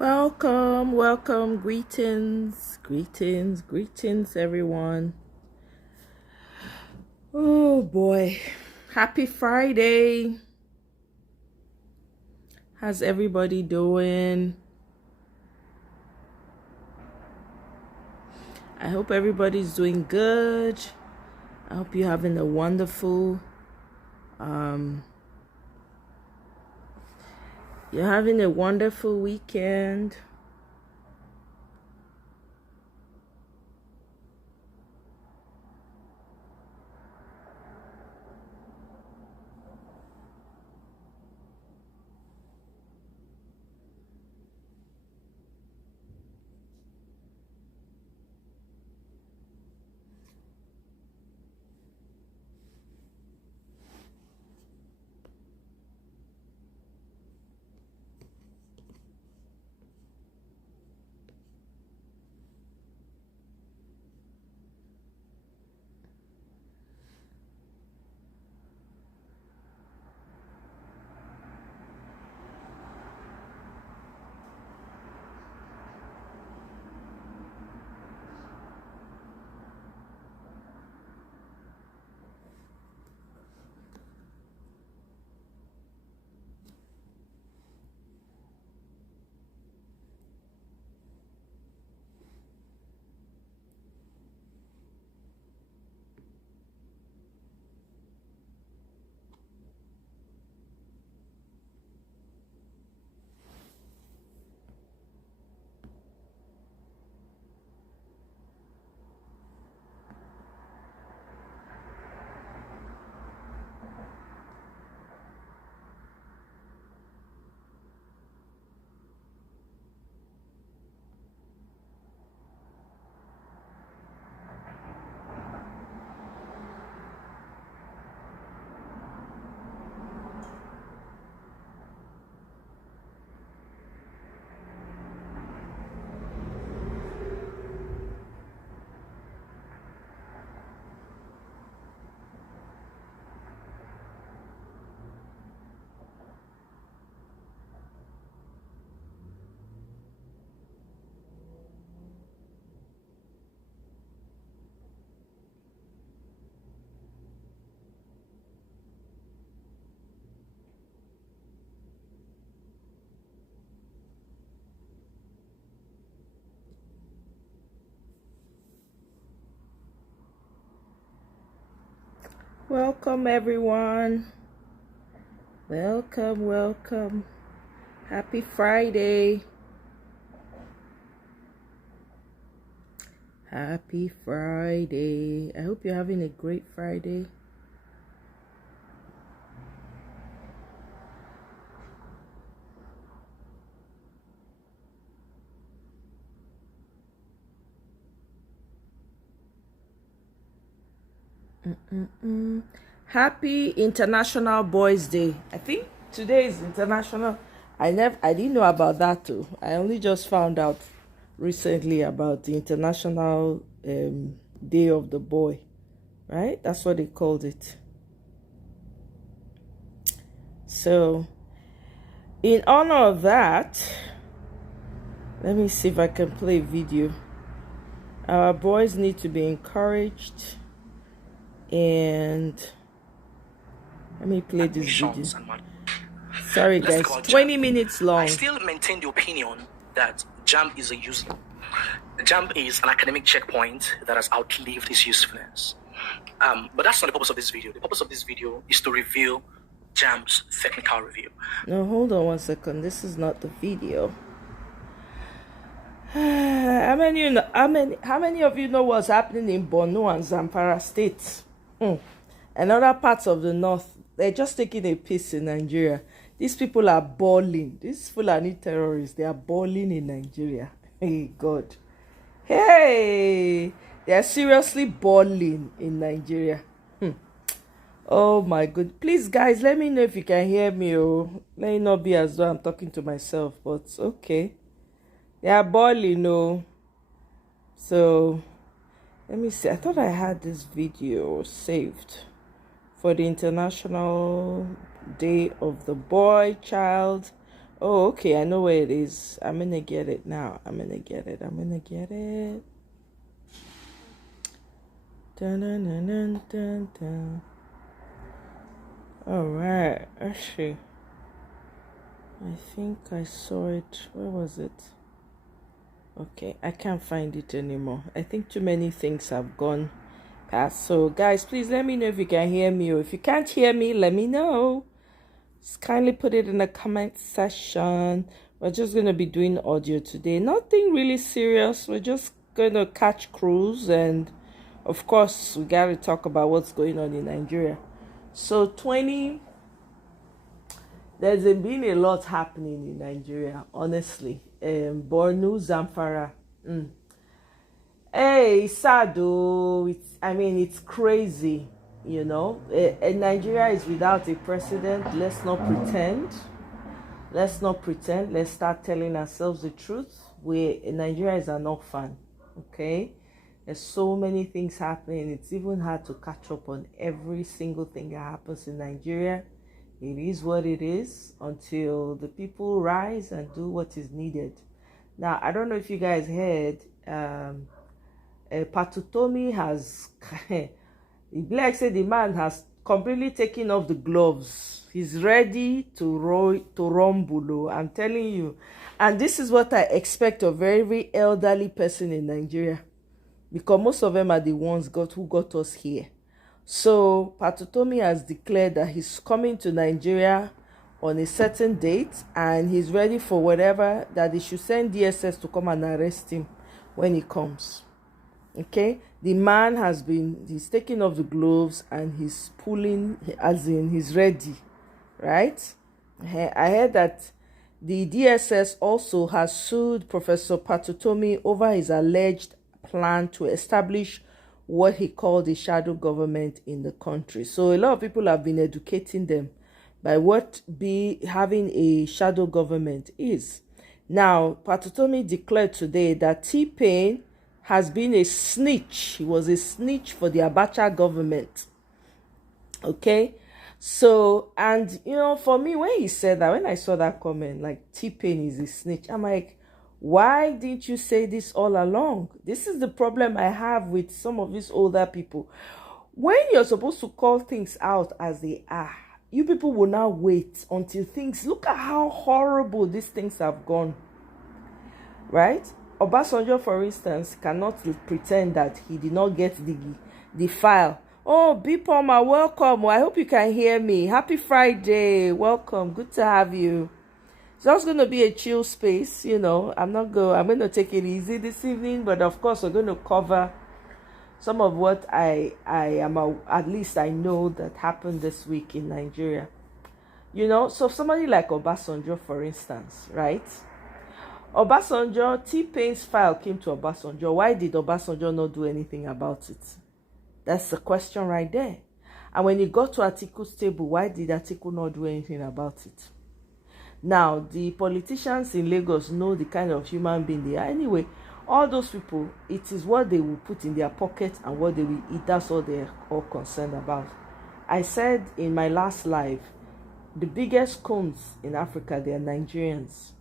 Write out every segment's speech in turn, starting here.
Welcome, greetings, everyone. Oh boy, happy Friday. How's everybody doing? I hope everybody's doing good. I hope you're having a wonderful, weekend. Welcome, everyone. Welcome. Happy Friday. Happy Friday. I hope you're having a great Friday. Happy International Boys Day. I think today is international. I didn't know about that too. I only just found out recently about the International Day of the Boy. Right? That's what they called it. So, in honor of that, let me see if I can play a video. Our boys need to be encouraged, and let me play this video. Sorry guys, 20 minutes long. I still maintain the opinion that JAMB is JAMB is an academic checkpoint that has outlived its usefulness. But that's not the purpose of this video. The purpose of this video is to reveal JAMB's technical review. No, hold on 1 second. This is not the video. How many of you know what's happening in Bornu and Zamfara states? And other parts of the north? They're just taking a piece in Nigeria. These people are balling. These Fulani terrorists, they are balling in Nigeria. Hey, God. Hey! They are seriously balling in Nigeria. Oh, my God. Please, guys, let me know if you can hear me. Oh, let it not be as though I'm talking to myself, but okay. They are balling, oh. So, let me see. I thought I had this video saved for the International Day of the Boy Child. Oh, okay, I know where it is. I'm gonna get it now. I'm gonna get it. I'm gonna get it. Dun, dun, dun, dun, dun, dun. All right, actually, I think I saw it. Where was it? Okay, I can't find it anymore. I think too many things have gone past. So, guys, please let me know if you can hear me, or if you can't hear me, let me know. Just kindly put it in the comment section. We're just going to be doing audio today. Nothing really serious. We're just going to catch cruise, and of course, we got to talk about what's going on in Nigeria. So, there's been a lot happening in Nigeria, honestly. Bornu, Zamfara. Hey, it's sad though. It's crazy, you know. Nigeria is without a president. Let's not pretend. Let's not pretend. Let's start telling ourselves the truth. Nigeria is an orphan, okay? There's so many things happening. It's even hard to catch up on every single thing that happens in Nigeria. It is what it is until the people rise and do what is needed. Now, I don't know if you guys heard, Patutomi has, Black said the man has completely taken off the gloves. He's ready to rumble. I'm telling you. And this is what I expect of every elderly person in Nigeria, because most of them are the ones who got us here. So Patutomi has declared that he's coming to Nigeria on a certain date, and he's ready for whatever, that they should send DSS to come and arrest him when he comes. Okay, the man he's taking off the gloves and he's pulling, as in he's ready, right? I heard that the DSS also has sued Professor Patutomi over his alleged plan to establish what he called a shadow government in the country. So a lot of people have been educating them by what having a shadow government is. Now, Patutomi declared today that T-Pain has been a snitch. He was a snitch for the Abacha government. Okay? So, and for me, when he said that, when I saw that comment, like T-Pain is a snitch, I'm like, why didn't you say this all along? This is the problem I have with some of these older people. When you're supposed to call things out as they are, you people will now wait until things, look at how horrible these things have gone, right? Obasanjo, for instance, cannot pretend that he did not get the file. Oh, Bipoma, welcome. I hope you can hear me. Happy Friday. Welcome. Good to have you. It's just going to be a chill space, I'm going to take it easy this evening, but of course we're going to cover some of what at least I know that happened this week in Nigeria. So somebody like Obasanjo, for instance, right? Obasanjo, T-Pain's file came to Obasanjo. Why did Obasanjo not do anything about it? That's the question right there. And when it got to Atiku's table, why did Atiku not do anything about it? Now, the politicians in Lagos know the kind of human being they are. Anyway, all those people, it is what they will put in their pocket and what they will eat. That's all they're all concerned about. I said in my last live, the biggest cons in Africa, they are Nigerians.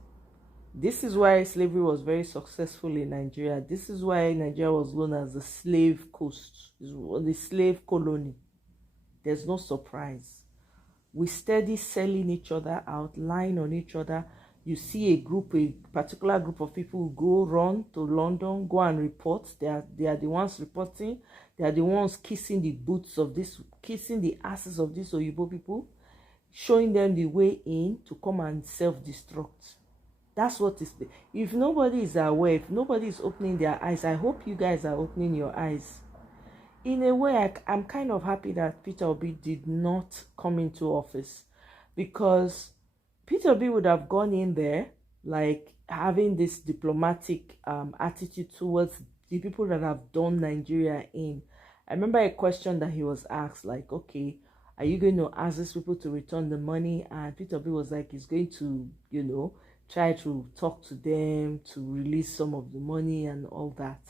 This is why slavery was very successful in Nigeria. This is why Nigeria was known as the slave coast, the slave colony. There's no surprise. We steady selling each other out, lying on each other. You see a particular group of people who go run to London, go and report. They are the ones reporting. They are the ones kissing the boots of this, kissing the asses of these Oyibo people, showing them the way in to come and self-destruct. That's what is. If nobody is aware, if nobody is opening their eyes, I hope you guys are opening your eyes. In a way, I'm kind of happy that Peter Obi did not come into office, because Peter Obi would have gone in there like having this diplomatic attitude towards the people that have done Nigeria in. I remember a question that he was asked, like, okay, are you going to ask these people to return the money? And Peter Obi was like, he's going to, try to talk to them to release some of the money and all that.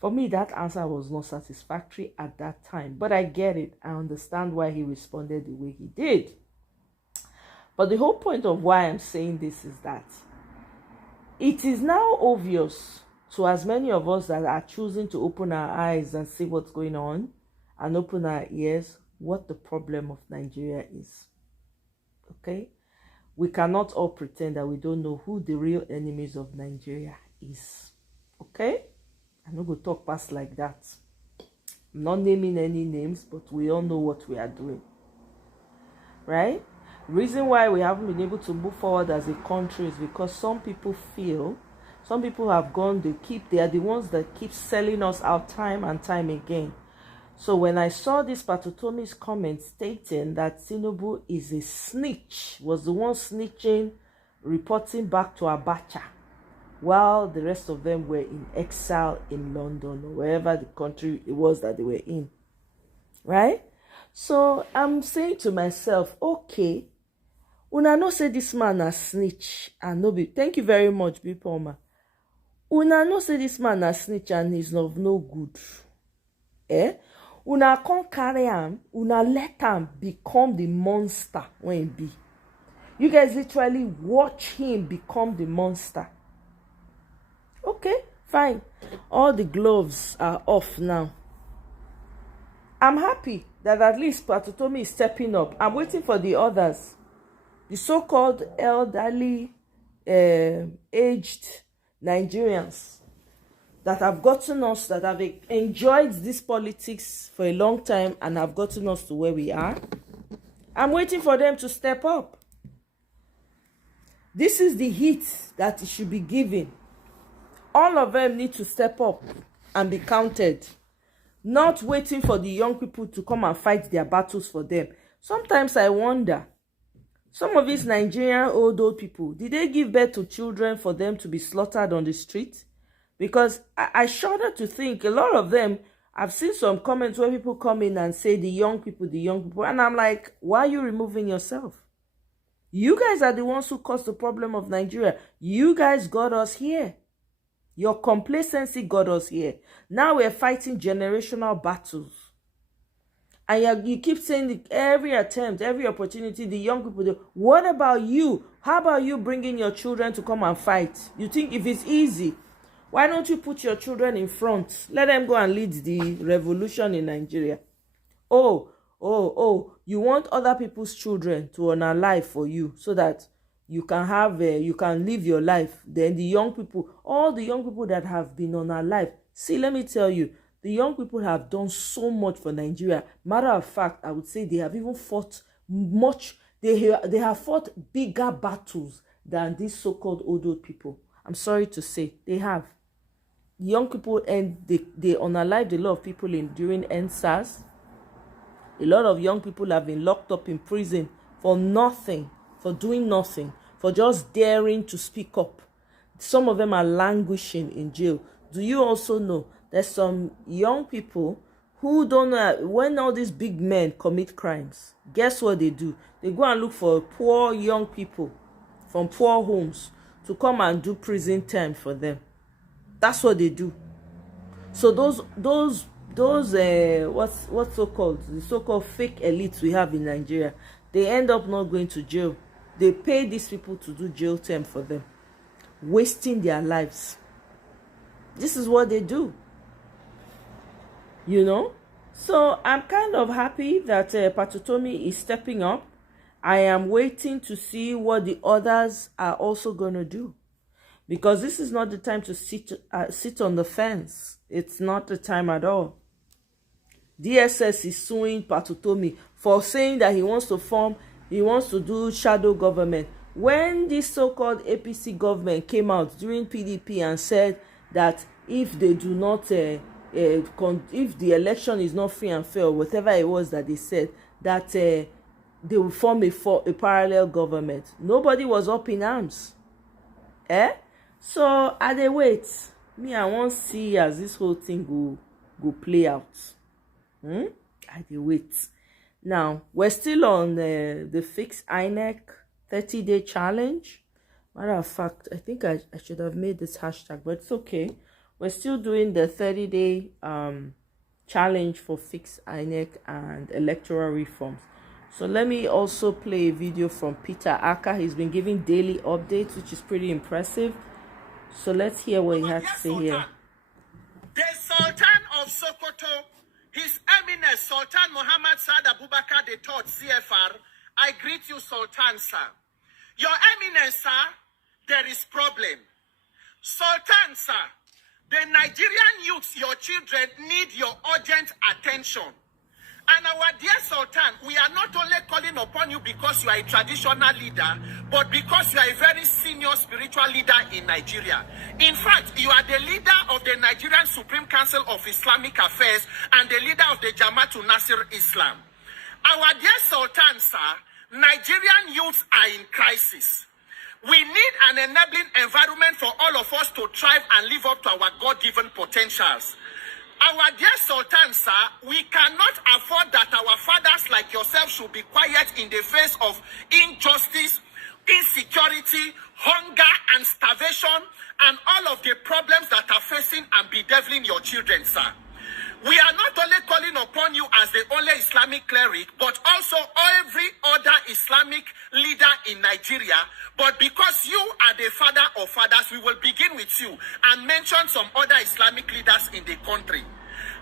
For me, that answer was not satisfactory at that time, but I get it. I understand why he responded the way he did. But the whole point of why I'm saying this is that it is now obvious to as many of us that are choosing to open our eyes and see what's going on and open our ears what the problem of Nigeria is. Okay? We cannot all pretend that we don't know who the real enemies of Nigeria is. Okay? I'm not going to talk past like that. I'm not naming any names, but we all know what we are doing. Right? Reason why we haven't been able to move forward as a country is because some people have gone, they are the ones that keep selling us out time and time again. So when I saw this Patutomi's comment stating that Tinubu is a snitch, was the one snitching, reporting back to Abacha, while the rest of them were in exile in London or wherever the country it was that they were in. Right? So I'm saying to myself, okay, una know say this man a snitch and no be. Thank you very much, Bipoma. Una know say this man a snitch and he's of no good. Una can't carry him, una let him become the monster when he be. You guys literally watch him become the monster. Okay, fine. All the gloves are off now. I'm happy that at least Patutomi is stepping up. I'm waiting for the others. The so-called elderly, aged Nigerians that have gotten us, that have enjoyed this politics for a long time and have gotten us to where we are. I'm waiting for them to step up. This is the heat that it should be given. All of them need to step up and be counted. Not waiting for the young people to come and fight their battles for them. Sometimes I wonder, some of these Nigerian old people, did they give birth to children for them to be slaughtered on the street? Because I shudder to think a lot of them, I've seen some comments where people come in and say the young people, and I'm like, why are you removing yourself? You guys are the ones who caused the problem of Nigeria. You guys got us here. Your complacency got us here. Now we're fighting generational battles. And you keep saying every attempt, every opportunity, the young people do. What about you? How about you bringing your children to come and fight? You think if it's easy, why don't you put your children in front? Let them go and lead the revolution in Nigeria. Oh, you want other people's children to earn a life for you so that you can have, you can live your life. Then the young people, all the young people that have been on our life. See, let me tell you, the young people have done so much for Nigeria. Matter of fact, I would say they have even fought much. They have fought bigger battles than these so-called old people. I'm sorry to say, they have. Young people, and they unalived a lot of people during NSAS. A lot of young people have been locked up in prison for nothing, for doing nothing, for just daring to speak up. Some of them are languishing in jail. Do you also know there's some young people who don't know when all these big men commit crimes? Guess what they do? They go and look for poor young people from poor homes to come and do prison time for them. That's what they do. So those what's so-called the so-called fake elites we have in Nigeria, they end up not going to jail. They pay these people to do jail time for them, wasting their lives. This is what they do. You know? So I'm kind of happy that Patutomi is stepping up. I am waiting to see what the others are also going to do. Because this is not the time to sit on the fence. It's not the time at all. DSS is suing Patutomi for saying that he wants to do shadow government. When this so-called APC government came out during PDP and said that if they do not, if the election is not free and fair, or whatever it was that they said, that they will form a parallel government, nobody was up in arms. So I dey wait. Me, I wan see as this whole thing go play out. I dey wait. Now we're still on the fixed INEC 30-day challenge. Matter of fact, I think I should have made this hashtag, but it's okay. We're still doing the 30-day challenge for fixed INEC and electoral reforms. So let me also play a video from Peter Aka. He's been giving daily updates, which is pretty impressive. So let's hear what he has to say here. The Sultan of Sokoto, His Eminence Sultan Muhammad Saad Abubakar III, CFR, I greet you, Sultan, sir. Your Eminence, sir, there is problem. Sultan, sir, the Nigerian youths, your children, need your urgent attention. And our dear Sultan, we are not only calling upon you because you are a traditional leader, but because you are a very senior spiritual leader in Nigeria. In fact, you are the leader of the Nigerian Supreme Council of Islamic Affairs and the leader of the Jamaatul Nasir Islam. Our dear Sultan, sir, Nigerian youths are in crisis. We need an enabling environment for all of us to thrive and live up to our God-given potentials. Our dear Sultan, sir, we cannot afford that our fathers like yourself should be quiet in the face of injustice, insecurity, hunger, and starvation, and all of the problems that are facing and bedeviling your children, sir. We are not only calling upon you as the only Islamic cleric, but also every other Islamic leader in Nigeria. But because you are the father of fathers, we will begin with you and mention some other Islamic leaders in the country.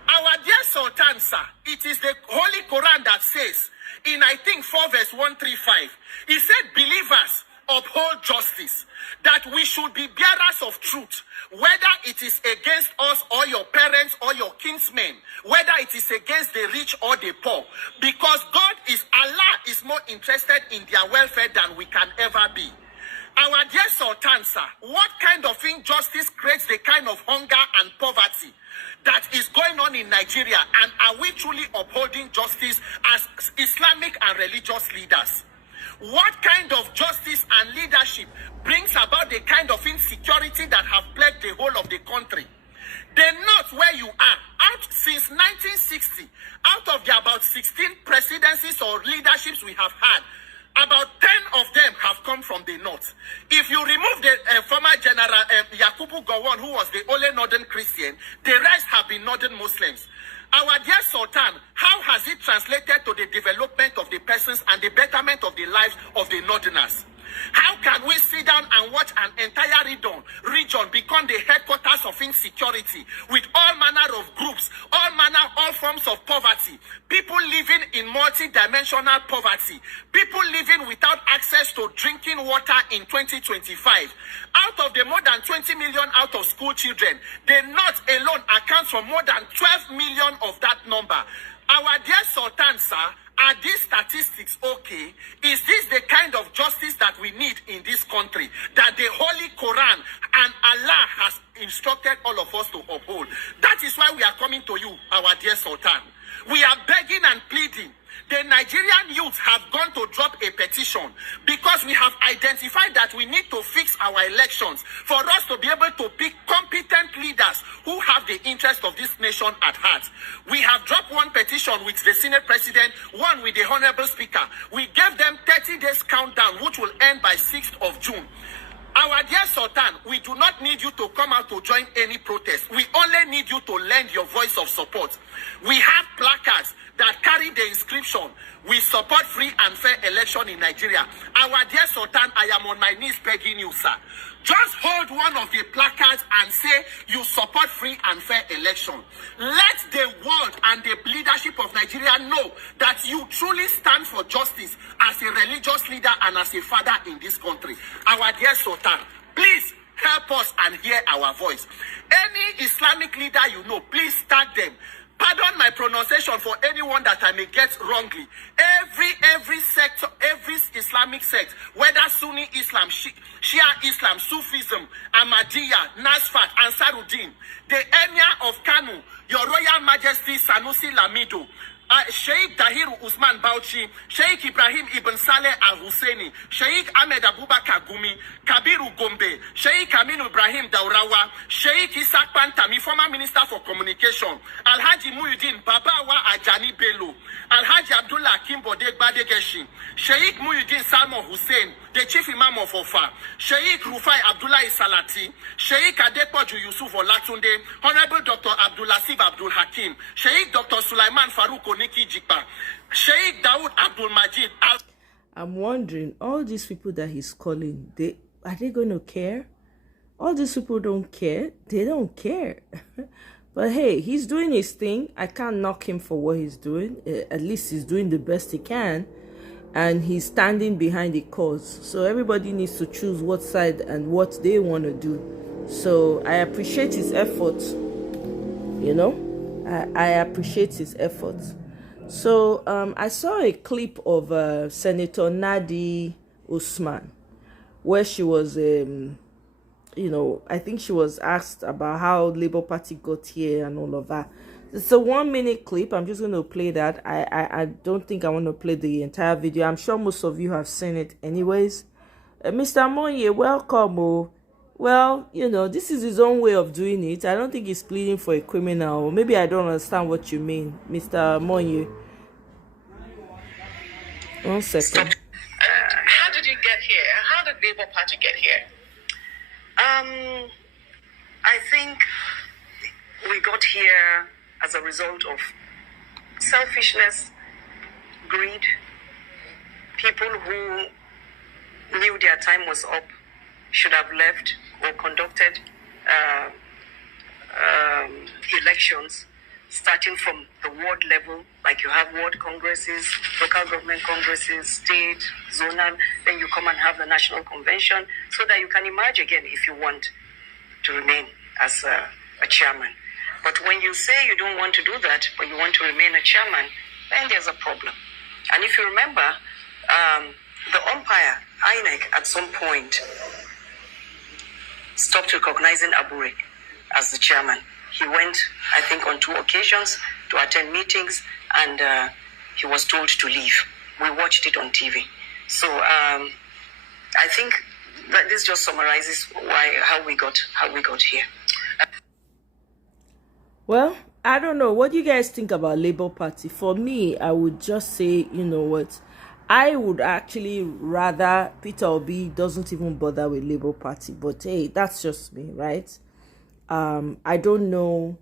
Our dear Sultan, sir, it is the Holy Quran that says, in I think 4 verse 135, he said, believers uphold justice, that we should be bearers of truth, whether it is against us or your parents or your kinsmen, whether it is against the rich or the poor, because Allah is more interested in their welfare than we can ever be. Our dear Sultan, sir, what kind of injustice creates the kind of hunger and poverty that is going on in Nigeria, and are we truly upholding justice as Islamic and religious leaders? What kind of justice and leadership brings about the kind of insecurity that have plagued the whole of the country? The north where you are, out since 1960, out of the about 16 presidencies or leaderships we have had, about 10 of them have come from the north. If you remove the former General Yakubu Gowon, who was the only northern Christian, the rest have been northern Muslims. Our dear Sultan, how has it translated to the development of the persons and the betterment of the lives of the northerners? How can we sit down and watch an entire region become the headquarters of insecurity, with all manner of groups, all forms of poverty, people living in multi-dimensional poverty, people living without access to drinking water in 2025? Out of the more than 20 million out of school children, the North alone accounts for more than 12 million of that number. Our dear Sultan, sir, are these statistics okay? Is this the kind of justice that we need in this country, that the Holy Quran and Allah has instructed all of us to uphold? That is why we are coming to you, our dear Sultan. We are begging and pleading. The Nigerian youth have gone to drop a petition because we have identified that we need to fix our elections for us to be able to pick competent leaders who have the interest of this nation at heart. We have dropped one petition with the Senate President, one with the Honorable Speaker. We gave them 30 days countdown, which will end by 6th of June. Our dear Sultan, we do not need you to come out to join any protest. We only need you to lend your voice of support. We have placards that carry the inscription, "We support free and fair election in Nigeria." Our dear Sultan, I am on my knees begging you, sir. Just hold one of the placards and say you support free and fair election. Let the world and the leadership of Nigeria know that you truly stand for justice as a religious leader and as a father in this country. Our dear Sultan, please help us and hear our voice. Any Islamic leader you know, please tag them. Pardon my pronunciation for anyone that I may get wrongly. Every sect, every Islamic sect, whether Sunni Islam, Shia Islam, Sufism, Ahmadiyya, Nasfat, Ansaruddin, the Emir of Kanu, Your Royal Majesty Sanusi Lamido, Sheikh Tahiru Usman Bauchi, Sheikh Ibrahim Ibn Saleh Al-Husseini, Sheikh Ahmed Abubakar Gumi, Kabiru Gombe, Sheikh Aminu Ibrahim Daurawa, Sheikh Isaac Pantami, former Minister for Communication, Alhaji Muhyiddin Babawa Ajani Bello, Alhaji Abdullah Kimbode Badegeshi, Sheikh Muhyiddin Salmo Hussein, the Chief Imam of Ofa, Sheikh Rufai Abdullah Salati, Sheikh Adepoju Yusuf Olatunde, Honorable Dr. Abdullasif Abdul Hakim, Sheikh Dr. Sulaiman Farouk Oniki Jikpa. Sheikh Dawood Abdul Majid. I'm wondering, all these people that he's calling, are they going to care? All these people don't care. They don't care. But hey, he's doing his thing. I can't knock him for what he's doing. At least he's doing the best he can. And he's standing behind the cause. So everybody needs to choose what side and what they want to do. So I appreciate his efforts. You know, I appreciate his efforts. So I saw a clip of Senator Nadi Usman, where she was, you know, I think she was asked about how Labour Party got here and all of that. It's a 1-minute clip. I'm just going to play that. I don't think I want to play the entire video. I'm sure most of you have seen it anyways. Mr. Omoye, welcome. Oh. Well, you know, this is his own way of doing it. I don't think he's pleading for a criminal. Maybe I don't understand what you mean, Mr. Omoye. 1 second. How did you get here? How did Labour Party get here? I think we got here as a result of selfishness, greed, people who knew their time was up, should have left or conducted elections starting from the ward level, like you have ward congresses, local government congresses, state, zonal, then you come and have the national convention so that you can emerge again if you want to remain as a chairman. But when you say you don't want to do that, but you want to remain a chairman, then there's a problem. And if you remember, the umpire, INEC, at some point stopped recognizing Abure as the chairman. He went, I think, on 2 occasions to attend meetings, and he was told to leave. We watched it on TV. So I think that this just summarizes how we got here. Well, I don't know. What do you guys think about Labour Party? For me, I would just say, you know what? I would actually rather Peter Obi doesn't even bother with Labour Party. But hey, that's just me, right? I don't know,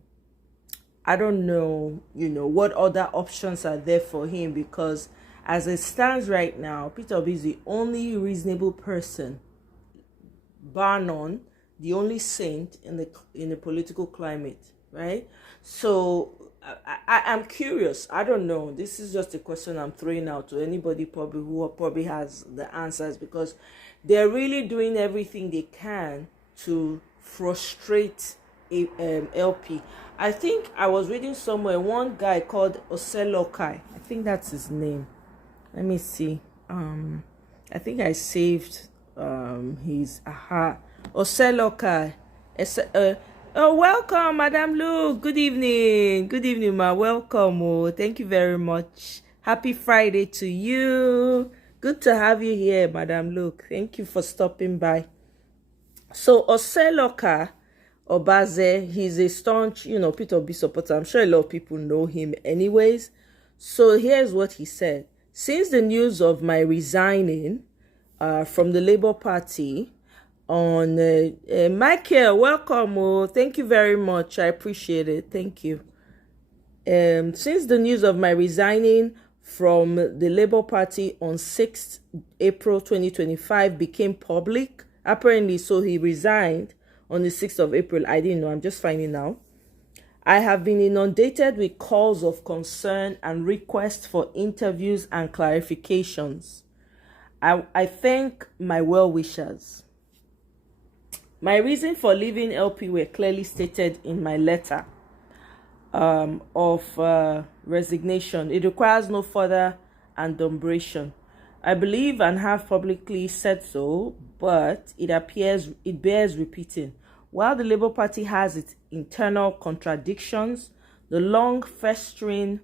you know, what other options are there for him, because as it stands right now, Peter Obi is the only reasonable person, bar none, the only saint in the political climate, right? So I'm curious. I don't know. This is just a question I'm throwing out to anybody who probably has the answers, because they're really doing everything they can to frustrate LP. I think I was reading somewhere, one guy called Oselokai, I think that's his name. Let me see. I think I saved his Oselokai. Oh, welcome, Madam Luke. Good evening, ma. Welcome. Oh, thank you very much. Happy Friday to you. Good to have you here, Madam Luke. Thank you for stopping by. So Oseloka Obaze, he's a staunch, you know, Peter Obi supporter. I'm sure a lot of people know him anyways. So here's what he said. Since the news of my resigning from the Labour Party on Michael, welcome. Oh, thank you very much. I appreciate it. Thank you. Since the news of my resigning from the Labour Party on 6th April 2025 became public, apparently, so he resigned on the 6th of April. I didn't know. I'm just finding out. I have been inundated with calls of concern and requests for interviews and clarifications. I thank my well-wishers. My reason for leaving LP were clearly stated in my letter of resignation. It requires no further adumbration. I believe and have publicly said so, but it bears repeating. While the Labour Party has its internal contradictions, the long festering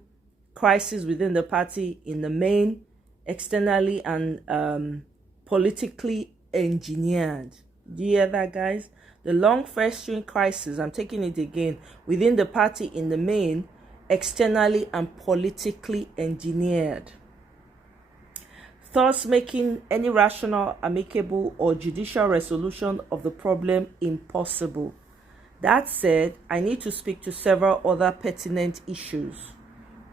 crisis within the party in the main, externally and politically engineered. Do you hear that, guys? The long festering crisis, I'm taking it again, within the party in the main, externally and politically engineered, thus making any rational, amicable, or judicial resolution of the problem impossible. That said, I need to speak to several other pertinent issues.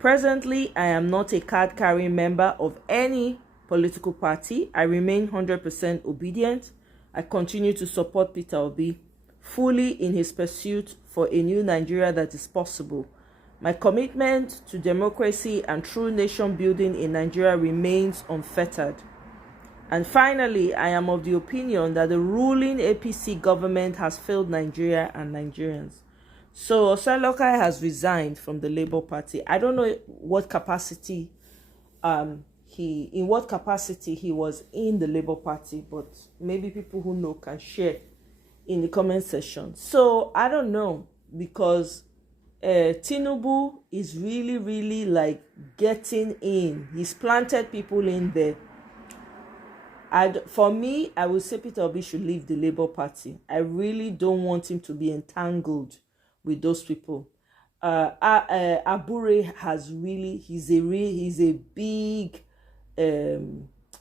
Presently, I am not a card-carrying member of any political party. I remain 100% obedient. I continue to support Peter Obi fully in his pursuit for a new Nigeria that is possible. My commitment to democracy and true nation building in Nigeria remains unfettered. And finally, I am of the opinion that the ruling APC government has failed Nigeria and Nigerians. So Osalokai has resigned from the Labour Party. I don't know what capacity he was in the Labour Party, but maybe people who know can share in the comment section. So I don't know, because Tinubu is really like getting in. He's planted people in there. For me, I would say Peter Obi should leave the Labour Party. I really don't want him to be entangled with those people. Abure has really, he's a big,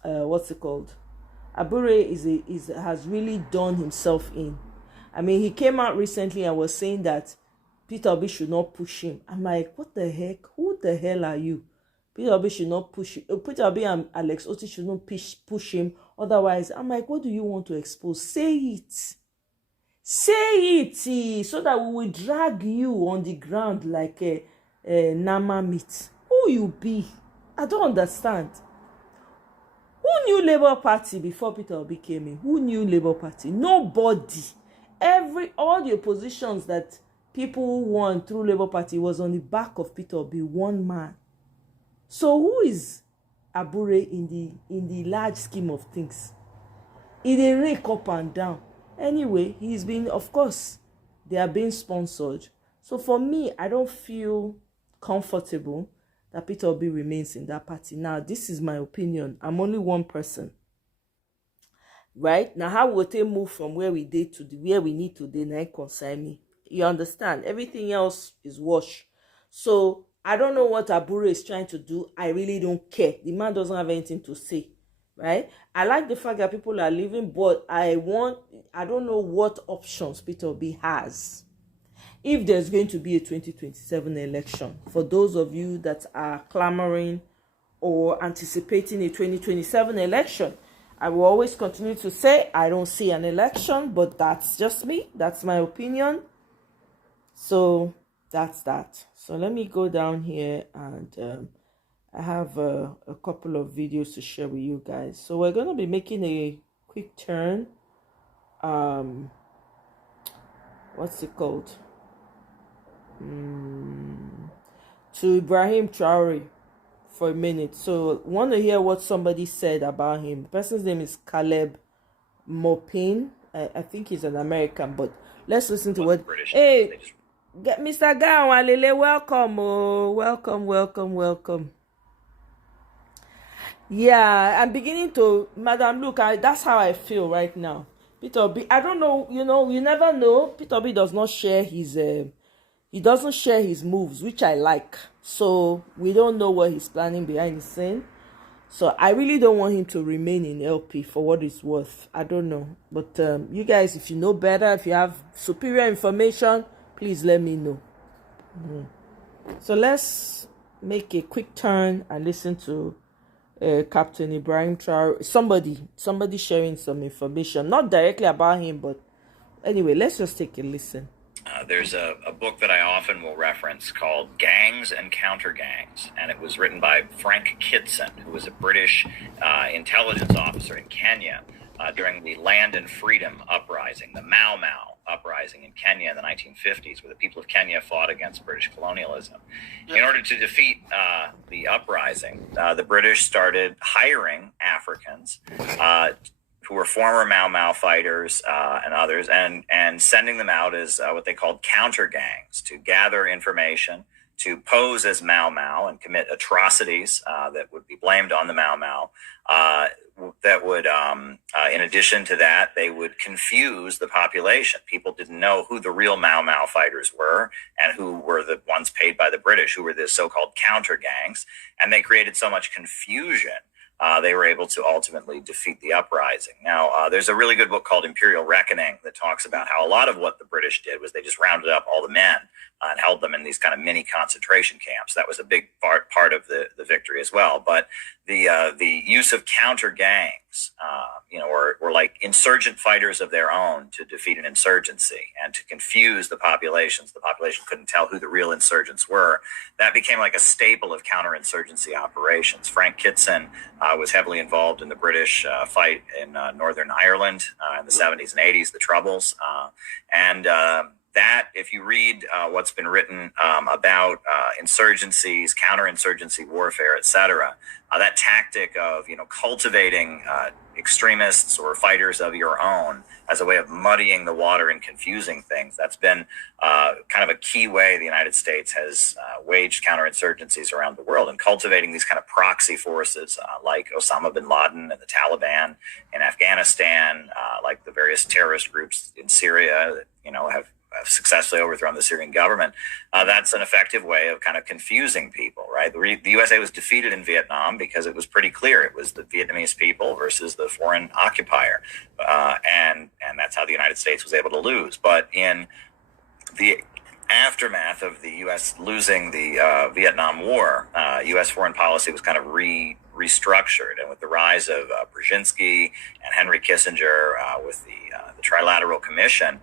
what's it called? Abure has really done himself in. I mean, he came out recently and was saying that Peter Obi should not push him. I'm like, what the heck? Who the hell are you? Peter Obi should not push him. Peter Obi and Alex Oti should not push him. Otherwise, I'm like, what do you want to expose? Say it. Say it, so that we will drag you on the ground like a nama meat. Who you be? I don't understand. Who knew Labour Party before Peter Obi came in? Who knew Labour Party? Nobody. All the oppositions that people won through Labour Party was on the back of Peter Obi, one man. So who is Abure in the large scheme of things? It rake up and down. Anyway, he's been, of course, they are being sponsored. So for me, I don't feel comfortable that Peter Obi remains in that party. Now, this is my opinion. I'm only one person. Right? Now, how will they move from where we did to where we need to then concern me? You understand? Everything else is wash. So, I don't know what Abure is trying to do. I really don't care. The man doesn't have anything to say. Right? I like the fact that people are leaving, but I don't know what options Peter Obi has if there's going to be a 2027 election. For those of you that are clamoring or anticipating a 2027 election, I will always continue to say I don't see an election, but that's just me. That's my opinion. So that's that. So let me go down here and I have a couple of videos to share with you guys. So we're going to be making a quick turn. What's it called? To Ibrahim Traore for a minute. So want to hear what somebody said about him. The person's name is Caleb Mopin. I think he's an American, but let's listen to what. Hey, Mr. Gawalele, welcome. Oh, welcome. Yeah, I'm beginning to, Madam, look, that's how I feel right now. Peter Obi, I don't know, you never know. Peter Obi does not share his, he doesn't share his moves, which I like. So we don't know what he's planning behind the scene. So I really don't want him to remain in LP for what it's worth. I don't know. But you guys, if you know better, if you have superior information, please let me know. So let's make a quick turn and listen to Captain Ibrahim Traore, somebody sharing some information, not directly about him, but anyway, let's just take a listen. There's a book that I often will reference called Gangs and Counter Gangs, and it was written by Frank Kitson, who was a British intelligence officer in Kenya during the Land and Freedom Uprising, the Mau Mau uprising in Kenya in the 1950s, where the people of Kenya fought against British colonialism. In order to defeat the uprising, the British started hiring Africans who were former Mau Mau fighters and others, and sending them out as what they called counter gangs to gather information, to pose as Mau Mau and commit atrocities that would be blamed on the Mau Mau. That would, in addition to that, they would confuse the population. People didn't know who the real Mau Mau fighters were and who were the ones paid by the British, who were the so-called counter gangs. And they created so much confusion they were able to ultimately defeat the uprising. Now, there's a really good book called Imperial Reckoning that talks about how a lot of what the British did was they just rounded up all the men and held them in these kind of mini concentration camps. That was a big part of the victory as well. But the use of counter gangs, or like insurgent fighters of their own to defeat an insurgency and to confuse the populations. The population couldn't tell who the real insurgents were. That became like a staple of counterinsurgency operations. Frank Kitson was heavily involved in the British fight in Northern Ireland in the 70s and 80s, the Troubles. That, if you read what's been written about insurgencies, counterinsurgency warfare, etc., that tactic of cultivating extremists or fighters of your own as a way of muddying the water and confusing things, that's been kind of a key way the United States has waged counterinsurgencies around the world, and cultivating these kind of proxy forces like Osama bin Laden and the Taliban in Afghanistan, like the various terrorist groups in Syria that have successfully overthrown the Syrian government. That's an effective way of kind of confusing people, right? The USA was defeated in Vietnam because it was pretty clear it was the Vietnamese people versus the foreign occupier, and that's how the United States was able to lose. But in the aftermath of the U.S. losing the Vietnam War, U.S. foreign policy was kind of restructured, and with the rise of Brzezinski and Henry Kissinger, with the Trilateral Commission,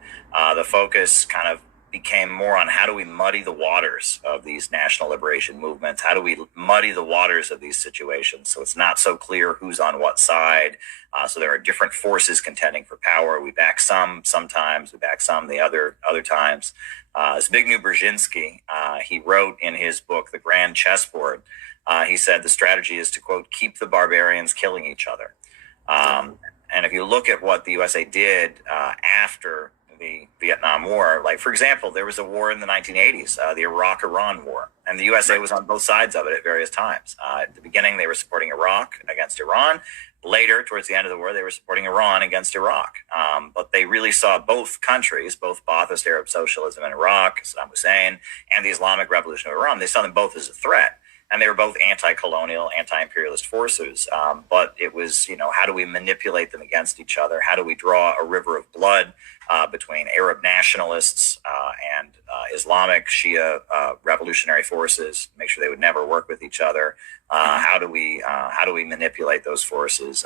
the focus kind of became more on how do we muddy the waters of these national liberation movements? How do we muddy the waters of these situations so it's not so clear who's on what side? So there are different forces contending for power. We back some sometimes, we back some the other times. Zbigniew Brzezinski, he wrote in his book, The Grand Chessboard, he said the strategy is to, quote, keep the barbarians killing each other. And if you look at what the USA did after the Vietnam War, like, for example, there was a war in the 1980s, the Iraq-Iran War, and the USA was on both sides of it at various times. At the beginning, they were supporting Iraq against Iran. Later, towards the end of the war, they were supporting Iran against Iraq. But they really saw both countries, both Ba'athist Arab socialism in Iraq, Saddam Hussein, and the Islamic Revolution of Iran, they saw them both as a threat. And they were both anti-colonial, anti-imperialist forces. But it was, how do we manipulate them against each other? How do we draw a river of blood between Arab nationalists and Islamic Shia revolutionary forces? Make sure they would never work with each other. How do we manipulate those forces?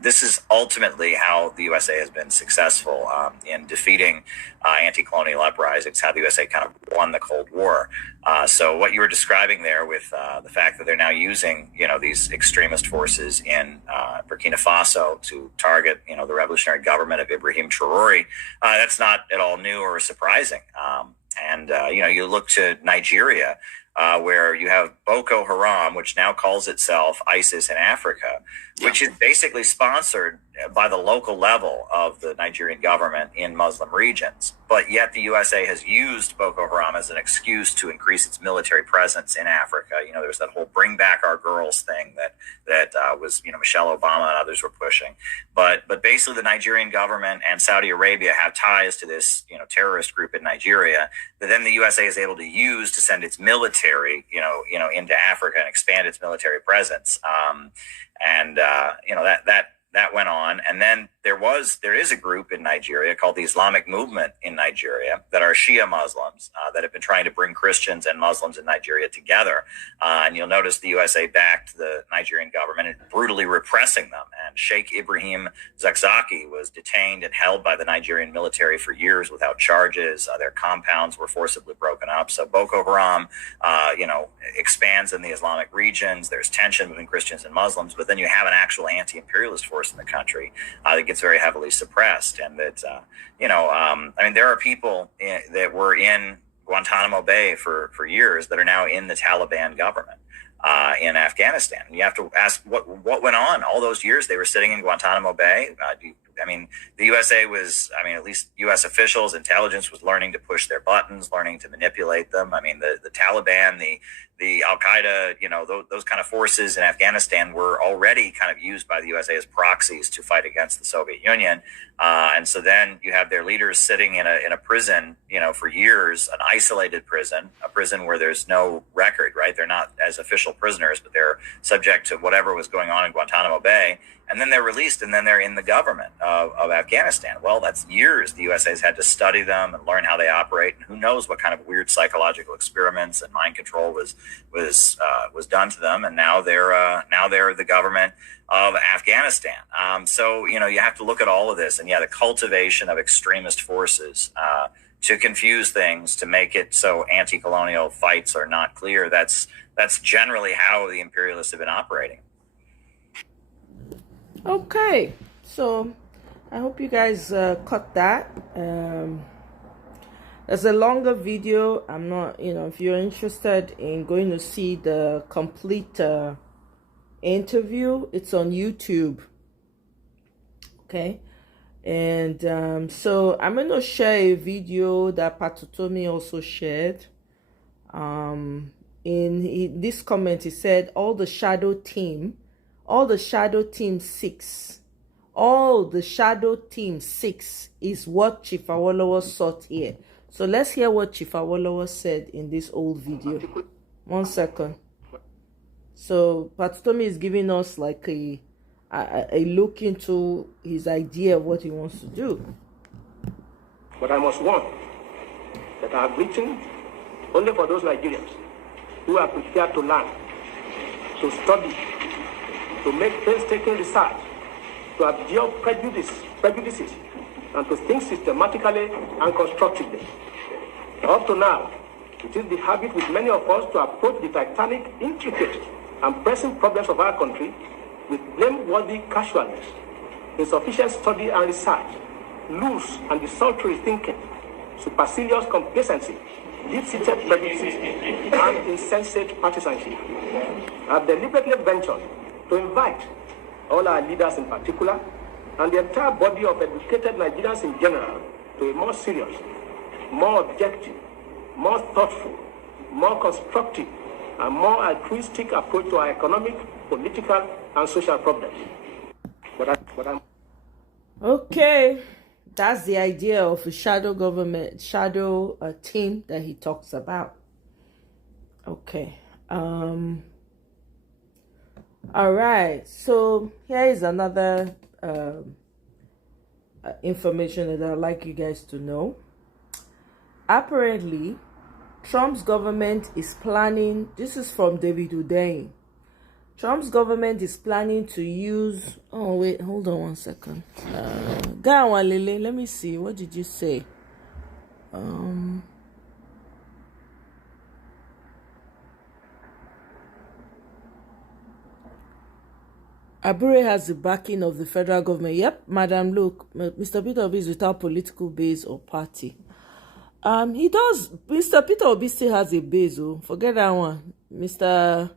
This is ultimately how the USA has been successful in defeating anti-colonial uprisings. How the USA kind of won the Cold War. So what you were describing there with the fact that they're now using these extremist forces in Burkina Faso to target the revolutionary government of Ibrahim Traore, that's not at all new or surprising. You look to Nigeria, where you have Boko Haram, which now calls itself ISIS in Africa, which is basically sponsored by the local level of the Nigerian government in Muslim regions. But yet the USA has used Boko Haram as an excuse to increase its military presence in Africa. There was that whole "Bring Back Our Girls" thing that was Michelle Obama and others were pushing. But basically the Nigerian government and Saudi Arabia have ties to this terrorist group in Nigeria that then the USA is able to use to send its military into Africa and expand its military presence. That went on, and then there is a group in Nigeria called the Islamic Movement in Nigeria that are Shia Muslims that have been trying to bring Christians and Muslims in Nigeria together. And you'll notice the USA backed the Nigerian government in brutally repressing them. And Sheikh Ibrahim Zakzaki was detained and held by the Nigerian military for years without charges. Their compounds were forcibly broken up. So Boko Haram, expands in the Islamic regions. There's tension between Christians and Muslims, but then you have an actual anti-imperialist force in the country that gets very heavily suppressed. And that, there are people that were in Guantanamo Bay for years that are now in the Taliban government in Afghanistan. And you have to ask what went on all those years they were sitting in Guantanamo Bay. I mean, the USA was, I mean, at least U.S. officials, intelligence was learning to push their buttons, learning to manipulate them. I mean, the Taliban, the Al Qaeda, you know, those kind of forces in Afghanistan were already kind of used by the USA as proxies to fight against the Soviet Union. And so then you have their leaders sitting in a prison, you know, for years, an isolated prison, a prison where there's no record, right? They're not as official prisoners, but they're subject to whatever was going on in Guantanamo Bay. And then they're released, and then they're in the government of Afghanistan. Well, that's years the USA has had to study them and learn how they operate, and who knows what kind of weird psychological experiments and mind control was done to them. And now they're the government of Afghanistan. So you know, you have to look at all of this, and yeah, the cultivation of extremist forces to confuse things, to make it so anti-colonial fights are not clear. That's generally how the imperialists have been operating. Okay, so I hope you guys caught that. There's a longer video. I'm not, you know, if you're interested in going to see the complete interview, it's on YouTube. Okay, and so I'm going to share a video that Patutomi also shared. In this comment, he said, all the shadow team 6 is what Chief Awolowo sought here. So let's hear what Chief Awolowo said in this old video. 1 second. So Patutomi is giving us like a look into his idea of what he wants to do. But I must warn that I have written only for those Nigerians who are prepared to learn, to study, to make painstaking research, to endure prejudices, and to think systematically and constructively. Up to now, it is the habit with many of us to approach the titanic, intricate, and pressing problems of our country with blameworthy casualness, insufficient study and research, loose and desultory thinking, supercilious complacency, deep-seated prejudices, and insensate partisanship. I have deliberately ventured to invite all our leaders in particular, and the entire body of educated Nigerians in general, to a more serious, more objective, more thoughtful, more constructive, and more altruistic approach to our economic, political, and social problems. Okay, that's the idea of a shadow government, shadow team that he talks about. Okay. All right, so here is another information that I'd like you guys to know. Apparently, Trump's government is planning, this is from David Udain, Trump's government is planning to use, oh wait, hold on 1 second. Lele, let me see, what did you say? Abure has the backing of the federal government. Yep, madam, look, Mr. Peter Obi is without political base or party. He does. Mr. Peter Obi still has a base, oh. Forget that one. Mr.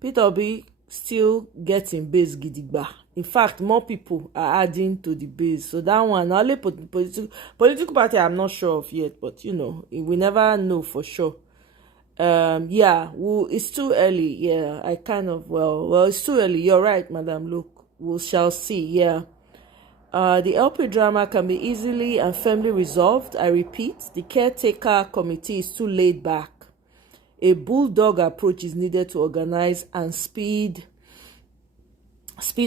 Peter Obi still getting base gidigba. In fact, more people are adding to the base. So that one, only political party I'm not sure of yet, but you know, we never know for sure. Yeah, well, it's too early. Yeah, I kind of, well, it's too early. You're right, madam. Look, we shall see. Yeah. The LP drama can be easily and firmly resolved. I repeat, the caretaker committee is too laid back. A bulldog approach is needed to organize and speed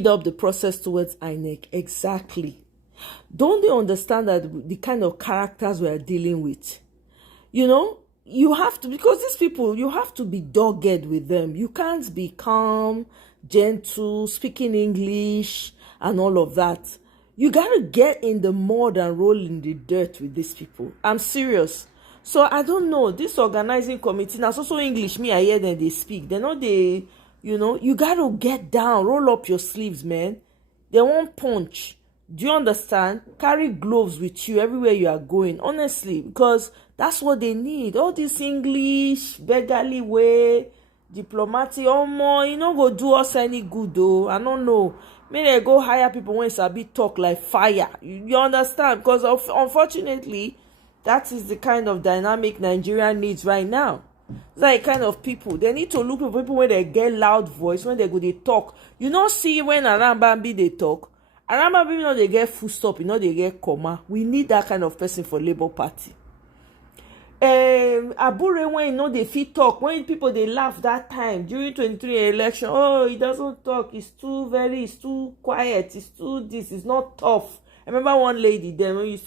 up the process towards INEC. Exactly. Don't they understand that the kind of characters we are dealing with? You know, you have to, because these people, you have to be dogged with them. You can't be calm, gentle, speaking English, and all of that. You gotta get in the mud and roll in the dirt with these people. I'm serious. So I don't know. This organizing committee, now so English, me, I hear them, they speak. They're not they, you know, you gotta get down, roll up your sleeves, man. They won't punch. Do you understand? Carry gloves with you everywhere you are going, honestly, because that's what they need. All this English, beggarly way, diplomatic, more, you know, go do us any good, though. I don't know. May they go hire people when sabi talk like fire. You understand? Because unfortunately, that is the kind of dynamic Nigeria needs right now. It's like kind of people. They need to look for people when they get loud voice, when they go they talk. You know, see when Arambambi they talk. Arambambi, you know, they get full stop, you know, they get comma. We need that kind of person for Labour Party. Abure, when you know they fit talk, when people they laugh that time during 23 election, oh, he doesn't talk, it's too quiet, it's too this, it's not tough. I remember one lady then when we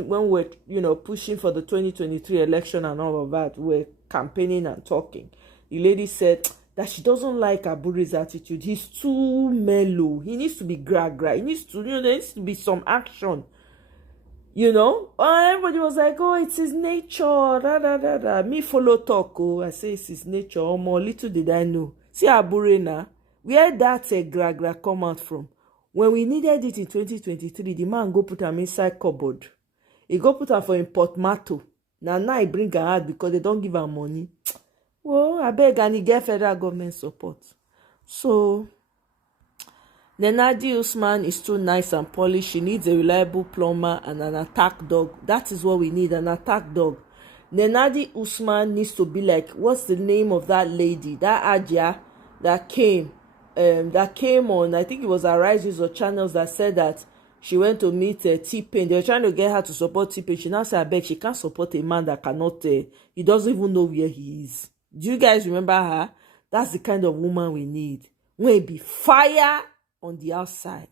when we're pushing for the 2023 election and all of that, we're campaigning and talking. The lady said that she doesn't like Abure's attitude. He's too mellow. He needs to be gra. He needs to, there needs to be some action. Everybody was like, oh, it's his nature. Me follow talk. Oh, I say it's his nature. More little did I know. See Abure now, where that gra come out from? When we needed it in 2023, the man go put him inside cupboard. He go put him for him portmanteau. Now he bring her out because they don't give her money. Well, I beg, and he get federal government support. So Nenadi Usman is too nice and polished. She needs a reliable plumber and an attack dog. That is what we need, an attack dog. Nenadi Usman needs to be like, what's the name of that lady, that Aja that came on, I think it was Arises or Channels, that said that she went to meet T-Pain. They were trying to get her to support T-Pain. She now said, I beg, she can't support a man that cannot, he doesn't even know where he is. Do you guys remember her? That's the kind of woman we need. When it be fire on the outside.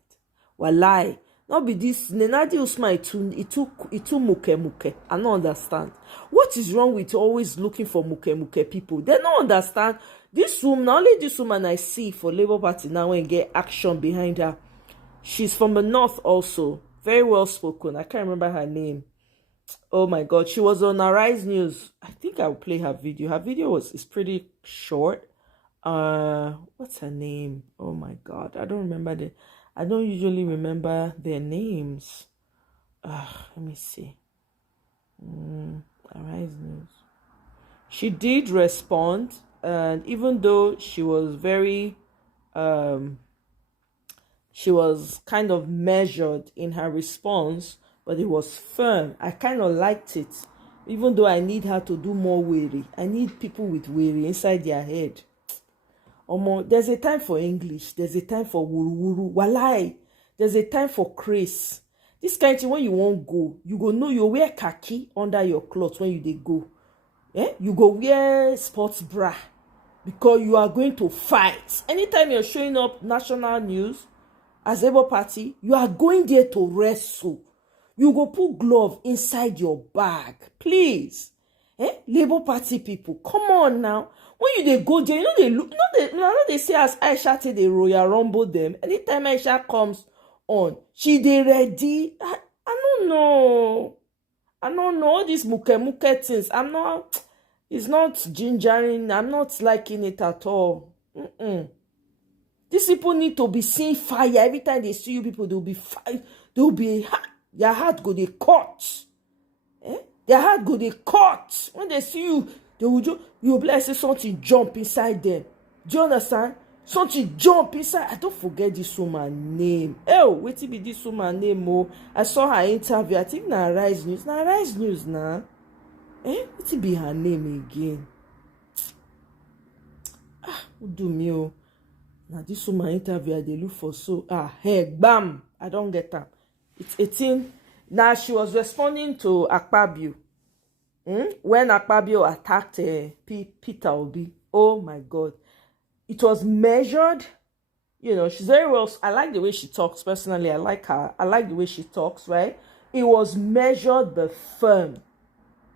Wallahi. Not be this Nenadi Usman, it too muke. I don't understand. What is wrong with always looking for muke people? They don't understand. This woman, not only this woman I see for Labour Party now and get action behind her. She's from the north also. Very well spoken. I can't remember her name. Oh my God. She was on Arise News. I think I'll play her video. Her video is pretty short. What's her name? Oh my God. I don't usually remember their names. Let me see. Arise News. She did respond, and even though she was very she was kind of measured in her response, but it was firm. I kind of liked it, even though I need her to do more weary. I need people with weary inside their head. There's a time for English. There's a time for wuru. Walai. There's a time for Chris. This kind of thing, when you won't go, you go know you wear khaki under your clothes when you go. You go wear sports bra because you are going to fight. Anytime you're showing up national news as Labour Party, you are going there to wrestle. You go put glove inside your bag. Please. Labour Party people, come on now. When you go there, they look, they say as Aisha take the Royal Rumble them. Anytime Aisha comes on, she they ready. I don't know. All these muke things. It's not gingering. I'm not liking it at all. These people need to be seeing fire. Every time they see you people, they'll be fire. They'll be, their heart go they cut. Their heart go they cut. When they see you, they will you'll be like, say something jump inside them. Do you understand? Something jump inside. I don't forget this woman's name. Wait till be this woman's name. Oh, I saw her interview. I think na Rise News. Na Rise News now. Wait till be her name again. Who do me? Oh, now this woman interview. They look for so. Hey, bam! I don't get that. It's 18. Now she was responding to Akpabio. When Akpabio attacked Peter Obi. Oh my God. It was measured. She's very well. I like the way she talks personally. I like her. I like the way she talks, right? It was measured but firm.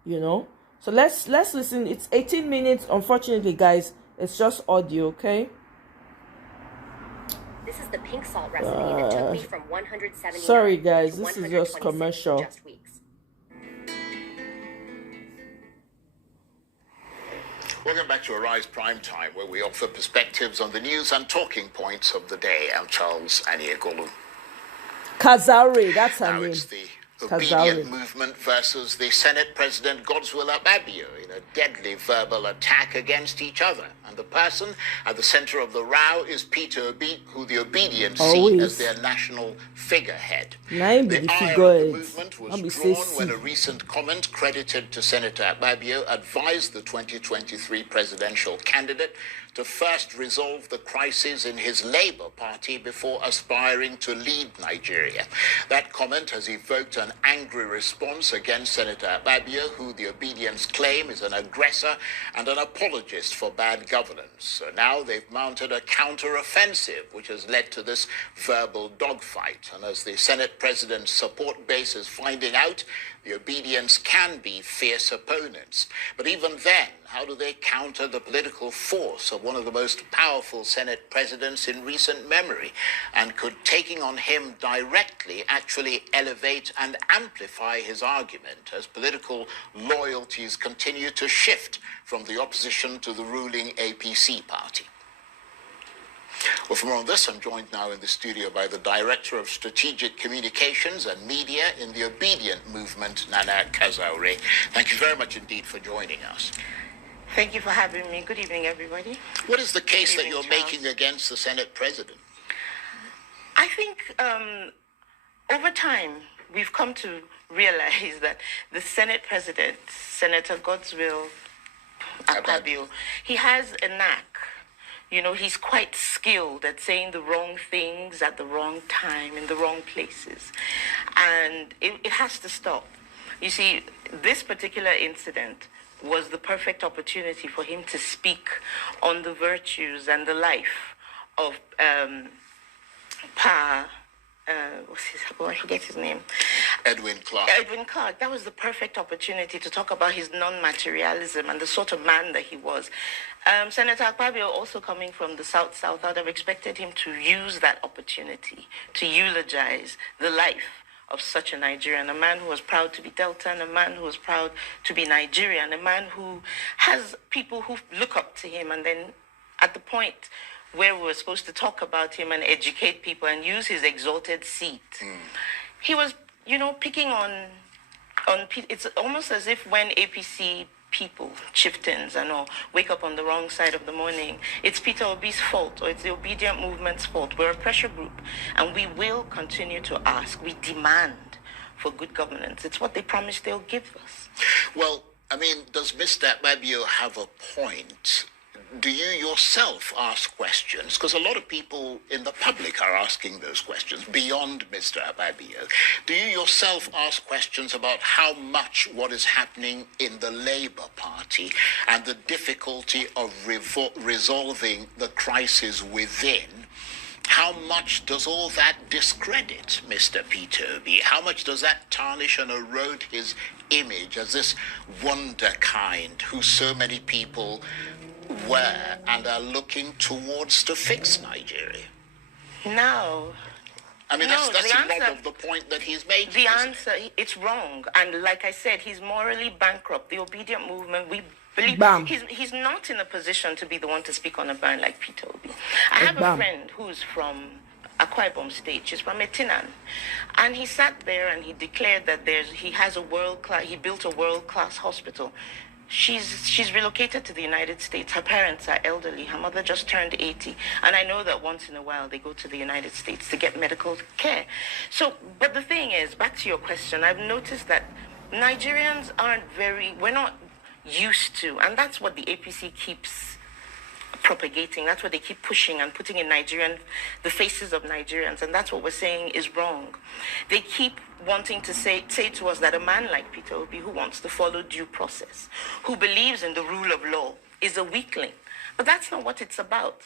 So let's listen. It's 18 minutes. Unfortunately, guys, it's just audio, okay? This is the pink salt recipe that took me from 170. Sorry, guys. This is just commercial. Just weeks. Welcome back to Arise Prime Time, where we offer perspectives on the news and talking points of the day. I'm Charles Aniegolu. Kazari, that's her Now name. it's the obedient Kazauri. movement versus the Senate President Godswill Akpabio in a deadly verbal attack against each other. And the person at the center of the row is Peter Obi, who the Obedience see as Always. their national figurehead. Now be The the ire of the figurehead. movement was Not be say drawn when see. a recent comment credited to Senator Akpabio advised the 2023 presidential candidate to first resolve the crisis in his Labour Party before aspiring to lead Nigeria. That comment has evoked an angry response against Senator Akpabio, who the Obedience claim is an aggressor and an apologist for bad governance. So now they've mounted a counter-offensive, which has led to this verbal dogfight. And as the Senate President's support base is finding out, the Obedience can be fierce opponents. But even then, how do they counter the political force of one of the most powerful Senate presidents in recent memory? And could taking on him directly actually elevate and amplify his argument as political loyalties continue to shift from the opposition to the ruling APC party? Well, for more on this, I'm joined now in the studio by the Director of Strategic Communications and Media in the Obedient Movement, Nana Kazaure. Thank you very much indeed for joining us. Thank you for having me. Good evening, everybody. What is the case that Good you're evening, Charles. making against the Senate President? I think over time, we've come to realize that the Senate President, Senator Godswill Akpabio, he has a knack. You know, he's quite skilled at saying the wrong things at the wrong time in the wrong places. And it has to stop. You see, this particular incident was the perfect opportunity for him to speak on the virtues and the life of I forget his name. Edwin Clark. Edwin Clark. That was the perfect opportunity to talk about his non-materialism and the sort of man that he was. Senator Akpabio, also coming from the South, I would have expected him to use that opportunity to eulogize the life of such a Nigerian, a man who was proud to be Deltan, a man who was proud to be Nigerian, a man who has people who look up to him, and then at the point where we were supposed to talk about him and educate people and use his exalted seat, he was, picking on. It's almost as if when APC people, chieftains and all, wake up on the wrong side of the morning, it's Peter Obi's fault or it's the Obedient Movement's fault. We're a pressure group, and we will continue to ask. We demand for good governance. It's what they promised they'll give us. Well, I mean, does Mr. Akpabio have a point? Do you yourself ask questions? Because a lot of people in the public are asking those questions beyond Mr. Akpabio. Do you yourself ask questions about how much what is happening in the Labour Party and the difficulty of resolving the crisis within? How much does all that discredit Mr. Peter Obi? How much does that tarnish and erode his image as this wonder kind who so many people were and are looking towards to fix Nigeria? No. I mean, No, that's the a lot answer- of the point that he's making. The isn't it? answer, it's wrong. And like I said, he's morally bankrupt. The Obedient Movement, we believe Bam. he's not in a position to be the one to speak on a ban like Peter Obi. I have a Bam. friend who's from Akwa Ibom State. She's from Etinan. And he sat there and he declared that he built a world-class hospital. She's relocated to the United States. Her parents are elderly. Her mother just turned 80. And I know that once in a while they go to the United States to get medical care. So, but the thing is, back to your question, I've noticed that Nigerians we're not used to, and that's what the APC keeps propagating. That's what they keep pushing and putting in the faces of Nigerians, and that's what we're saying is wrong. They keep wanting to say to us that a man like Peter Obi, who wants to follow due process, who believes in the rule of law, is a weakling. But that's not what it's about.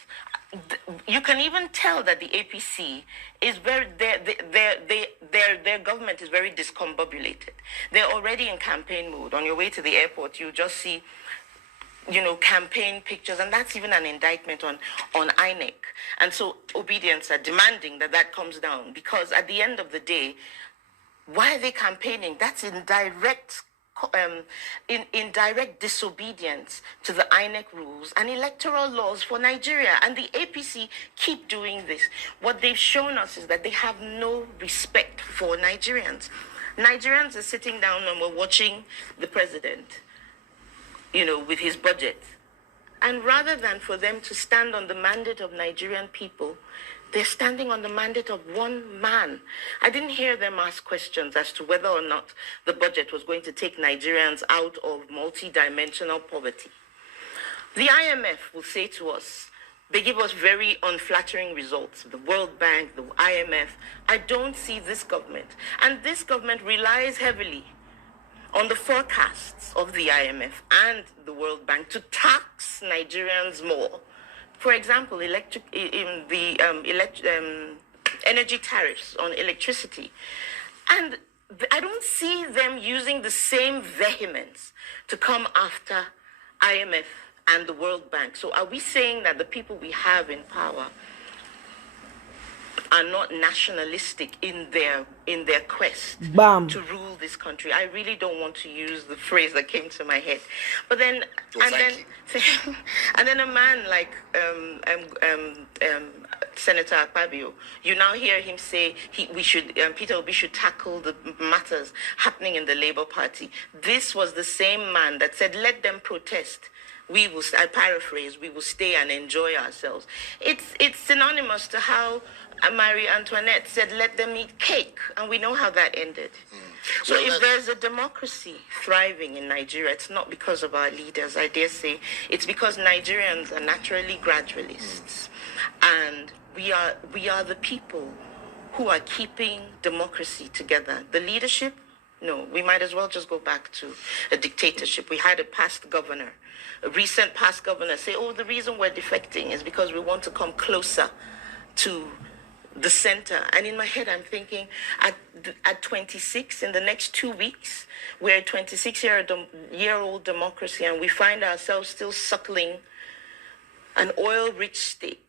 You can even tell that the APC is their government is very discombobulated. They're already in campaign mode. On your way to the airport, you just see campaign pictures, and that's even an indictment on INEC. And so Obedience are demanding that comes down, because at the end of the day, why are they campaigning? That's in direct disobedience to the INEC rules and electoral laws for Nigeria. And the APC keep doing this. What they've shown us is that they have no respect for Nigerians. Nigerians are sitting down and we're watching the president, with his budget. And rather than for them to stand on the mandate of Nigerian people, they're standing on the mandate of one man. I didn't hear them ask questions as to whether or not the budget was going to take Nigerians out of multi-dimensional poverty. The IMF will say to us, they give us very unflattering results. The World Bank, the IMF. I don't see this government. And this government relies heavily on the forecasts of the IMF and the World Bank to tax Nigerians more. For example, energy tariffs on electricity. And I don't see them using the same vehemence to come after IMF and the World Bank. So are we saying that the people we have in power are not nationalistic in their quest to rule this country? I really don't want to use the phrase that came to my head, but then and then a man like Senator Akpabio, you now hear him say Peter Obi should tackle the matters happening in the Labour Party. This was the same man that said, "Let them protest. We will." I paraphrase. "We will stay and enjoy ourselves." It's synonymous to how Marie Antoinette said, "Let them eat cake," and we know how that ended. So if there's a democracy thriving in Nigeria, it's not because of our leaders, I dare say. It's because Nigerians are naturally gradualists, and we are the people who are keeping democracy together. The leadership, no, we might as well just go back to a dictatorship. We had a recent past governor say, "Oh, the reason we're defecting is because we want to come closer to the center." And in my head, I'm thinking, at 26, in the next 2 weeks, we're a 26-year-old democracy, and we find ourselves still suckling an oil-rich state.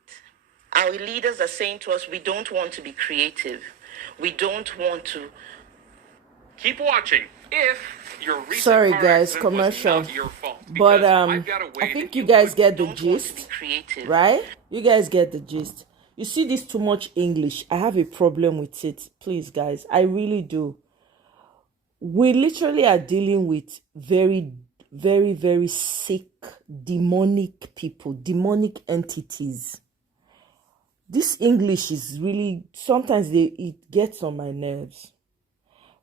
Our leaders are saying to us, we don't want to be creative. We don't want to. Keep watching. If your recent Sorry car guys, accident was commercial, not your fault, but because I've got a way I think that you guys get the don't want to be gist, creative. right? You guys get the gist. You see this too much English, I have a problem with it. Please guys, I really do. We literally are dealing with very, very, very sick, demonic people, demonic entities. This English is really, sometimes it gets on my nerves.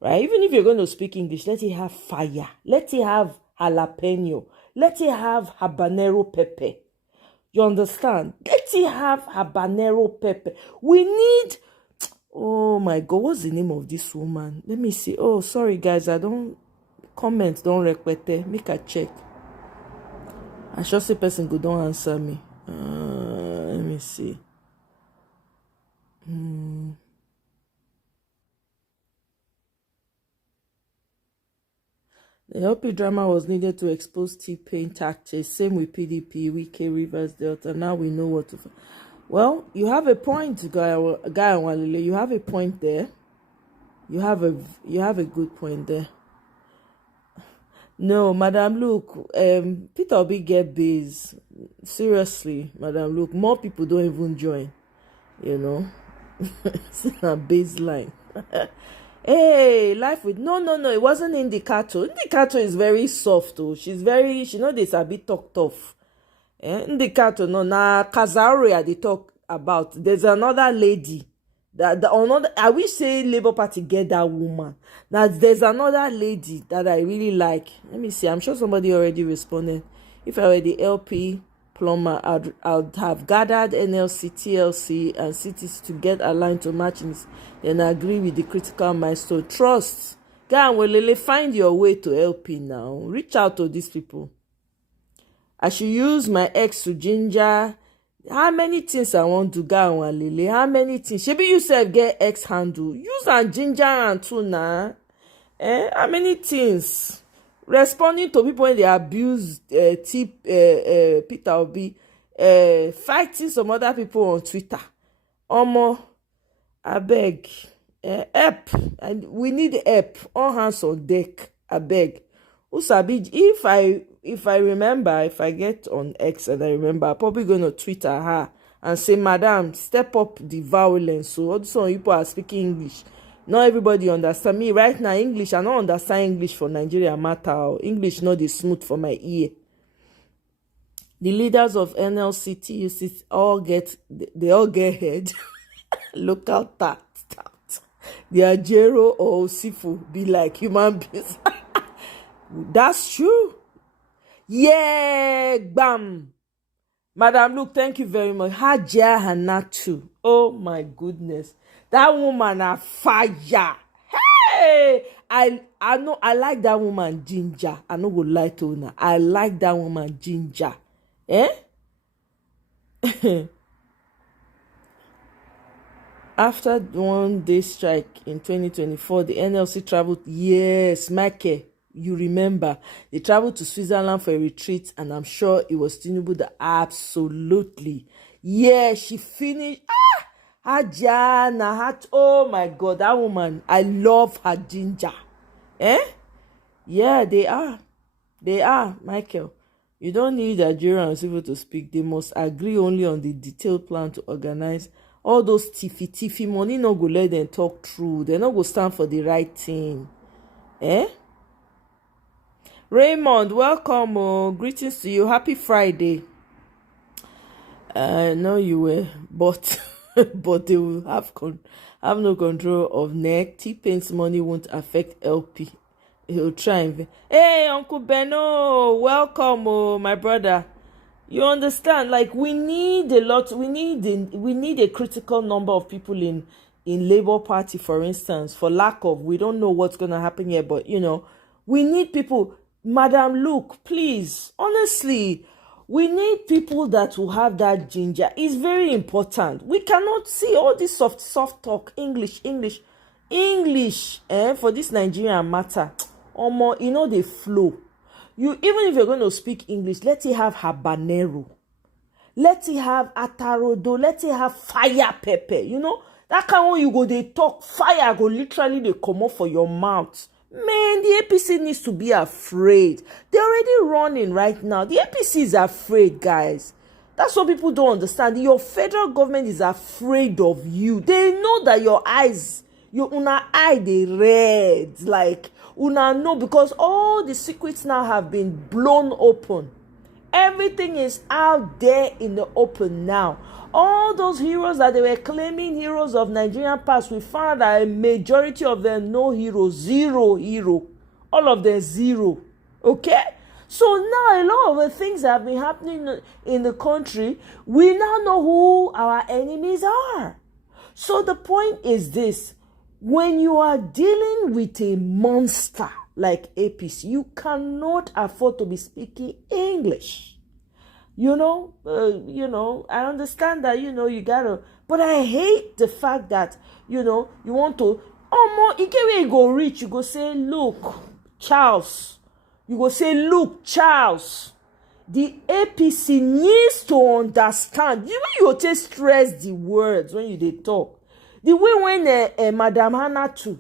Right? Even if you're going to speak English, let it have fire. Let it have jalapeno. Let it have habanero pepper. You understand? Let it have habanero pepper. We need... Oh my God, what's the name of this woman? Let me see. Oh, sorry guys, I don't... Comment, don't requete. Make a check. I sure say person go don't answer me. Let me see. The LP drama was needed to expose T-Pain tactics. Same with PDP, Wike, Rivers, Delta. Now we know what to... Well, you have a point, Guy Walile. You have a point there. You have a good point there. No, Madam, look, Peter Obi get base. Seriously, Madam, look, more people don't even join. It's a baseline. Hey, life with no, it wasn't Indicato. Indicato is very soft. Oh, she know this a bit talk tough. Indicato no na Kazaria they talk about. There's another lady I wish say Labour Party get that woman. Now there's another lady that I really like. Let me see. I'm sure somebody already responded. If I were the LP plumber, I'd have gathered NLC, TLC, and cities to get aligned to matchings, then agree with the critical milestone. Trust. Guy and Welele, find your way to LP now. Reach out to these people. I should use my ex to ginger. How many things I want to go and Welele? How many things? Maybe you self get ex handle. Use and ginger and too now. How many things? Responding to people when they abuse Peter Obi, fighting some other people on Twitter. Omo, abeg, help, and we need help. All hands on deck, abeg. Usabi, if I remember, if I get on X and I remember, I'm probably going to Twitter her and say, "Madam, step up the violence." So all some people are speaking English. Not everybody understand me right now. English, I don't understand English for Nigeria matter. English not the smooth for my ear. The leaders of NLCT they all get head. Local tax. Their Jero or Sifu be like human beings. That's true. Yeah, bam. Madam, look, thank you very much. Hajia Hanatu. Oh my goodness. That woman a fire. Hey! I know I like that woman ginger. I no go lie to her. I like that woman ginger. Eh? After 1 day strike in 2024, the NLC traveled. Yes, Michael, you remember. They traveled to Switzerland for a retreat, and I'm sure it was Tinubu that absolutely. Yeah, she finished. Hajana, oh my God, that woman. I love her ginger. Eh? Yeah, they are. They are, Michael. You don't need Nigerian and civil to speak. They must agree only on the detailed plan to organize. All those tiffy money no go let them talk true. They no go stand for the right thing. Eh? Raymond, welcome. Oh, greetings to you. Happy Friday. I know you were, but but they will have no control of neck. T-Pain's money won't affect LP. He'll try and... Hey, Uncle Beno, welcome, oh, my brother. You understand? Like, we need a lot. We need a critical number of people in Labour Party, for instance. For lack of, we don't know what's gonna happen here, but we need people. Madam, look, please, honestly, we need people that will have that ginger. It's very important. We cannot see all this soft talk, English, for this Nigerian matter. They flow. Even if you're going to speak English, let it have habanero. Let it have atarodo. Let it have fire pepper. That kind when you go, they talk, fire go literally they come off for your mouth. Man, the APC needs to be afraid. They're already running right now. The APC is afraid, guys. That's what people don't understand. Your federal government is afraid of you. They know that your eyes, una eye, they red. Like, una know, because all the secrets now have been blown open. Everything is out there in the open now. All those heroes that they were claiming heroes of Nigerian past, we found that a majority of them no hero, zero hero. All of them zero. Okay? So now a lot of the things that have been happening in the country, we now know who our enemies are. So the point is this. When you are dealing with a monster like APC, you cannot afford to be speaking English. I understand that, you gotta, but I hate the fact that, you want to, you get where you go reach, you go say, look, Charles. You go say, look, Charles. The APC needs to understand. The way you just stress the words when they talk. The way when Madam Hannatu,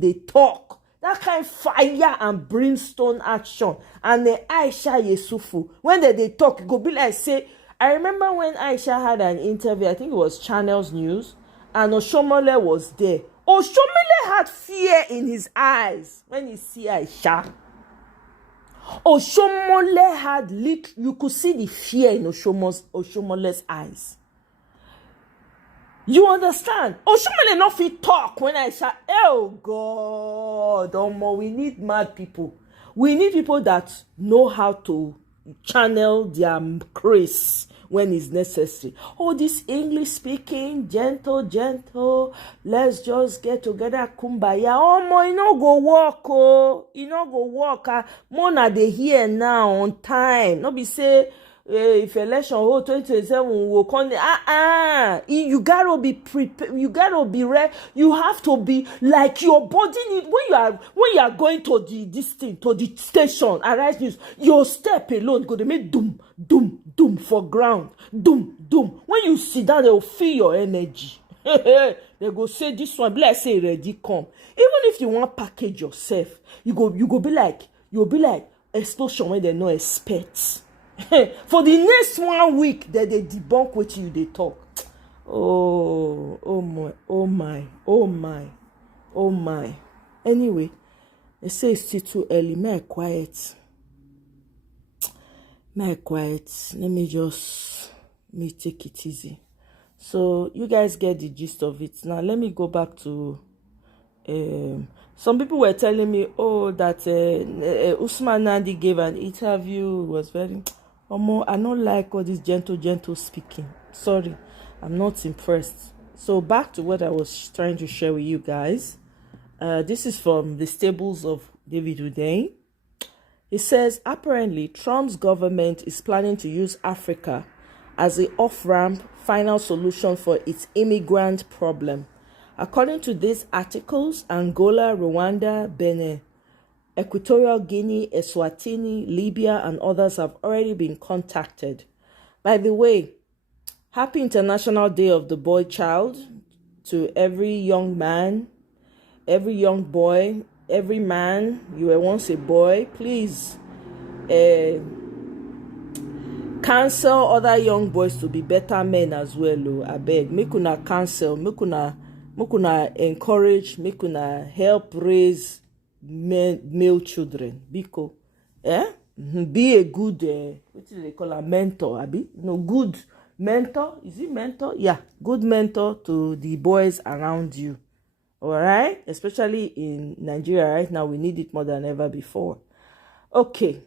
they talk. That kind of fire and brimstone action. And Aisha Yesufu, when they talk, it go be like, say, I remember when Aisha had an interview, I think it was Channel's News, and Oshomole was there. Oshomole had fear in his eyes when he see Aisha. Oshomole had you could see the fear in Oshomole's eyes. You understand? Oshomole not fit talk when I say, oh God, we need mad people. We need people that know how to channel their grace when it's necessary. This English speaking, gentle, let's just get together, kumbaya. You no go walk, you no go walk. Mona they here now on time. No be say, if election 2027 will come, you gotta be prepared. You gotta be ready. You have to be like your body need when you are going to the station. Arise news. Your step alone go to make doom for ground. Doom. When you sit down, they will feel your energy. They go say this one. Be like say ready come. Even if you want package yourself, you go be like explosion when they no expect. For the next 1 week that they debunk what they talk. Oh my. Oh my. Anyway, they say it's still too early. May I quiet? Let me take it easy. So you guys get the gist of it. Now let me go back to some people were telling me, oh, that Usman Nandi gave an interview, was very I don't like all this gentle speaking. Sorry, I'm not impressed. So back to what I was trying to share with you guys. This is from the stables of David Uday. He says, apparently, Trump's government is planning to use Africa as the off-ramp final solution for its immigrant problem. According to these articles, Angola, Rwanda, Benin, Equatorial Guinea, Eswatini, Libya, and others have already been contacted. By the way, happy International Day of the Boy Child to every young man, every young boy, every man. You were once a boy. Please cancel other young boys to be better men as well. I beg. Make una cancel. Make una encourage. Make una help raise male children. Because, be a good, what do they call a mentor? Abi? No, good mentor. Is it mentor? Yeah, good mentor to the boys around you. All right, especially in Nigeria right now, we need it more than ever before. Okay.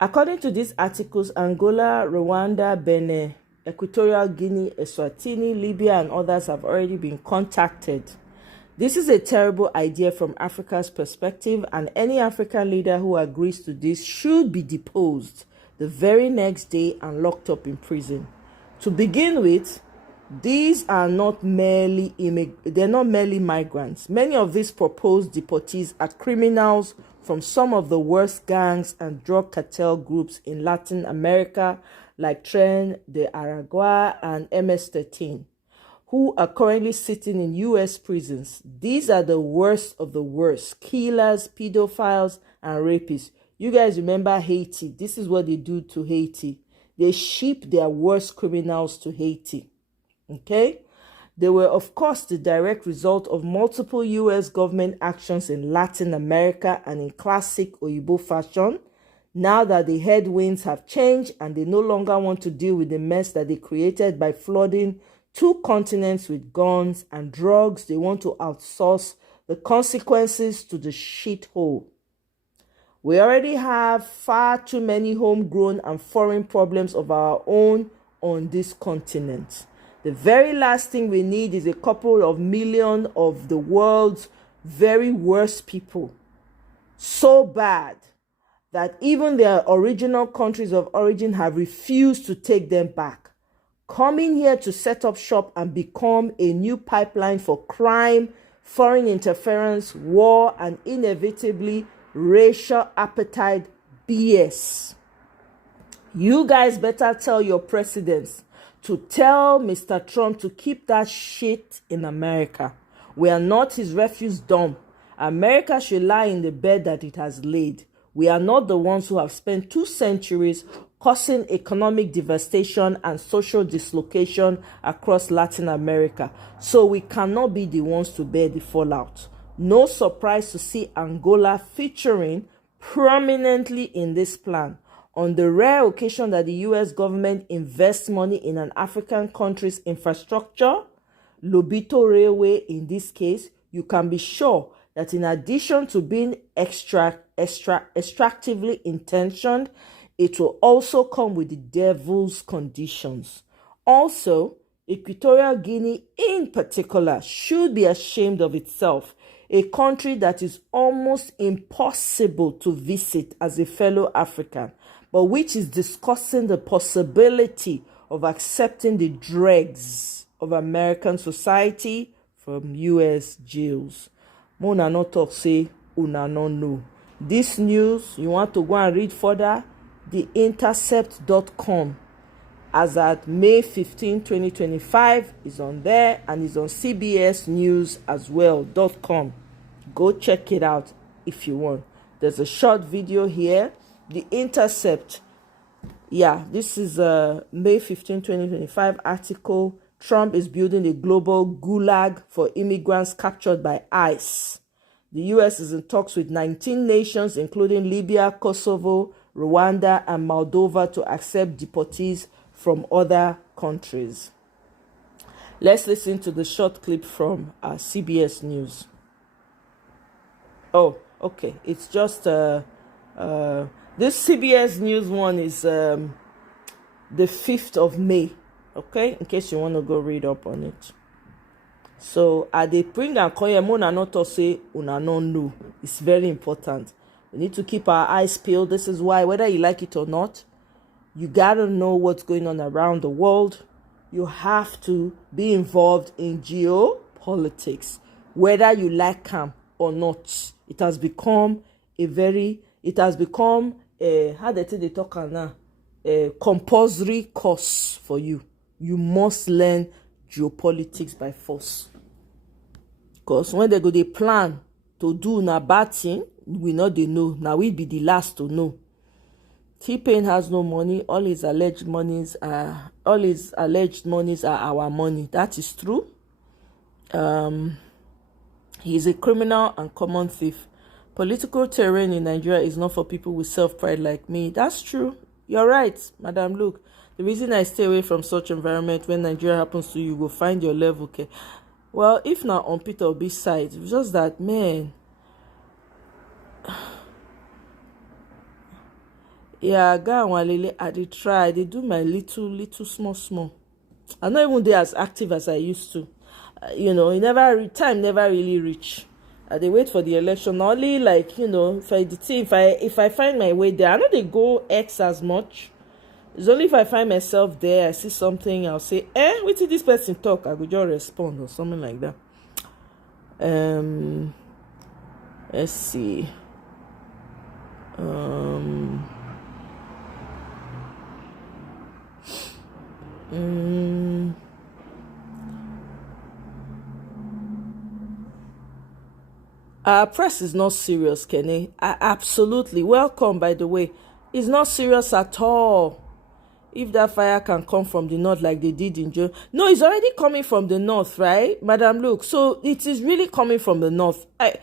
According to these articles, Angola, Rwanda, Benin, Equatorial Guinea, Eswatini, Libya, and others have already been contacted. This is a terrible idea from Africa's perspective, and any African leader who agrees to this should be deposed the very next day and locked up in prison. To begin with, these are not merely migrants. Many of these proposed deportees are criminals from some of the worst gangs and drug cartel groups in Latin America, like Tren de Aragua and MS-13, who are currently sitting in U.S. prisons. These are the worst of the worst: killers, pedophiles, and rapists. You guys remember Haiti? This is what they do to Haiti. They ship their worst criminals to Haiti. Okay, they were, of course, the direct result of multiple U.S. government actions in Latin America, and in classic Oyibo fashion. Now that the headwinds have changed and they no longer want to deal with the mess that they created by flooding 2 continents with guns and drugs, they want to outsource the consequences to the shithole. We already have far too many homegrown and foreign problems of our own on this continent. The very last thing we need is a couple of million of the world's very worst people. So bad that even their original countries of origin have refused to take them back. Coming here to set up shop and become a new pipeline for crime, foreign interference, war, and inevitably racial appetite BS. You guys better tell your presidents to tell Mr. Trump to keep that shit in America. We are not his refuse dump. America should lie in the bed that it has laid. We are not the ones who have spent 2 centuries causing economic devastation and social dislocation across Latin America. So we cannot be the ones to bear the fallout. No surprise to see Angola featuring prominently in this plan. On the rare occasion that the U.S. government invests money in an African country's infrastructure, Lobito Railway in this case, you can be sure that in addition to being extractively intentioned, it will also come with the devil's conditions. Also, Equatorial Guinea in particular should be ashamed of itself, a country that is almost impossible to visit as a fellow African, but which is discussing the possibility of accepting the dregs of American society from U.S. jails. Mona not talk say, una no know. This news, you want to go and read further, theintercept.com. As at May 15, 2025, is on there and is on CBS News as well, .com. Go check it out if you want. There's a short video here. The Intercept. Yeah, this is a May 15, 2025 article Trump is building a global gulag for immigrants captured by ICE. The U.S. is in talks with 19 nations, including Libya, Kosovo, Rwanda, and Moldova, to accept deportees from other countries. Let's listen to the short clip from CBS News. Oh, okay. It's just this CBS News one is the 5th of May. Okay, in case you want to go read up on it. So they bring and call una not to say una no know. It's very important. We need to keep our eyes peeled. This is why, whether you like it or not, you gotta know what's going on around the world. You have to be involved in geopolitics, whether you like them or not. It has become how they talk now, a compulsory course for you. You must learn geopolitics by force. Because when they go, they plan to do na bad thing, we know they know. Now we be the last to know. T-Pain has no money. All his alleged monies are our money. That is true. He's a criminal and common thief. Political terrain in Nigeria is not for people with self-pride like me. That's true. You're right, Madam Luke. The reason I stay away from such environment when Nigeria happens to you, go find your level, okay? Well, if not on Peter Obi's side, it's just that, man. Yeah, I did try. They do my little, small. I'm not even there as active as I used to. Time never really reach. They wait for the election. Only if I find my way there, I know they go X as much. It's only if I find myself there, I see something, I'll say, wait till this person talk, I could just respond or something like that. Let's see. Our press is not serious, Kenny. Absolutely. Welcome, by the way. It's not serious at all. If that fire can come from the north like they did in June. No, it's already coming from the north, right, Madam Luke? So it is really coming from the north. I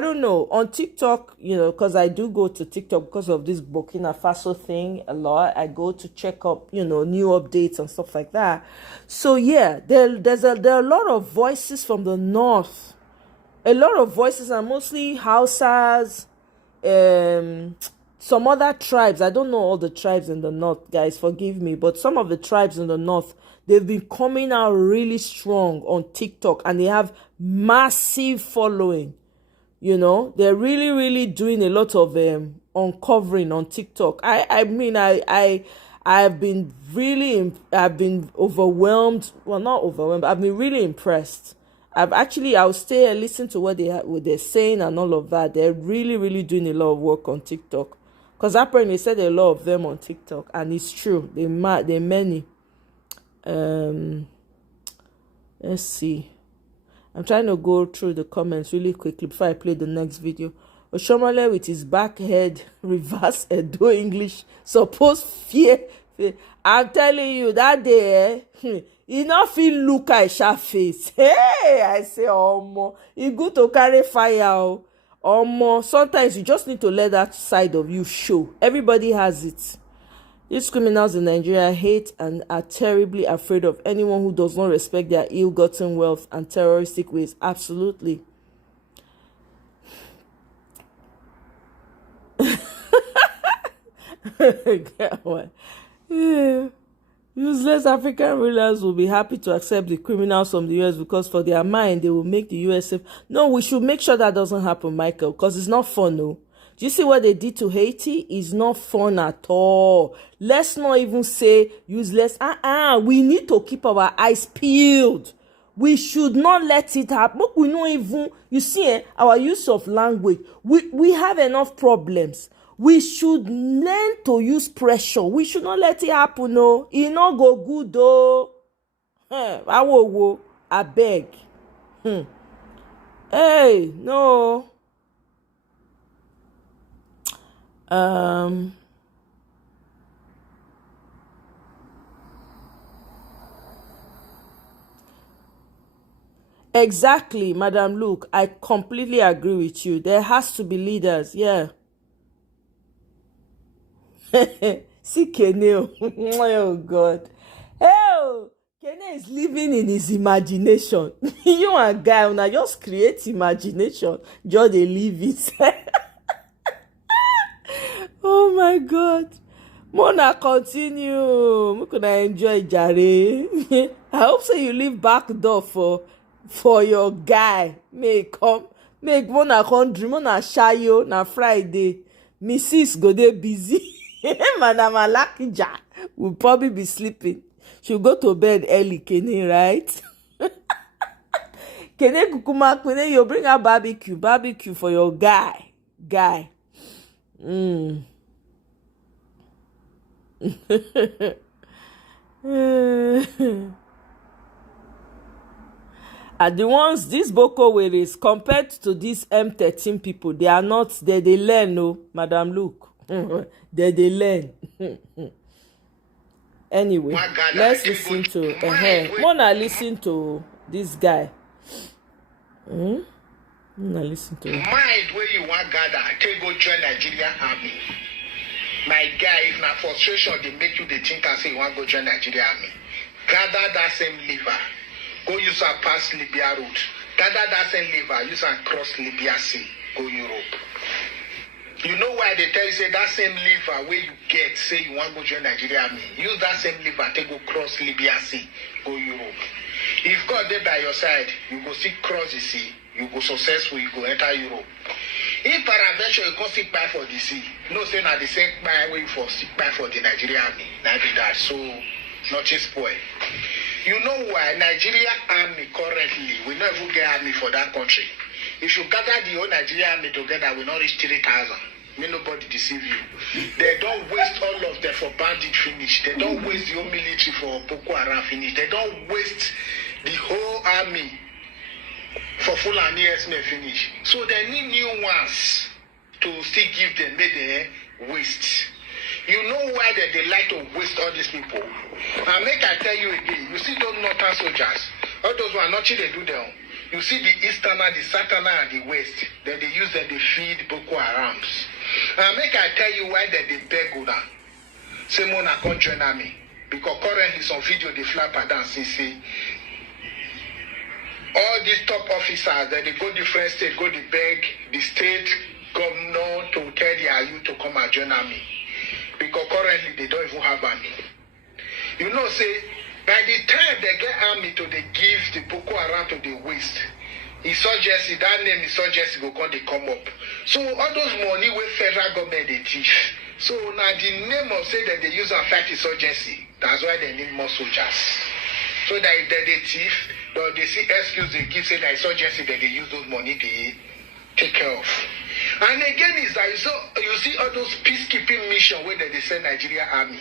don't know. On TikTok, because I do go to TikTok because of this Burkina Faso thing a lot. I go to check up, new updates and stuff like that. So yeah, there are a lot of voices from the north. A lot of voices, and mostly Hausas, some other tribes. I don't know all the tribes in the north, guys, forgive me, but some of the tribes in the north, they've been coming out really strong on TikTok, and they have massive following. They're really, really doing a lot of uncovering on TikTok. I've been overwhelmed. Well, not overwhelmed. I've been really impressed. I'll stay and listen to what they're saying and all of that. They're really, really doing a lot of work on TikTok. Because apparently they said a lot of them on TikTok, and it's true. They're many. Let's see. I'm trying to go through the comments really quickly before I play the next video. Oshomole with his back head, reverse Edo English, suppose fear. I'm telling you, that day, he not feel look at sharp face. Hey, I say, Omo, it's good to carry fire. Omo, sometimes you just need to let that side of you show. Everybody has it. These criminals in Nigeria hate and are terribly afraid of anyone who does not respect their ill-gotten wealth and terroristic ways. Absolutely. Yeah. Useless African rulers will be happy to accept the criminals from the US because for their mind, they will make the US safe. No, we should make sure that doesn't happen, Michael, because it's not fun, no. Do you see what they did to Haiti? It's not fun at all. Let's not even say useless. We need to keep our eyes peeled. We should not let it happen. We not even, you see, our use of language. We have enough problems. We should learn to use pressure. We should not let it happen, no. It not go good, though. I beg. Hey, no. Exactly, Madam Luke. I completely agree with you. There has to be leaders. Yeah. See Kene. Oh God. Oh, Kene is living in his imagination. You and guy, una just create imagination. Just dey live it. Oh my God. Mona continue. Make una enjoy jare. I hope so you leave back door for your guy. Make Mona come dream. Mona shayo na Friday. Mrs. go dey busy. Madam Alakija will probably be sleeping. She'll go to bed early, Kene, right? Kene kukuma, Kene, you bring her barbecue for your guy. And the ones, these Boko Weres, compared to these M13 people, they are not, they learn, no, Madam Luke. They learn. Anyway, let's listen to, Mona listen to this guy. Mona listen to him. Mind where you want gather, take go join Nigerian army. My guy, if na frustration, they make you the think and say you want to go join Nigerian army. Gather that same liver. Go use a pass Libya route. Gather that same liver, use and cross Libya Sea. Go Europe. You know why they tell you say that same liver where you get, say you want to go join Nigeria army. Use that same liver to go cross Libya Sea. Go Europe. If God there by your side, you go see cross the sea. You go successful, you go enter Europe. If peradventure you go seek buy for the sea, no say na the same buy way for seek buy for the Nigeria army. Now be that, so nothing spoil. You know why Nigeria army currently, we not even get army for that country. If you gather the whole Nigeria army together, we not reach 3,000. May nobody deceive you. They don't waste all of them for bandit finish. They don't waste the whole military for Boko Haram finish. They don't waste the whole army for Fulani Esme finish. So they need new ones to still give them, make them waste. You know why they like to waste all these people? And make I tell you again, you see those northern soldiers, all those who are nothing they do them. You see the easterner, the southerner, and the west. Then they use them, they feed Boko Harams. And make I tell you why they beg Uda. Say Mona come join army. Because currently some video they flap at and say all these top officers that they go different states, go to beg the state governor to tell their youth to come and join army. Because currently they don't even have army. You know, say, by the time they get army to they give the Boko Haram to the west, insurgency, that name insurgency go come up. So all those money with federal government they thief. So now the name of say that they use and fight insurgency, that's why they need more soldiers. So that if they thief, or they see excuse they give say that insurgency that they use those money they take care of. And again is that you see all those peacekeeping mission where they send Nigeria army.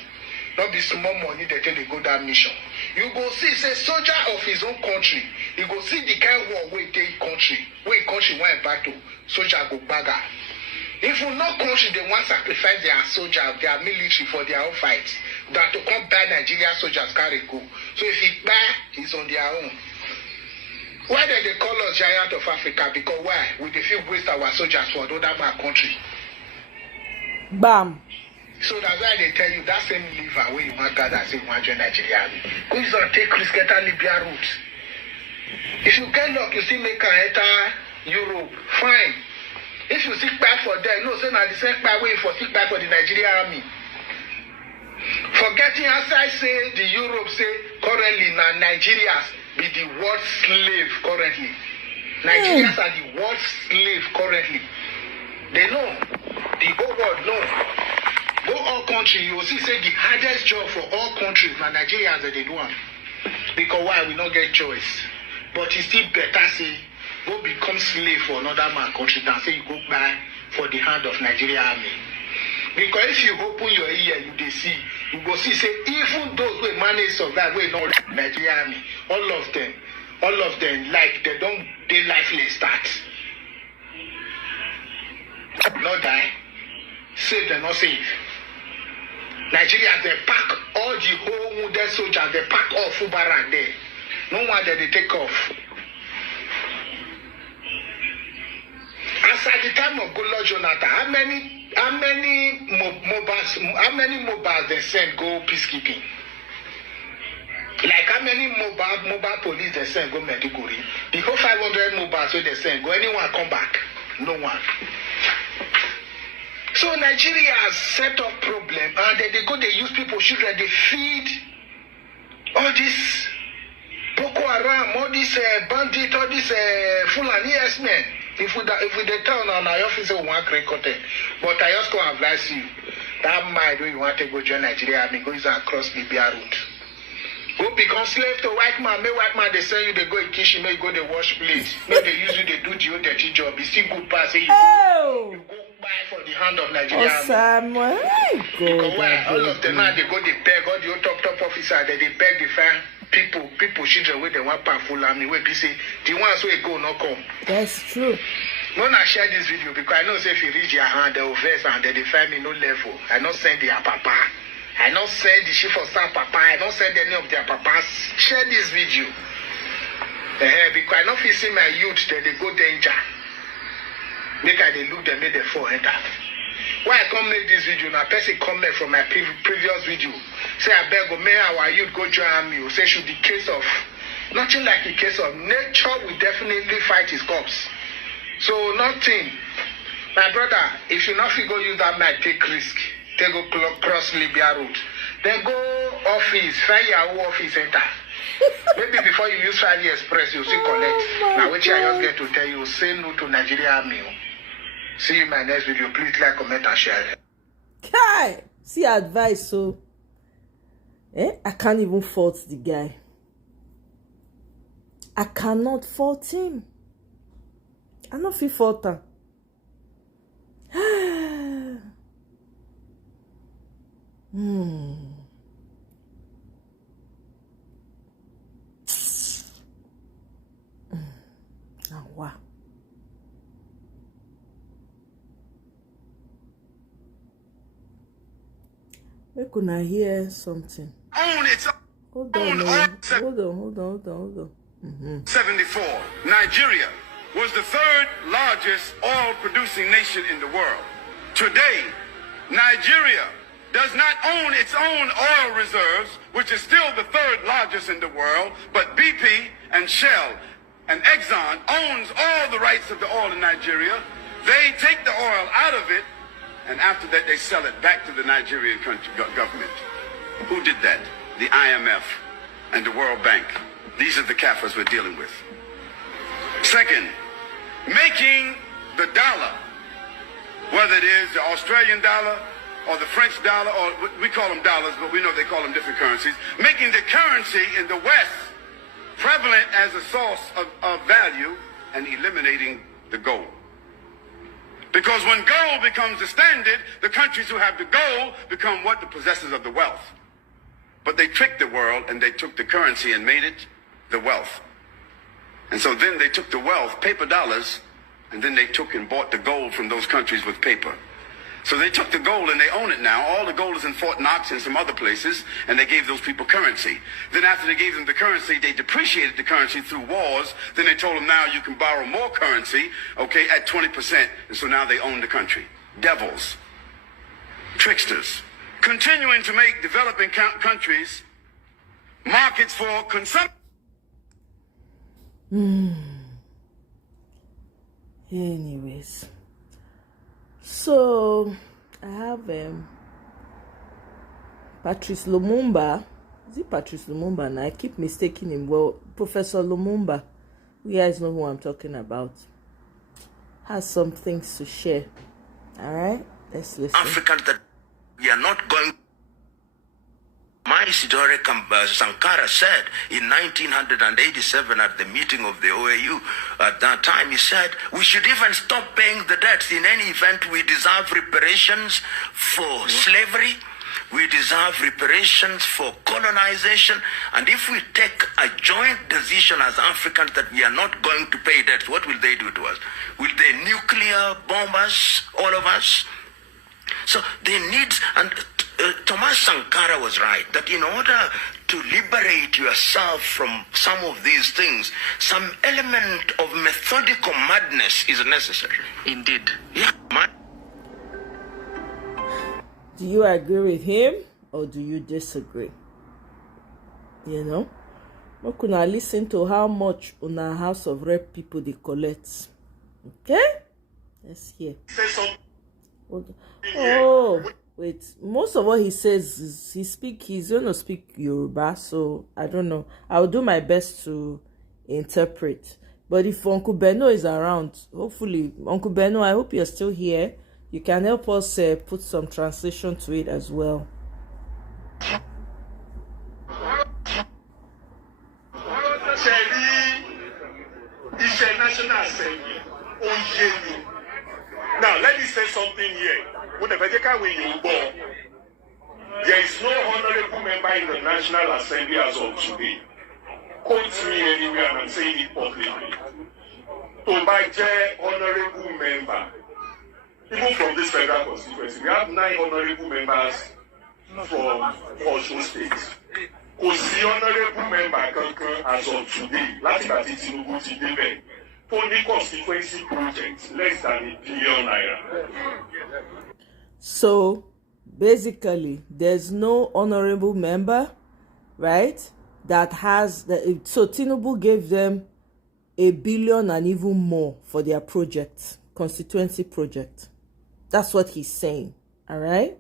Not be small money they tell they go that mission. You go see, say soldier of his own country. You go see the kind of war where they country want battle, soldier go bagger. If you know country, they want to sacrifice their soldiers, their military for their own fight. That to come buy Nigeria soldiers carry go. So if he buy, he's on their own. Why did they call us giant of Africa? Because why? We dey feel waste our soldiers for another man country. Bam. So that's why they tell you that same liver where you want gather say you want join Nigeria. Go is on take risk enter Libya route. If you get luck, you see make enter Europe, fine. If you seek back for them, no, say now the same back way for seek back for the Nigeria army. Forgetting outside say the Europe say currently now Nigerians be the world slave currently. Nigerians are the world slave currently. They know. The whole world know. Go all country, you will see say the hardest job for all countries now Nigerians that they do one. Because why we not get choice. But it's still better say go become slave for another man country than say you go buy for the hand of Nigeria army. Because if you open your ear, you dey see, you go see say even those who manage survive, we not Nigeria army, all of them like they don't they lifeless start. Not die, save them not save. Nigerians they pack all the whole wounded soldiers, they pack off Ubarak there. No one that they take off. time of Goodluck Jonathan, how many mobiles they send go peacekeeping? Like how many mobile police they send go Meduguri? The whole 500 mobiles so they send go, anyone come back? No one. So Nigeria has set up problem, and they use people children, they feed all this Boko Haram, all this bandit, all this Fulani men. If we tell on our officer we want to content, but I just go advise you that mind when you want to go join Nigeria, I mean go across Libya route. Go become slave to white man. Make white man they send you, they go in kitchen, make you go they wash plates, make they use you, they do the dirty job. It's still good pass. You go buy for the hand of Nigeria. Oh, Samuel, because why all of them now they go they beg all the top officer, they beg the fine people children where they want powerful army where they say the ones where go not come. That's true. When I share this video because I know say if you reach your hand they will verse and they find me no level. I not send their papa. I not send the chief of staff papa. I not send any of their papas. Share this video. Because I not feel see my youth that they go danger. Make I they look them make they fall enter. Why I come make this video? Now person comment from my previous video. Say I beg may our youth go join me. Say should the case of nothing like the case of nature will definitely fight his cops. So nothing. My brother, if you not go use that might take risk. They go cross Libya route. Then go office, find your office enter. Maybe before you use Friday Express, you see collect. Now which I just get to tell you, say no to Nigeria Army. See you in my next video. Please like, comment, and share. Kai, see advice so. I can't even fault the guy. I cannot fault him. I don't feel fault him. Wow. We could hear something. Hold on. 74. Nigeria was the third largest oil producing nation in the world. Today, Nigeria does not own its own oil reserves, which is still the third largest in the world, but BP and Shell and Exxon owns all the rights of the oil in Nigeria. They take the oil out of it, and after that they sell it back to the Nigerian government. Who did that? The IMF and the World Bank. These are the kafirs we're dealing with. Second, making the dollar, whether it is the Australian dollar or the French dollar, or we call them dollars, but we know they call them different currencies, making the currency in the West prevalent as a source of value and eliminating the gold. Because when gold becomes the standard, the countries who have the gold become what? The possessors of the wealth. But they tricked the world and they took the currency and made it the wealth. And so then they took the wealth, paper dollars, and then they took and bought the gold from those countries with paper. So they took the gold and they own it now. All the gold is in Fort Knox and some other places, and they gave those people currency. Then after they gave them the currency, they depreciated the currency through wars. Then they told them now you can borrow more currency, okay, at 20%. And so now they own the country. Devils. Tricksters. Continuing to make developing countries markets for consumption. Anyways. So, I have Patrice Lumumba. Is it Patrice Lumumba? Now I keep mistaking him. Well, Professor Lumumba, you guys know who I'm talking about, has some things to share. All right, let's listen. Africans that we are not going. My historic Sankara said in 1987 at the meeting of the OAU, at that time he said, we should even stop paying the debts. In any event, we deserve reparations for slavery. We deserve reparations for colonization. And if we take a joint decision as Africans that we are not going to pay debts, what will they do to us? Will they nuclear bomb us, all of us? So they need, and Thomas Sankara was right, that in order to liberate yourself from some of these things, some element of of methodical madness is necessary. Indeed. Yeah, Do you agree with him or do you disagree? You know? We could not listen to how much on our House of Rep people they collect. Okay? Let's hear. Oh, wait. Most of what he says is he's going to speak Yoruba, so I don't know. I'll do my best to interpret. But if Uncle Beno is around, hopefully, Uncle Beno, I hope you're still here. You can help us put some translation to it as well. National Assembly. Now, let me say something here. There is no honorable member in the National Assembly as of today. Quote me anywhere and I'm saying it publicly. To buy honorable member, even from this federal constituency, we have 9 honorable members from Osun State. The honorable member as of today, last year Tinubu ti débẹ̀, only constituency projects less than R1 billion. So basically, there's no honorable member, right? That has so Tinubu gave them R1 billion and even more for their project, constituency project. That's what he's saying. All right.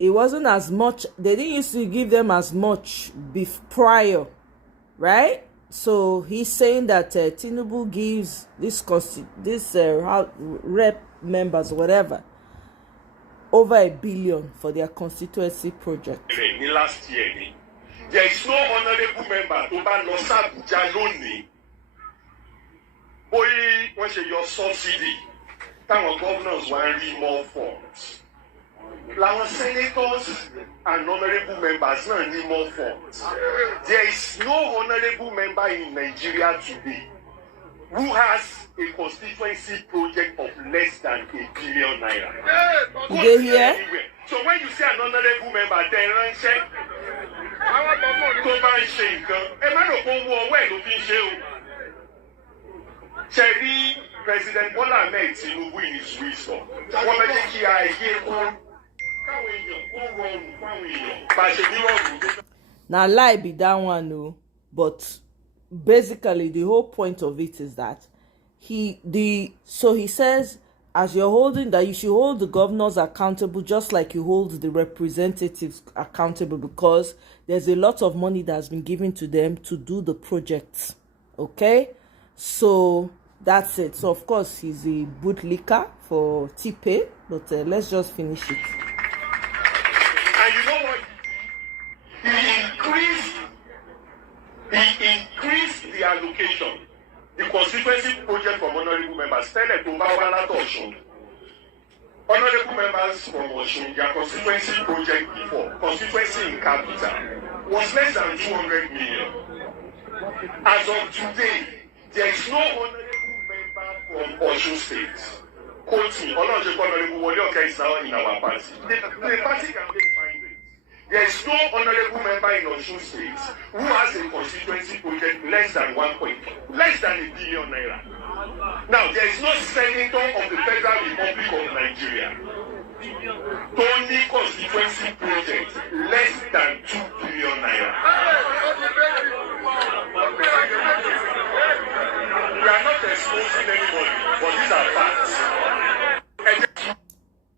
It wasn't as much. They didn't used to give them as much prior, right? So he's saying that Tinubu gives this rep members whatever over R1 billion for their constituency project. Last year, there is no honorable member to ban Abuja lonely. Boy, when your subsidy, our governors want more funds. Our senators and honorable members don't need more funds. There is no honorable member in Nigeria today who has a constituency project of less than R1 billion. They hear? So when you say an honorable member, then run check. President Bola Ahmed Tinubu in his wisdom. Now lie be that one, no. But basically the whole point of it is that he says, as you're holding that, you should hold the governors accountable just like you hold the representatives accountable, because there's a lot of money that's been given to them to do the projects. Okay, so that's it. So of course he's a bootlicker for T-Pay, but let's just finish it. And you know what? He increased the allocation, the constituency project from honorable members. Tell it to Mawala Osun. Honorable members from Osun, their constituency project before, constituency in capital, was less than 200 million. As of today, there is no honorable member from Osun State. Quote me, honorable Wole is now in our party. The party can make findings. There is no honorable member in Osun State who has a constituency project less than R1 billion. Now, there is no senator of the Federal Republic of Nigeria only constituency project less than R2 billion. We are not exposing anybody, but these are facts.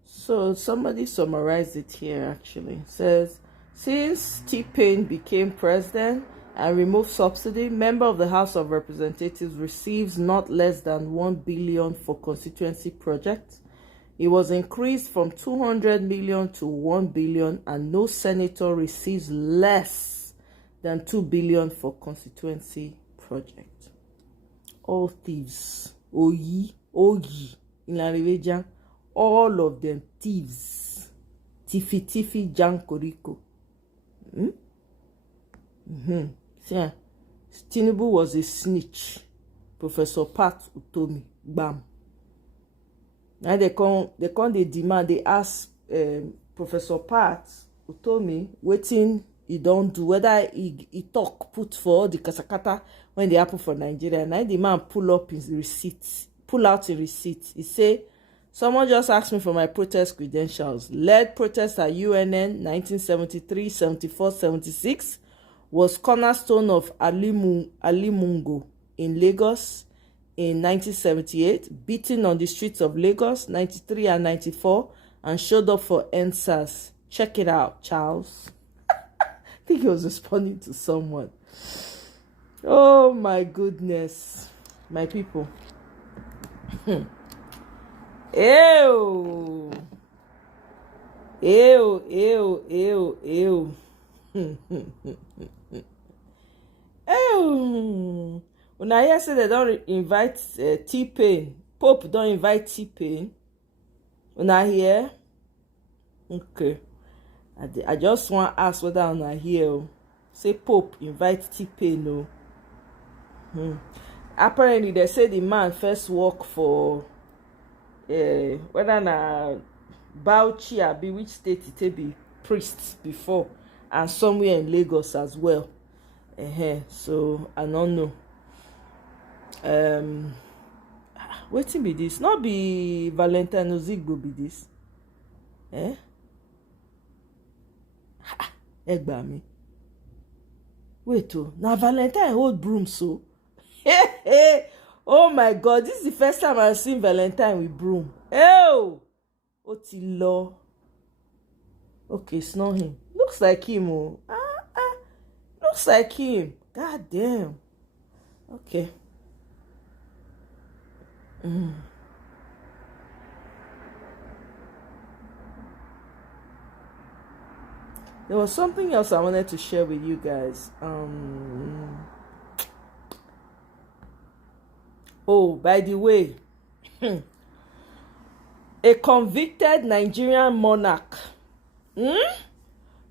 So somebody summarized it here actually. It says, since T-Pain became president and removed subsidy, member of the House of Representatives receives not less than R1 billion for constituency projects. It was increased from 200 million to 1 billion, and no senator receives less than 2 billion for constituency project. All thieves. Oyi, in La Riveja, all of them thieves. Tiffy, Jankoriko. See, Tinubu was a snitch. Professor Pat Utomi, bam. Now they demand, they ask Professor Pat Utomi, waiting he don't do, whether he talk put for the kasakata when they happen for Nigeria. Now the man pull out his receipt. He say, someone just asked me for my protest credentials. Led protest at UNN 1973, 74, 76 was cornerstone of Alimungo in Lagos in 1978, beating on the streets of Lagos 93 and 94, and showed up for NSAS. Check it out, Charles. I think he was responding to someone. Oh my goodness, my people. Ew. Ew, ew, ew, ew. Ew. When I hear say they don't invite T-Pain, Pope don't invite T-Pain. When I hear, okay. I just want to ask whether I hear. Say Pope invite T-Pain, no. Apparently, they say the man first work for whether na Bauchi or be which state it be priest before, and somewhere in Lagos as well. So I don't know. Wetin be this? Not be Valentine Ozigbo be this. Egba me. Wait, now Valentine hold broom so. Oh my God, this is the first time I've seen Valentine with broom. Oh, Otilo. Okay, it's not him. Looks like him. Looks like him. God damn. Okay. There was something else I wanted to share with you guys. Oh, by the way, a convicted Nigerian monarch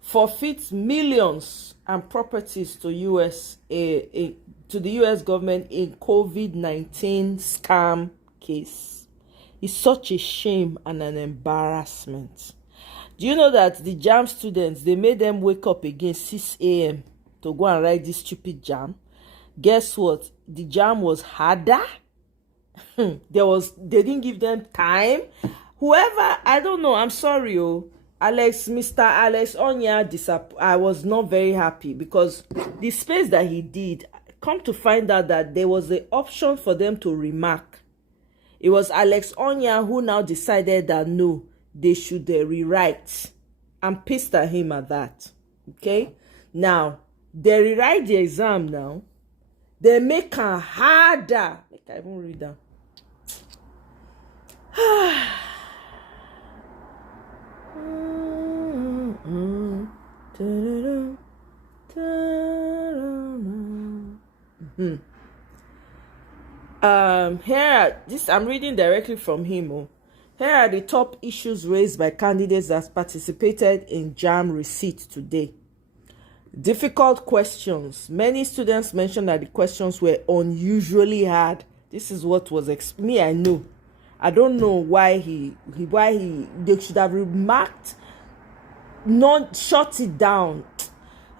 forfeits millions and properties to to the US government in COVID-19 scam case. It's such a shame and an embarrassment. Do you know that the JAM students, they made them wake up again 6 a.m. to go and write this stupid JAM? Guess what? The JAM was harder. They didn't give them time. Whoever, I don't know, I'm sorry, Mr. Alex Onya, I was not very happy because the space that he did, come to find out that there was an option for them to remark. It was Alex Onya who now decided that no, they should rewrite. I'm pissed at him at that. Okay? Now, they rewrite the exam now. They make it harder. I even read that. I'm reading directly from him. Here are the top issues raised by candidates that participated in JAM receipt today. Difficult questions. Many students mentioned that the questions were unusually hard. This is what was me. I know. I don't know why they should have remarked, not shut it down.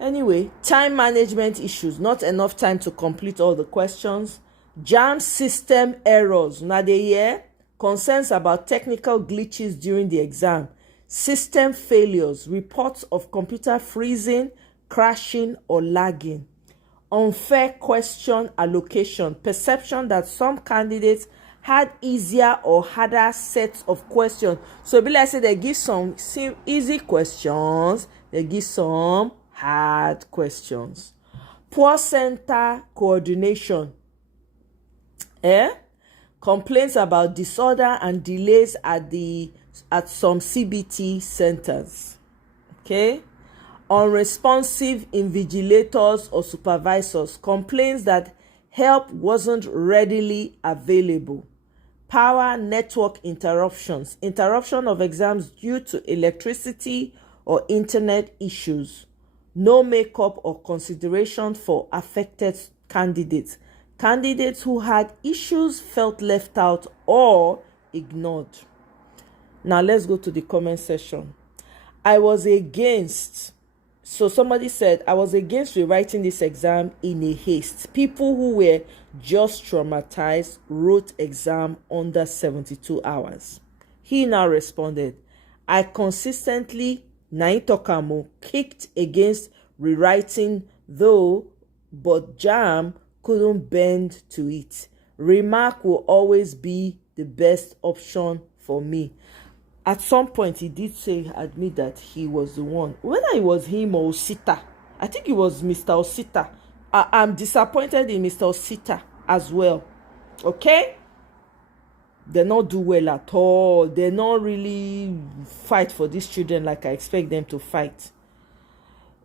Anyway, time management issues. Not enough time to complete all the questions. JAM system errors. Now they hear concerns about technical glitches during the exam. System failures. Reports of computer freezing, crashing, or lagging. Unfair question allocation. Perception that some candidates had easier or harder sets of questions. So be like say they give some easy questions, they give some hard questions. Poor center coordination. Complaints about disorder and delays at some CBT centers. Okay? Unresponsive invigilators or supervisors. Complaints that help wasn't readily available. Power network interruptions. Interruption of exams due to electricity or internet issues. No makeup or consideration for affected candidates. Candidates who had issues felt left out or ignored. Now let's go to the comment section. I was against So somebody said, I was against rewriting this exam in a haste. People who were just traumatized wrote exam under 72 hours. He now responded, I consistently, Naitokamo, kicked against rewriting though, but JAM couldn't bend to it. Remark will always be the best option for me. At some point, he did admit that he was the one. Whether it was him or Osita, I think it was Mr. Osita. I'm disappointed in Mr. Osita as well. Okay? They not do well at all. They not really fight for these children like I expect them to fight.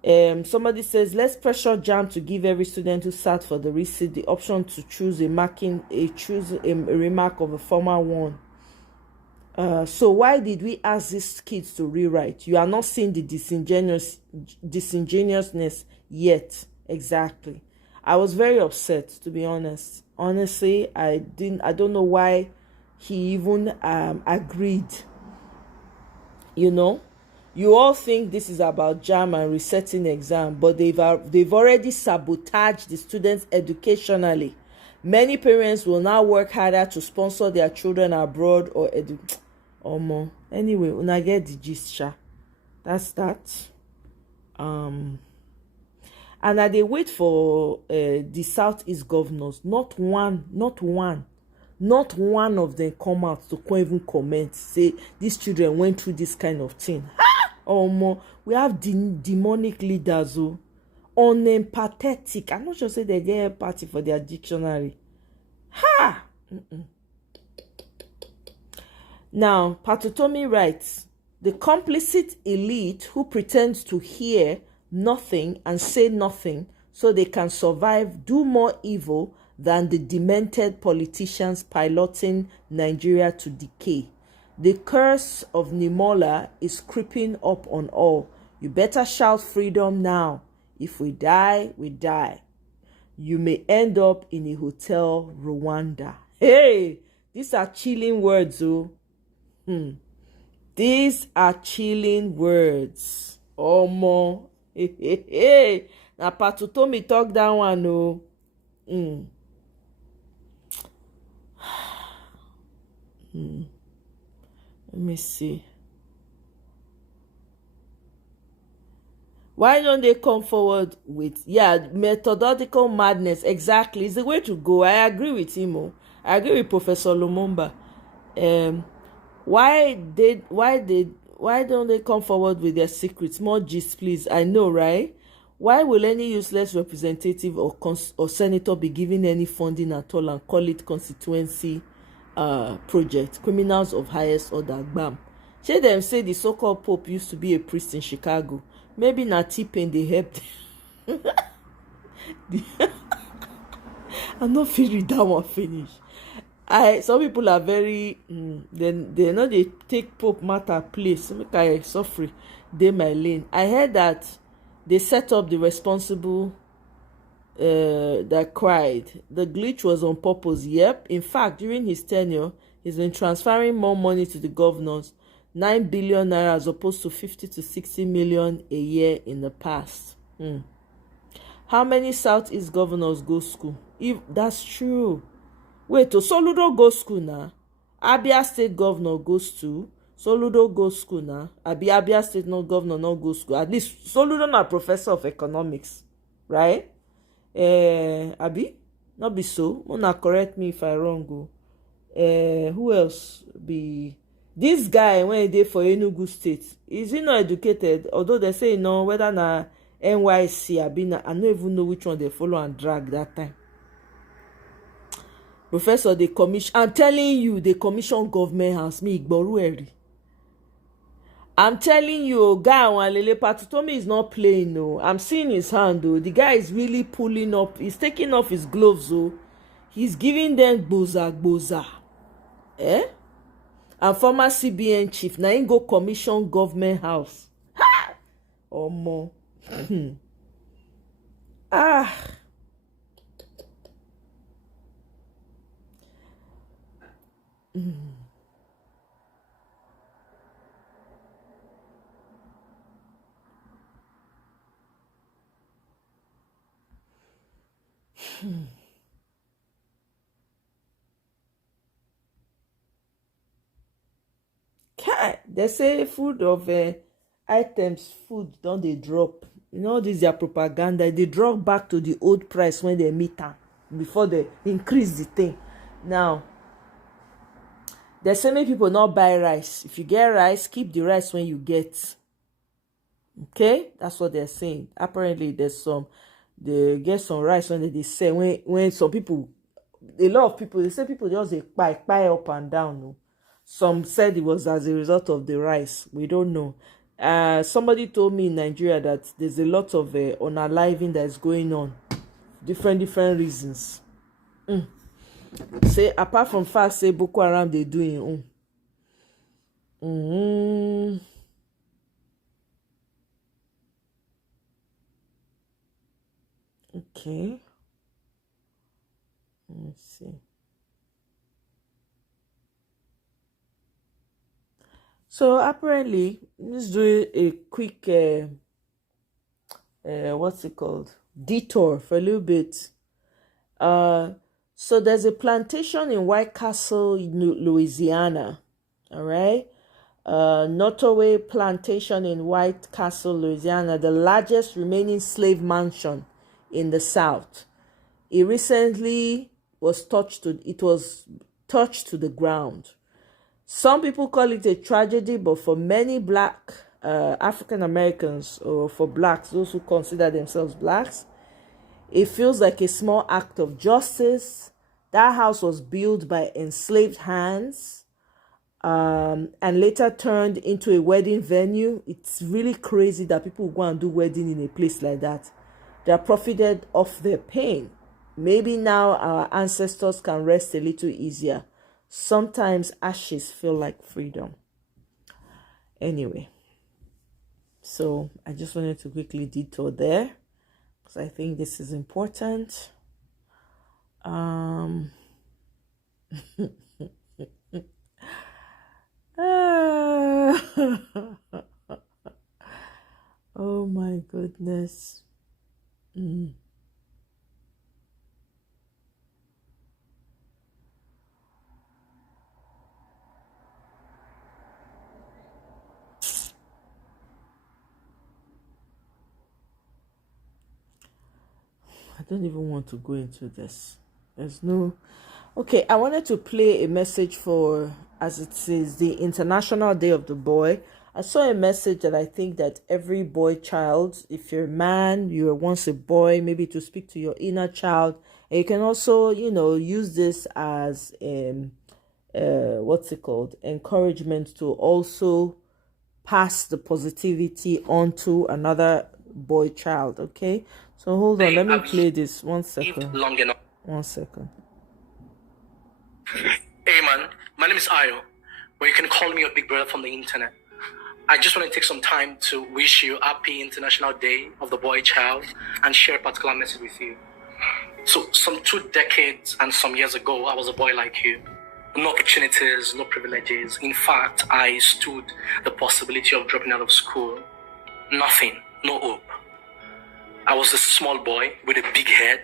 Somebody says, let's pressure JAM to give every student who sat for the receipt the option to choose a remark of a former one. So why did we ask these kids to rewrite? You are not seeing the disingenuousness yet. Exactly. I was very upset, to be honest. Honestly, I don't know why he even agreed. You know, you all think this is about JAM and resetting exam, but they've already sabotaged the students educationally. Many parents will now work harder to sponsor their children abroad or anyway, una get the gist, sha. That's that. And they wait for the Southeast governors. Not one of them come out to even comment, say these children went through this kind of thing. We have demonic leaders who unempathetic. I'm not sure say they get empathy for their dictionary. Now, Patutomi writes, the complicit elite who pretends to hear nothing and say nothing so they can survive do more evil than the demented politicians piloting Nigeria to decay. The curse of Nimola is creeping up on all. You better shout freedom now. If we die, we die. You may end up in a hotel Rwanda. Hey, these are chilling words, oh. These are chilling words. Omo. Hey. Now, Patutomi talk that one, oh. Let me see. Why don't they come forward with, methodological madness? Exactly. It's the way to go. I agree with him. I agree with Professor Lumumba. Why don't they come forward with their secrets? More gist, please. I know, right? Why will any useless representative or senator be given any funding at all and call it constituency project? Criminals of highest order, bam. Shey them say the so-called Pope used to be a priest in Chicago. Maybe na T-Pain they helped. I'm not feeling that one finish. Some people are very they know they take Pope matter place. Make I suffer dey my lane. I heard that they set up the responsible that cried. The glitch was on purpose. Yep. In fact, during his tenure, he's been transferring more money to the governors, 9 billion naira as opposed to 50 to 60 million a year in the past. How many Southeast governors go school? If that's true. Wait, Soludo go school now. Abia State governor goes to. Soludo go school now. Abia State no governor no go school. At least Soludo na professor of economics, right? Abi, not be so. Una correct me if I wrong. Go. Who else be this guy when he dey for Enugu State? Is he not educated? Although they say no, whether na NYC Abi na, I don't even know which one they follow and drag that time. Professor, they commission. I'm telling you, they commission government house. Me igboru eri. I'm telling you, guy Wanlele Patutomi is not playing. No, I'm seeing his hand. Though the guy is really pulling up. He's taking off his gloves. Oh, he's giving them boza. And former CBN chief. Now he go commission government house. Ha! Omo. They say food of items, food don't they drop. You know, this is their propaganda. They drop back to the old price when they meet am before they increase the thing. Now, they say make people not buy rice. If you get rice, keep the rice when you get. Okay, that's what they're saying. Apparently, they get some rice when they say when some people, a lot of people, they say people just they buy up and down. No? Some said it was as a result of the rice. We don't know. Somebody told me in Nigeria that there's a lot of unaliving that is going on, different reasons. Say apart from fact, say Boko Haram they doing. Okay. Let's see. So apparently, let's do a quick what's it called? Detour for a little bit. So there's a plantation in White Castle, Louisiana. All right. Nottoway Plantation in White Castle, Louisiana, the largest remaining slave mansion in the South. It recently was touched to the ground. Some people call it a tragedy, but for many black African Americans, or for blacks, those who consider themselves blacks, it feels like a small act of justice. That house was built by enslaved hands and later turned into a wedding venue. It's really crazy that people go and do wedding in a place like that. They are profited off their pain. Maybe now our ancestors can rest a little easier. Sometimes ashes feel like freedom. Anyway, so I just wanted to quickly detour there because I think this is important. Oh my goodness. I don't even want to go into this. There's no... Okay, I wanted to play a message for, as it says, the International Day of the Boy. I saw a message that I think that every boy child, if you're a man, you were once a boy, maybe to speak to your inner child. And you can also, use this as, encouragement to also pass the positivity on to another boy child, okay? So hold on, let me play this. 1 second. Long enough. 1 second. Hey man, my name is Ayo, but you can call me your big brother from the internet. I just want to take some time to wish you happy International Day of the Boy Child and share a particular message with you. So some 2 decades and some years ago, I was a boy like you. No opportunities, no privileges. In fact, I stood the possibility of dropping out of school. Nothing, no hope. I was a small boy with a big head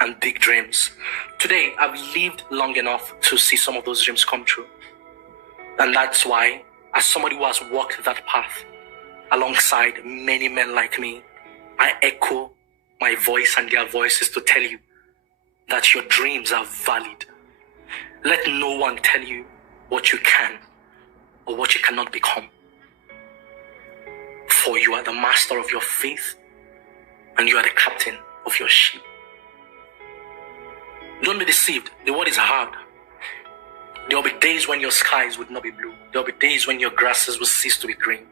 and big dreams. Today, I've lived long enough to see some of those dreams come true. And that's why, as somebody who has walked that path alongside many men like me, I echo my voice and their voices to tell you that your dreams are valid. Let no one tell you what you can or what you cannot become. For you are the master of your faith and you are the captain of your ship. Don't be deceived. The world is hard. There will be days when your skies would not be blue. There will be days when your grasses will cease to be green.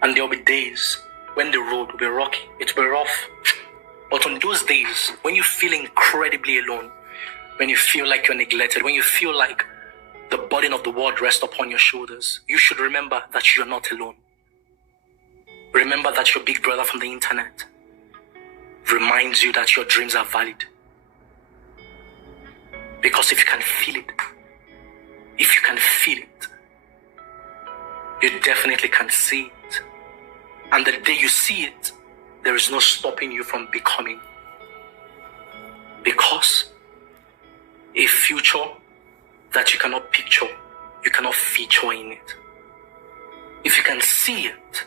And there will be days when the road will be rocky. It will be rough. But on those days, when you feel incredibly alone, when you feel like you're neglected, when you feel like the burden of the world rests upon your shoulders, you should remember that you're not alone. Remember that your big brother from the internet reminds you that your dreams are valid. Because if you can feel it, you definitely can see it. And the day you see it, there is no stopping you from becoming. future that you cannot picture, you cannot feature in it. If you can see it,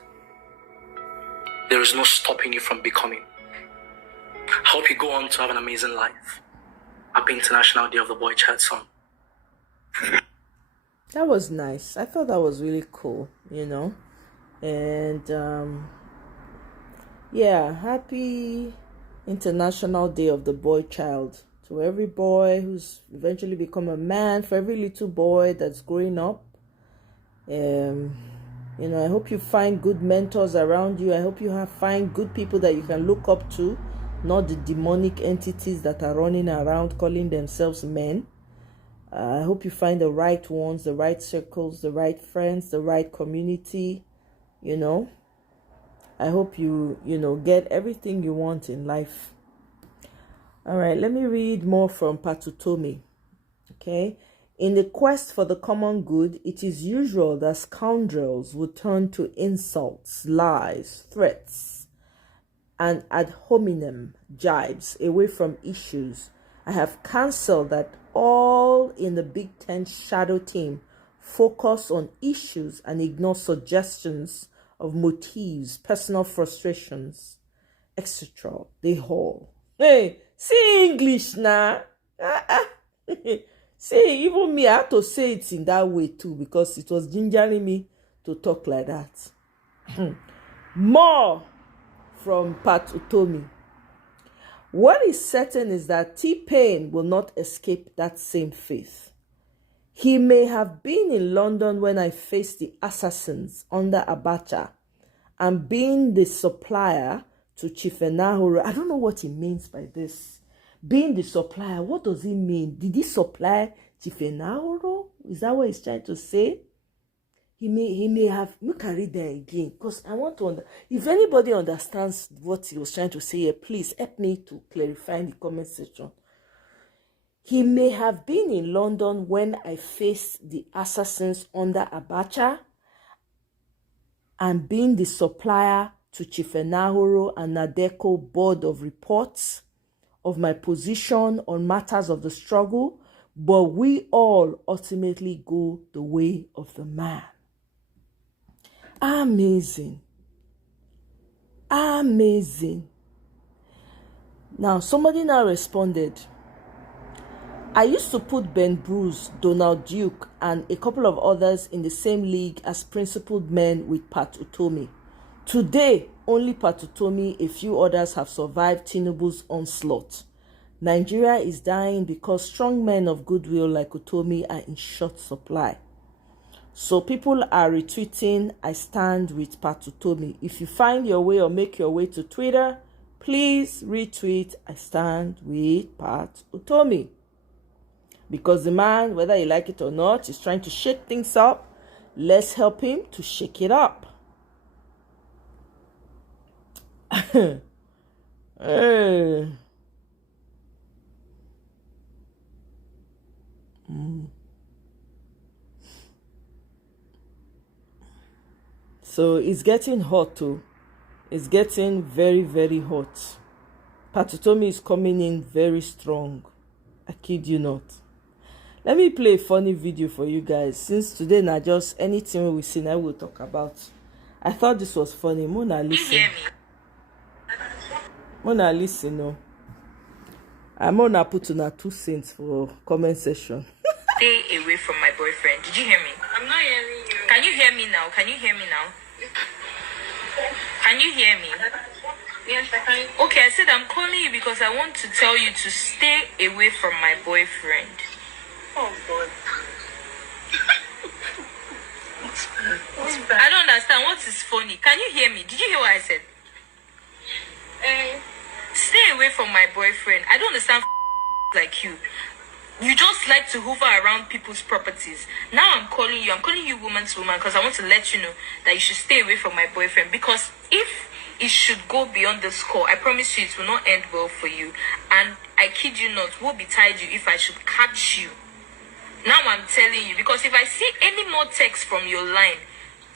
there is no stopping you from becoming. I hope you go on to have an amazing life. Happy International Day of the Boy Child Son. That was nice. I thought that was really cool, And yeah, happy International Day of the Boy Child to every boy who's eventually become a man, for every little boy that's growing up. I hope you find good mentors around you. I hope you find good people that you can look up to, not the demonic entities that are running around calling themselves men. I hope you find the right ones, the right circles, the right friends, the right community, I hope you get everything you want in life. All right, let me read more from Patutomi. Okay. In the quest for the common good, it is usual that scoundrels would turn to insults, lies, threats, and ad hominem jibes away from issues. I have cancelled that all in the Big Ten shadow team focus on issues and ignore suggestions of motives, personal frustrations, etc. They haul. Hey, say English now. See, even me, I had to say it in that way too, because it was gingering me to talk like that. More from Pat Utomi. What is certain is that T-Pain will not escape that same fate. He may have been in London when I faced the assassins under Abacha and being the supplier to Chief Enahoro. I don't know what he means by this. Being the supplier, what does it mean? Did he supply Chief Enahoro? Is that what he's trying to say? He may have. Look at it there again, because I want to if anybody understands what he was trying to say here, please help me to clarify in the comment section. He may have been in London when I faced the assassins under Abacha and being the supplier to Chief Enahoro and Nadeco Board of Reports of my position on matters of the struggle, but we all ultimately go the way of the man. Amazing. Amazing. Now, somebody now responded, I used to put Ben Bruce, Donald Duke, and a couple of others in the same league as principled men with Pat Utomi. Today, only Pat Utomi, a few others have survived Tinubu's onslaught. Nigeria is dying because strong men of goodwill like Utomi are in short supply. So people are retweeting, I stand with Pat Utomi. If you find your way or make your way to Twitter, please retweet, I stand with Pat Utomi. Because the man, whether you like it or not, is trying to shake things up. Let's help him to shake it up. So it's getting hot too. It's getting very, very hot. Pat Utomi is coming in very strong. I kid you not. Let me play a funny video for you guys. Since today na just anything we see I will talk about. I thought this was funny. Mona, listen. Mona, listen, no. I'm gonna put on 2 cents for comment section. Stay away from my boyfriend. Did you hear me? I'm not hearing you. Can you hear me now? Can you hear me now? Can you hear me? Yes, I can. Okay, I said I'm calling you because I want to tell you to stay away from my boyfriend. Oh, God. I don't understand. What is funny? Can you hear me? Did you hear what I said? Stay away from my boyfriend. I don't understand like you. You just like to hover around people's properties. Now I'm calling you woman to woman, because I want to let you know that you should stay away from my boyfriend. Because if it should go beyond the score, I promise you it will not end well for you. And I kid you not, woe betide you if I should catch you. Now I'm telling you, because if I see any more text from your line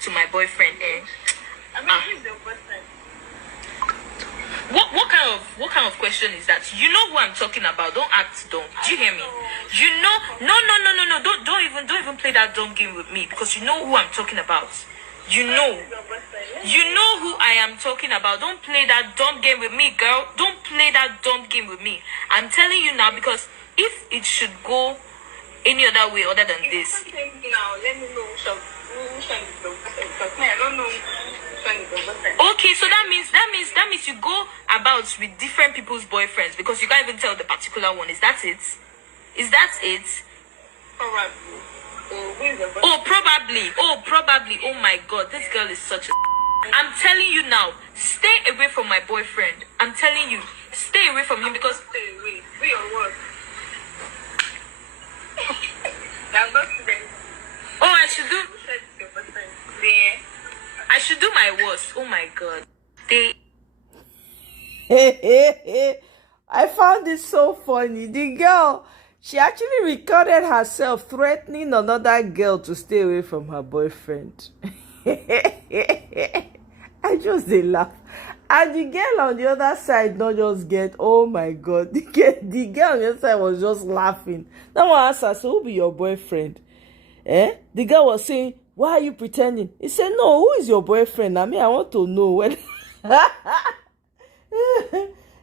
to my boyfriend, I mean, he's your boyfriend. What kind of question is that? You know who I'm talking about. Don't act dumb. Do you hear me? You know, no. Don't even play that dumb game with me, because you know who I'm talking about. You know who I am talking about. Don't play that dumb game with me, girl. Don't play that dumb game with me. I'm telling you now, because if it should go any other way other than this. Now, let me know which I don't know. Okay, so that means you go about with different people's boyfriends, because you can't even tell the particular one. Is that it? Is that it? Probably. Probably. Oh my God, this girl is such a. I'm telling you now, stay away from my boyfriend. I'm telling you, stay away from him, because. Stay away. We are what? Oh, I should do my worst. Oh my God. I found it so funny. The girl, she actually recorded herself threatening another girl to stay away from her boyfriend. I just did laugh. And the girl on the other side not just get, oh my God. The girl on the other side was just laughing. That one asked her, so who be your boyfriend? The girl was saying, why are you pretending? He said, no, who is your boyfriend? I mean, I want to know. When. And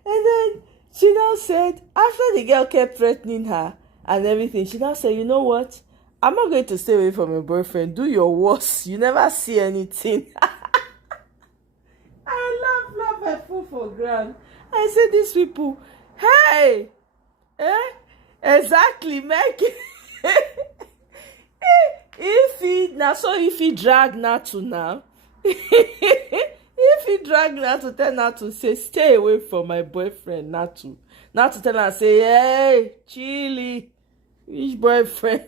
then she now said, after the girl kept threatening her and everything, she now said, you know what? I'm not going to stay away from your boyfriend. Do your worst. You never see anything. I laugh, I fall for ground. I said, these people, hey, exactly, make if he drag Natu now, if he drag Natu, tell Natu, say, stay away from my boyfriend, Natu tell her, say, hey, Chili, which boyfriend?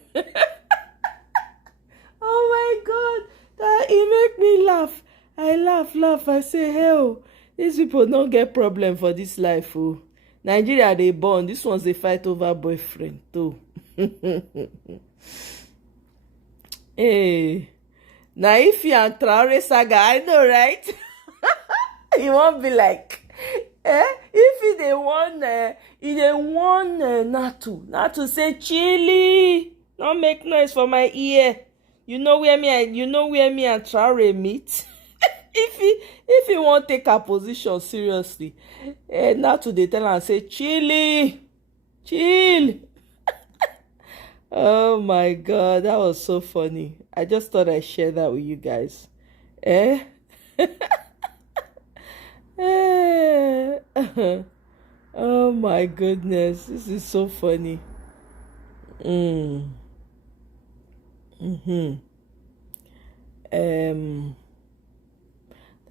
Oh my God, that he make me laugh. I laugh. I say, hell, these people don't get problem for this life. Oh. Nigeria, they born. This one's a fight over boyfriend, too. Hey. Now, if you and Traore Saga, I know, right? You won't be like, if they want Natu say, Chili, don't make noise for my ear. You know where me and Traore meet. If he won't take her position seriously, Natu they tell her and say, chill. Oh my God, that was so funny. I just thought I'd share that with you guys. Oh my goodness, this is so funny.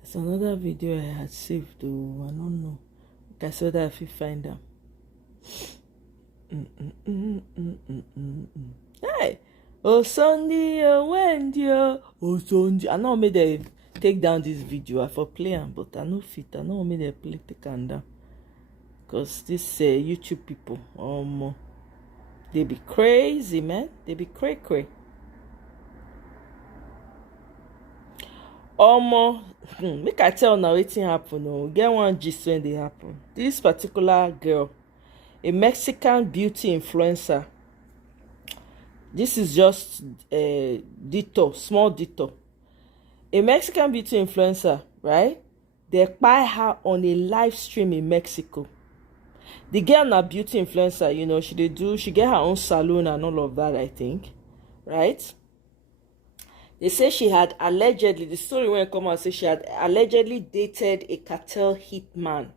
There's another video I had saved, though. I don't know. I saw that if you find them. Hey, oh Sunday, oh Wendy, oh Sunday. I know me they take down this video. I for play them, but I know fit. I know me they play take them down. Cause this YouTube people, they be crazy, man. They be cray. Make I tell now wetin happen. Oh, get one gist when they happen. This particular girl, a Mexican beauty influencer. This is just a small detour. A Mexican beauty influencer, right? They buy her on a live stream in Mexico. The girl na beauty influencer, you know, she get her own salon and all of that, I think, right? They say she had allegedly, the story when it come out, say she had allegedly dated a cartel hitman.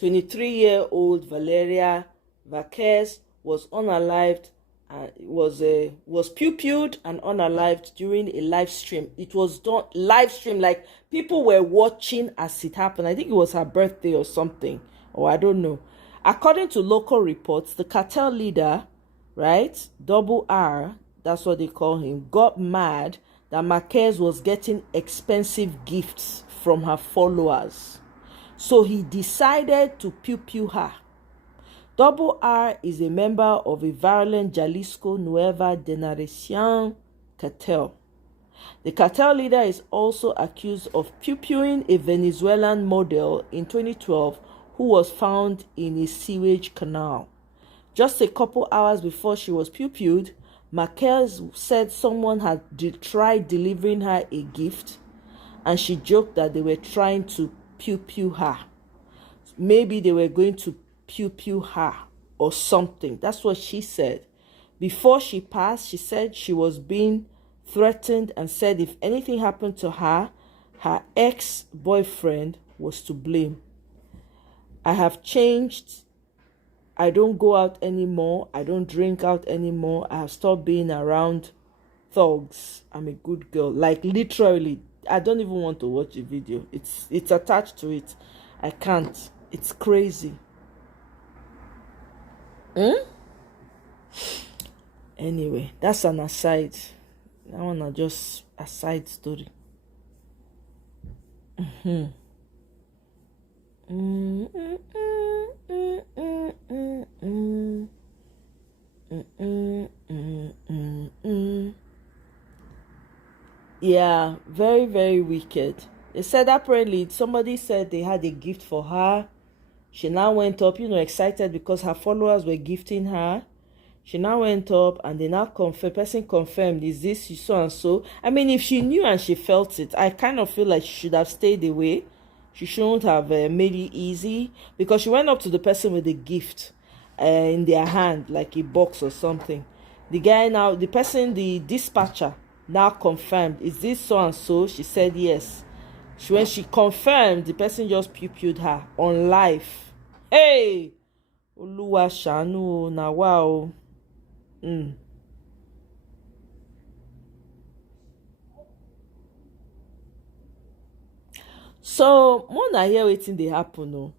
23-year-old Valeria Vaquez was unalived and was pew-pewed and unalived during a live stream. It was done live stream, like people were watching as it happened. I think it was her birthday or something, or I don't know. According to local reports, the cartel leader, right, Double R, that's what they call him, got mad that Marquez was getting expensive gifts from her followers. So he decided to pew-pew her. Double R is a member of a violent Jalisco Nueva Generación cartel. The cartel leader is also accused of pew-pewing a Venezuelan model in 2012 who was found in a sewage canal. Just a couple hours before she was pew-pewed, Marquez said someone had tried delivering her a gift, and she joked that they were trying to pew-pew her. Maybe they were going to pew-pew her or something. That's what she said. Before she passed, she said she was being threatened and said if anything happened to her, her ex-boyfriend was to blame. I have changed. I don't go out anymore. I don't drink out anymore. I have stopped being around thugs. I'm a good girl. Like literally, I don't even want to watch the video. It's attached to it. I can't. It's crazy. Anyway, that's an aside. That one is just a side story. Yeah, very, very wicked. They said apparently somebody said they had a gift for her. She now went up, excited because her followers were gifting her. She now went up and they now person confirmed, is this so and so? I mean, if she knew and she felt it, I kind of feel like she should have stayed away. She shouldn't have made it easy, because she went up to the person with a gift in their hand, like a box or something. The dispatcher now confirmed, is this so and so? She said yes. When she confirmed, the person just pew-pewed her on live. Hey! Oluwa Shanu, na wow. So, more na hear wetin dey happen o.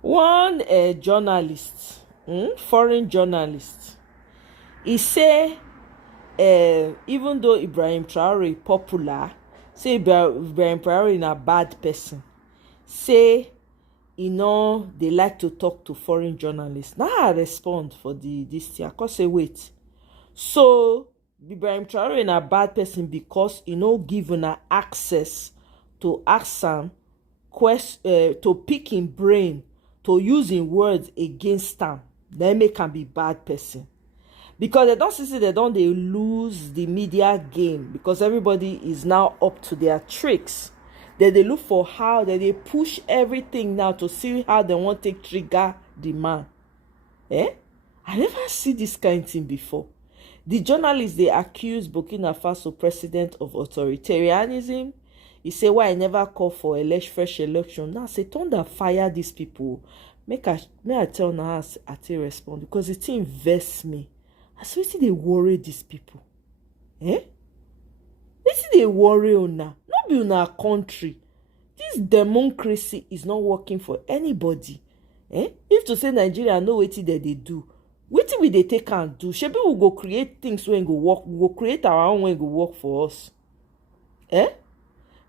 One journalist, foreign journalist, he say even though Ibrahim Traore popular, say Ibrahim Traore na bad person, say they like to talk to foreign journalists. Now I respond for this thing. I can say wait. So Ibrahim Traore na bad person because give una access to ask am to pick him brain, to use him words against am. Then make am be bad person. Because they don't see they lose the media game, because everybody is now up to their tricks. They look for how they push everything now to see how they want to trigger the man. I never see this kind of thing before. The journalists, they accuse Burkina Faso president of authoritarianism. He say, why I never call for fresh election. Now say thunder fire these people. May I tell now I respond, because it invests me. I swear they worry these people. They worry on now. Not be on our country. This democracy is not working for anybody. If to say Nigeria know wetin they do, wetin we they take and do? Shebi we go create things when go work. We go create our own when go work for us.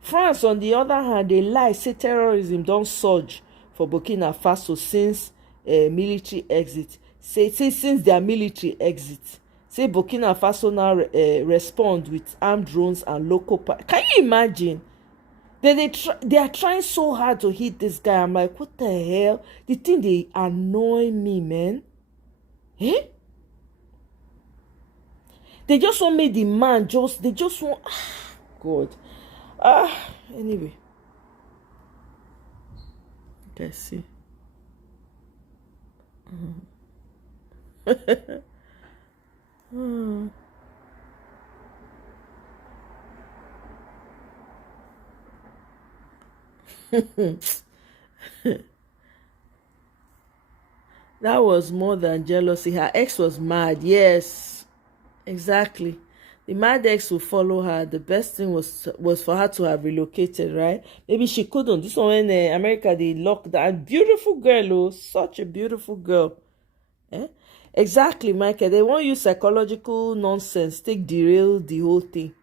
France, on the other hand, they lie, say terrorism don't surge for Burkina Faso since military exit. Say since their military exit. Say Burkina Faso now respond with armed drones and local. Can you imagine? They are trying so hard to hit this guy. I'm like, what the hell? The thing they annoy me, man. They just want me the man. They just want. God. Anyway. Let's see. That was more than jealousy. Her ex was mad. Yes, exactly. The mad ex will follow her. The best thing was for her to have relocated, right? Maybe she couldn't. This one in America, they locked down. Beautiful girl, oh, such a beautiful girl. Exactly, Michael. They won't use psychological nonsense, take derail the whole thing.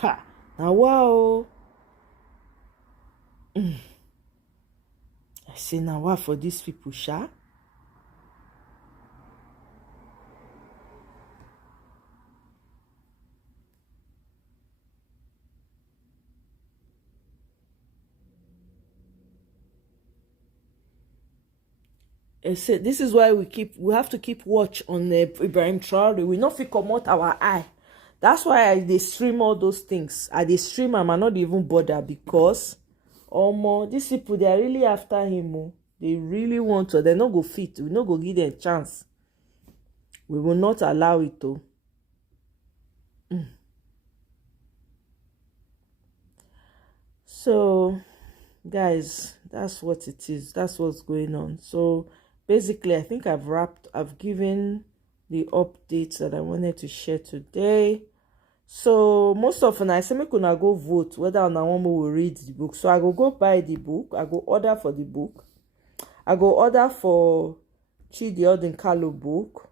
Ha! Now, wow. I say, now what for these people, sha? This is why we have to keep watch on Ibrahim Traore. We not fit comot our eye. That's why they stream all those things. They stream am, I not even bother, because these people, they are really after him. Oh. They really want to. They not go fit. We not go give them a chance. We will not allow it to. So, guys, that's what it is. That's what's going on. So, basically, I think I've given the updates that I wanted to share today. So, most often, I say make una go vote whether una one will read the book. So, I go buy the book. I go order for the book. I go order for Chidi Odinkalo book.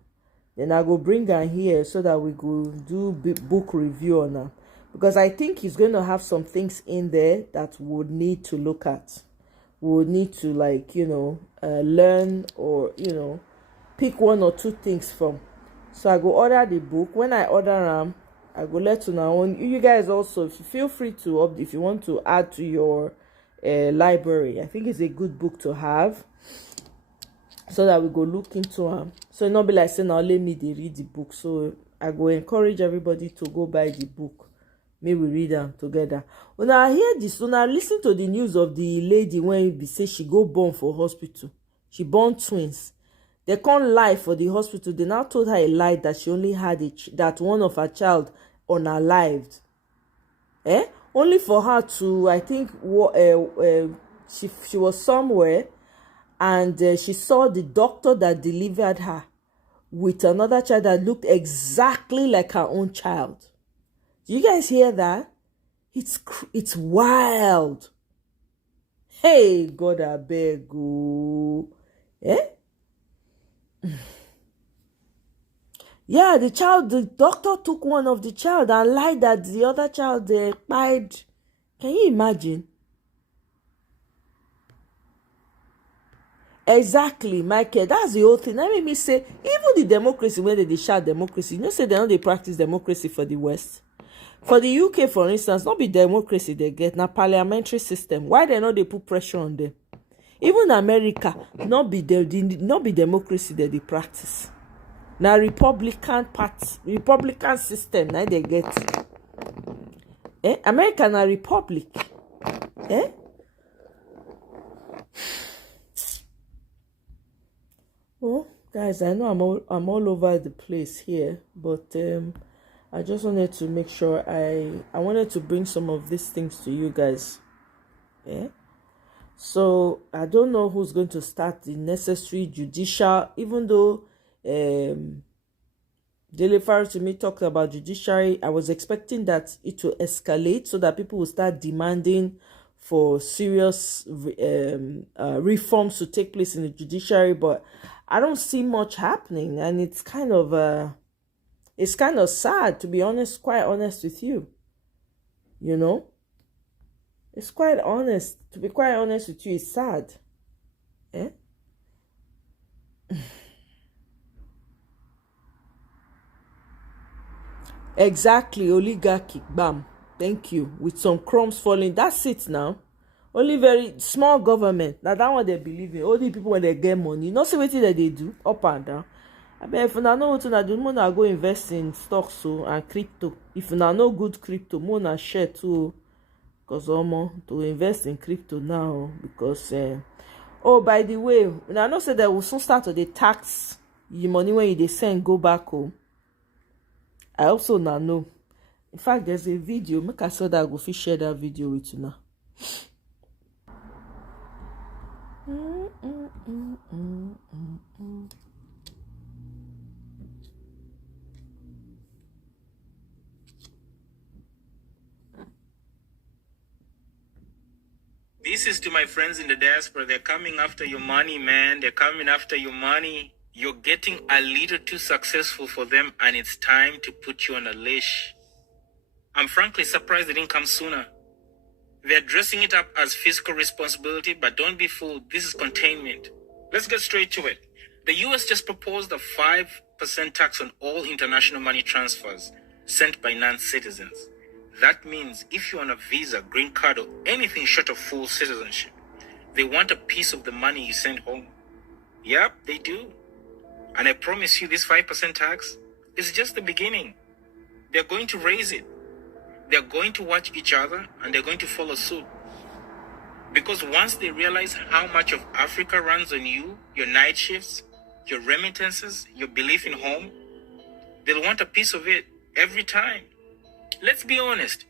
Then I go bring her here so that we go do book review on her. Because I think he's going to have some things in there that we'll need to look at. We'll need to, like, learn or, pick one or two things from. So I go order the book. When I order them, I go let you know. You guys also, feel free to, if you want to add to your library. I think it's a good book to have. So that we go look into them. So it not be like saying, now let me read the book. So I go encourage everybody to go buy the book. Maybe we read them together. When I hear this, when I listen to the news of the lady when we say she go born for hospital, she born twins. They can't lie for the hospital. They now told her a lie that she only had that one of her child unalived. Only for her to, I think, she was somewhere, and she saw the doctor that delivered her with another child that looked exactly like her own child. Do you guys hear that? It's wild. Hey, God, I beg you. Yeah, the doctor took one of the child and lied that the other child died. Can you imagine? Exactly, Michael. That's the whole thing. That made me say, even the democracy, when they shout democracy, say they don't practice democracy for the West. For the UK, for instance, not be democracy they get, na parliamentary system. Why they not they put pressure on them? Even America, not be democracy that they practice. Now Republican system, now they get. America na republic. Oh, guys, I know I'm all over the place here, but I just wanted to make sure I wanted to bring some of these things to you guys. So I don't know who's going to start the necessary judicial, even though Dele Faritimi talked about judiciary. I was expecting that it will escalate so that people will start demanding for serious reforms to take place in the judiciary, but I don't see much happening, and it's kind of sad, to be honest, quite honest with you. It's quite honest. To be quite honest with you, it's sad. Exactly, oligarchy, bam. Thank you. With some crumbs falling. That's it now. Only very small government. Now that one they believe in. Only people when they get money. Not see what that they do up and down. I bet if you know what to do, more go invest in stocks and crypto. If you know good crypto, more na share too. Because to invest in crypto now, because by the way, I know say that we soon start to the tax the money when you send go back home. I also now know. In fact, there's a video. Make I saw that I go share that video with you now. This is to my friends in the diaspora. They're coming after your money, man. They're coming after your money. You're getting a little too successful for them, and it's time to put you on a leash. I'm frankly surprised they didn't come sooner. They're dressing it up as fiscal responsibility, but don't be fooled. This is containment. Let's get straight to it. The US just proposed a 5% tax on all international money transfers sent by non-citizens. That means if you're on a visa, green card, or anything short of full citizenship, they want a piece of the money you send home. Yep, they do. And I promise you, this 5% tax is just the beginning. They're going to raise it. They're going to watch each other and they're going to follow suit. Because once they realize how much of Africa runs on you, your night shifts, your remittances, your belief in home, they'll want a piece of it every time. Let's be honest,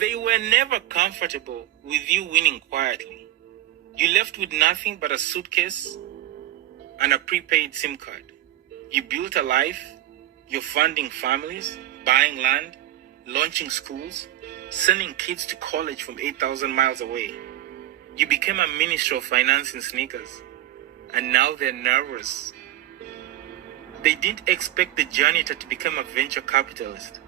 they were never comfortable with you winning quietly. You left with nothing but a suitcase and a prepaid SIM card. You built a life, you're funding families, buying land, launching schools, sending kids to college from 8,000 miles away. You became a minister of finance in sneakers, and now they're nervous. They didn't expect the janitor to become a venture capitalist.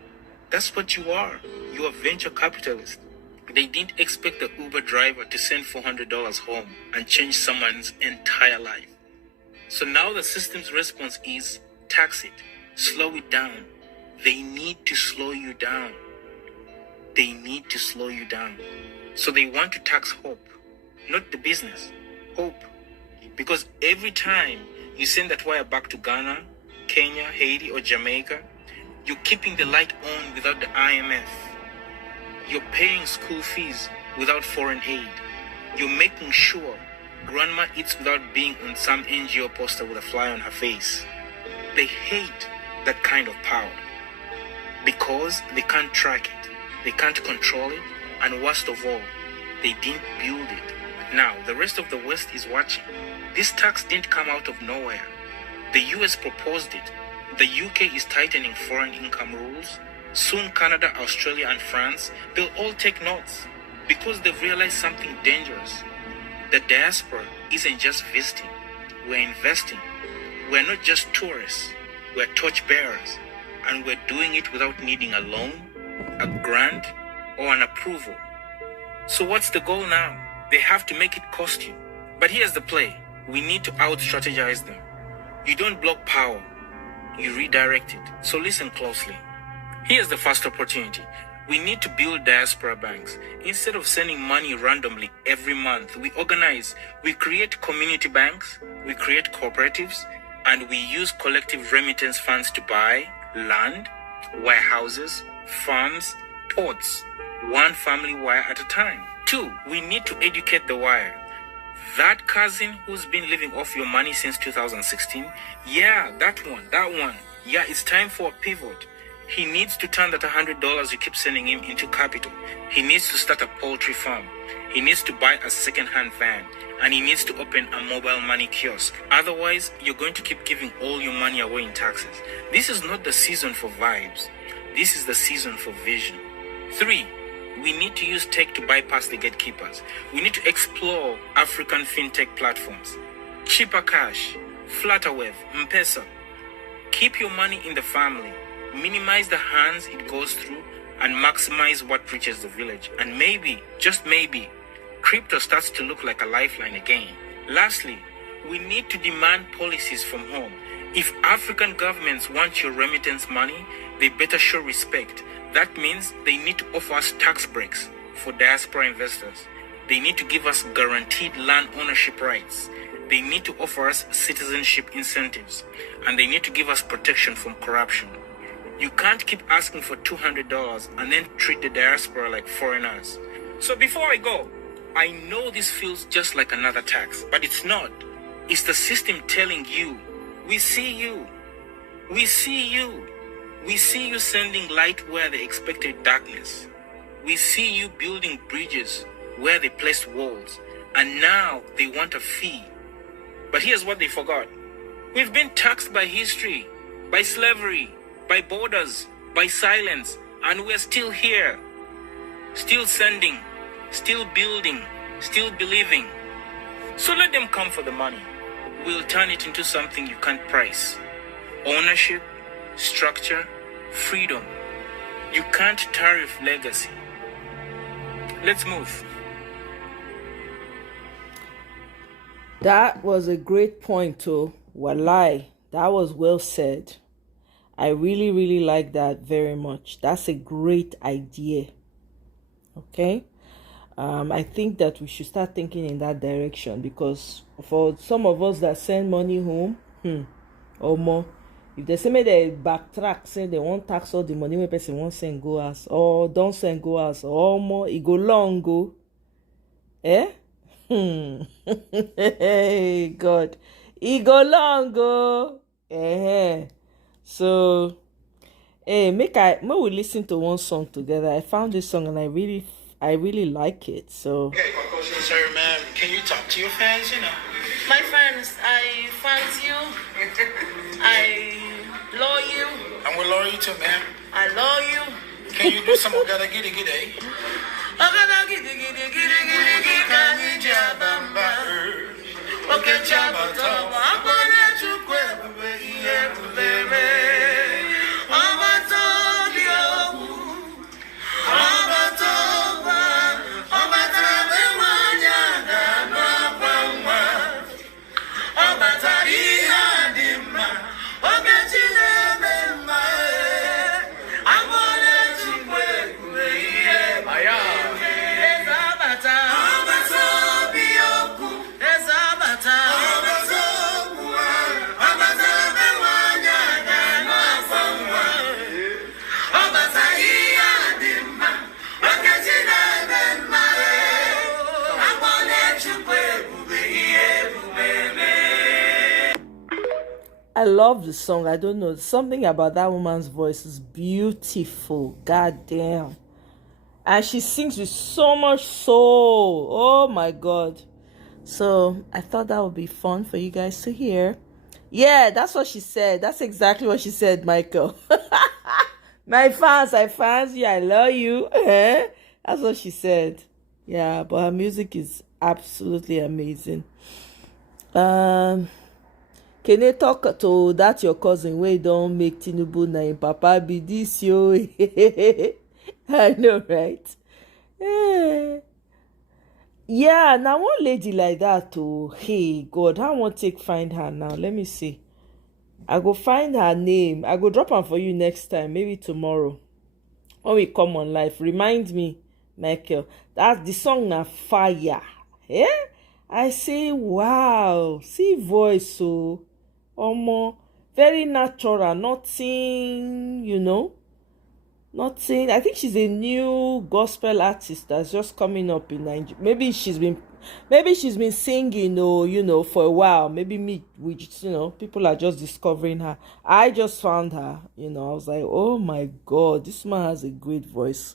That's what you are. You're a venture capitalist. They didn't expect the Uber driver to send $400 home and change someone's entire life. So now the system's response is tax it, slow it down. They need to slow you down. They need to slow you down. So they want to tax hope, not the business, hope. Because every time you send that wire back to Ghana, Kenya, Haiti, or Jamaica, you're keeping the light on without the IMF. You're paying school fees without foreign aid. You're making sure grandma eats without being on some NGO poster with a fly on her face. They hate that kind of power because they can't track it, they can't control it, and worst of all, they didn't build it. Now, the rest of the West is watching. This tax didn't come out of nowhere. The US proposed it. The UK is tightening foreign income rules. Soon Canada, Australia, and France, they'll all take notes because they've realized something dangerous. The diaspora isn't just visiting, we're investing. We're not just tourists, we're torchbearers, and we're doing it without needing a loan, a grant, or an approval. So what's the goal now? They have to make it cost you. But here's the play. We need to out-strategize them. You don't block power, you redirect it. So listen closely. Here's the first opportunity. We need to build diaspora banks. Instead of sending money randomly every month, we organize, we create community banks, we create cooperatives, and we use collective remittance funds to buy land, warehouses, farms, ports, one family wire at a time. 2, we need to educate the wire. That cousin who's been living off your money since 2016, yeah, that one. Yeah, it's time for a pivot. He needs to turn that $100 you keep sending him into capital. He needs to start a poultry farm. He needs to buy a second-hand van. And he needs to open a mobile money kiosk. Otherwise, you're going to keep giving all your money away in taxes. This is not the season for vibes. This is the season for vision. 3, we need to use tech to bypass the gatekeepers. We need to explore African fintech platforms. Cheaper cash, Flutterwave, M-Pesa. Keep your money in the family. Minimize the hands it goes through and maximize what reaches the village. And maybe, just maybe, crypto starts to look like a lifeline again. Lastly, we need to demand policies from home. If African governments want your remittance money, they better show respect. That means they need to offer us tax breaks for diaspora investors. They need to give us guaranteed land ownership rights. They need to offer us citizenship incentives. And they need to give us protection from corruption. You can't keep asking for $200 and then treat the diaspora like foreigners. So before I go, I know this feels just like another tax, but it's not. It's the system telling you, we see you. We see you. We see you sending light where they expected darkness. We see you building bridges where they placed walls. And now they want a fee. But here's what they forgot. We've been taxed by history, by slavery, by borders, by silence, and we're still here. Still sending, still building, still believing. So let them come for the money. We'll turn it into something you can't price. Ownership, structure, freedom. You can't tariff legacy. Let's move. That was a great point, too. Wallahi, that was well said. I really, really like that very much. That's a great idea. Okay. I think that we should start thinking in that direction, because for some of us that send money home, or more, if they say make they backtrack, say they won't tax all the money when person won't send go house, or don't send go house, or more, it go long go. Hey God, it go long go. So make we listen to one song together. I found this song and I really like it. So Okay, sir, man, can you talk to your fans? You know, My friends, I fans you. I love you. and we're loyal too, man. I love you. Can you do some of that giddy giddy? Okay, Jabba, I'm gonna to I love the song. I don't know, something about that woman's voice is beautiful. God damn. And she sings with so much soul. Oh my God. So I thought that would be fun for you guys to hear. Yeah, that's what she said. That's exactly what she said, Michael. My fans, I fans you. I love you. That's what she said. Yeah, but her music is absolutely amazing. Can you talk to that your cousin wey don make Tinubu na im papa be this yo? I know, right? Yeah, now one lady like that oh, hey God, how I wan take find her now? Let me see. I go find her name. I go drop am for you next time, maybe tomorrow when we come on live. Remind me, Michael, that the song na fire. I say wow, see voice so very natural, nothing, nothing. I think she's a new gospel artist that's just coming up in Nigeria. Maybe she's been singing for a while. Maybe people are just discovering her. I just found her, I was like, oh my God, this man has a great voice.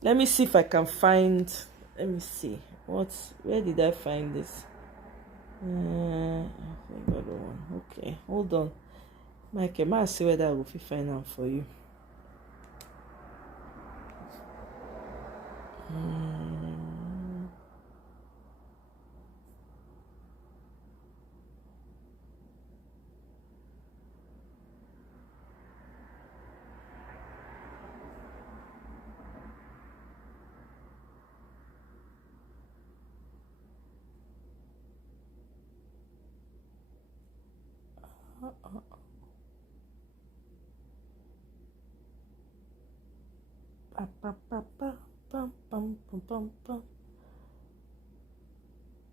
Let me see if I can find, let me see. Where did I find this? Okay, hold on. Mike, I might see whether I will find out for you.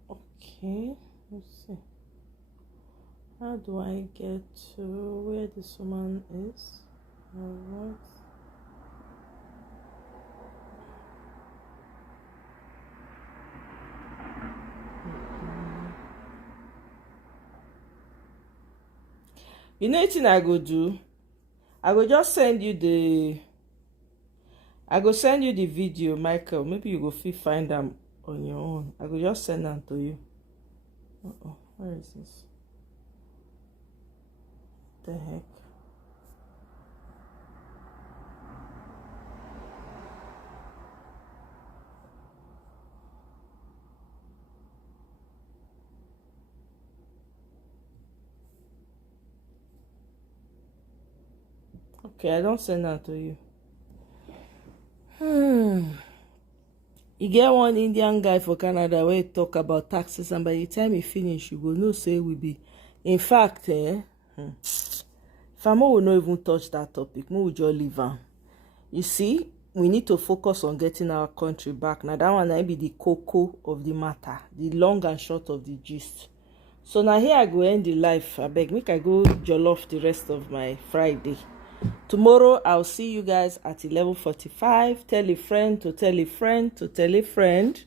Okay, let's see. How do I get to where this woman is? Alright. You know what I go do? I go just send you the video, Michael. Maybe you go find them on your own. I go just send them to you. Where is this? The heck? Okay, I don't send that to you. You get one Indian guy for Canada where he talk about taxes, and by the time he finish, you go know say we be. In fact, Famo will not even touch that topic. We will just leave am. You see, we need to focus on getting our country back. Now that one might be the cocoa of the matter, the long and short of the gist. So now here I go end the life. I beg, make I go jollof the rest of my Friday. Tomorrow I'll see you guys at 11:45. Tell a friend to tell a friend to tell a friend.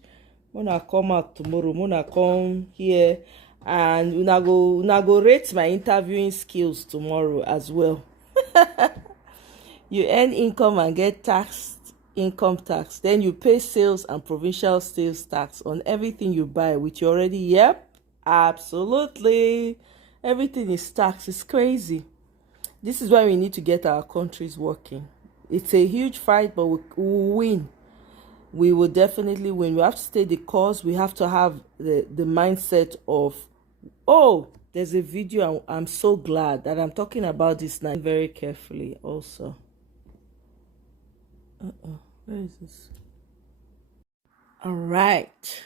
Mona come out tomorrow. Mona come here, and una go rate my interviewing skills tomorrow as well. You earn income and get taxed income tax. Then you pay sales and provincial sales tax on everything you buy, which you already, yep, absolutely. Everything is taxed. It's crazy. This is why we need to get our countries working. It's a huge fight, but we'll win. We will definitely win. We have to stay the course. We have to have the mindset of, oh, there's a video. I'm so glad that I'm talking about this now very carefully also. Where is this? All right.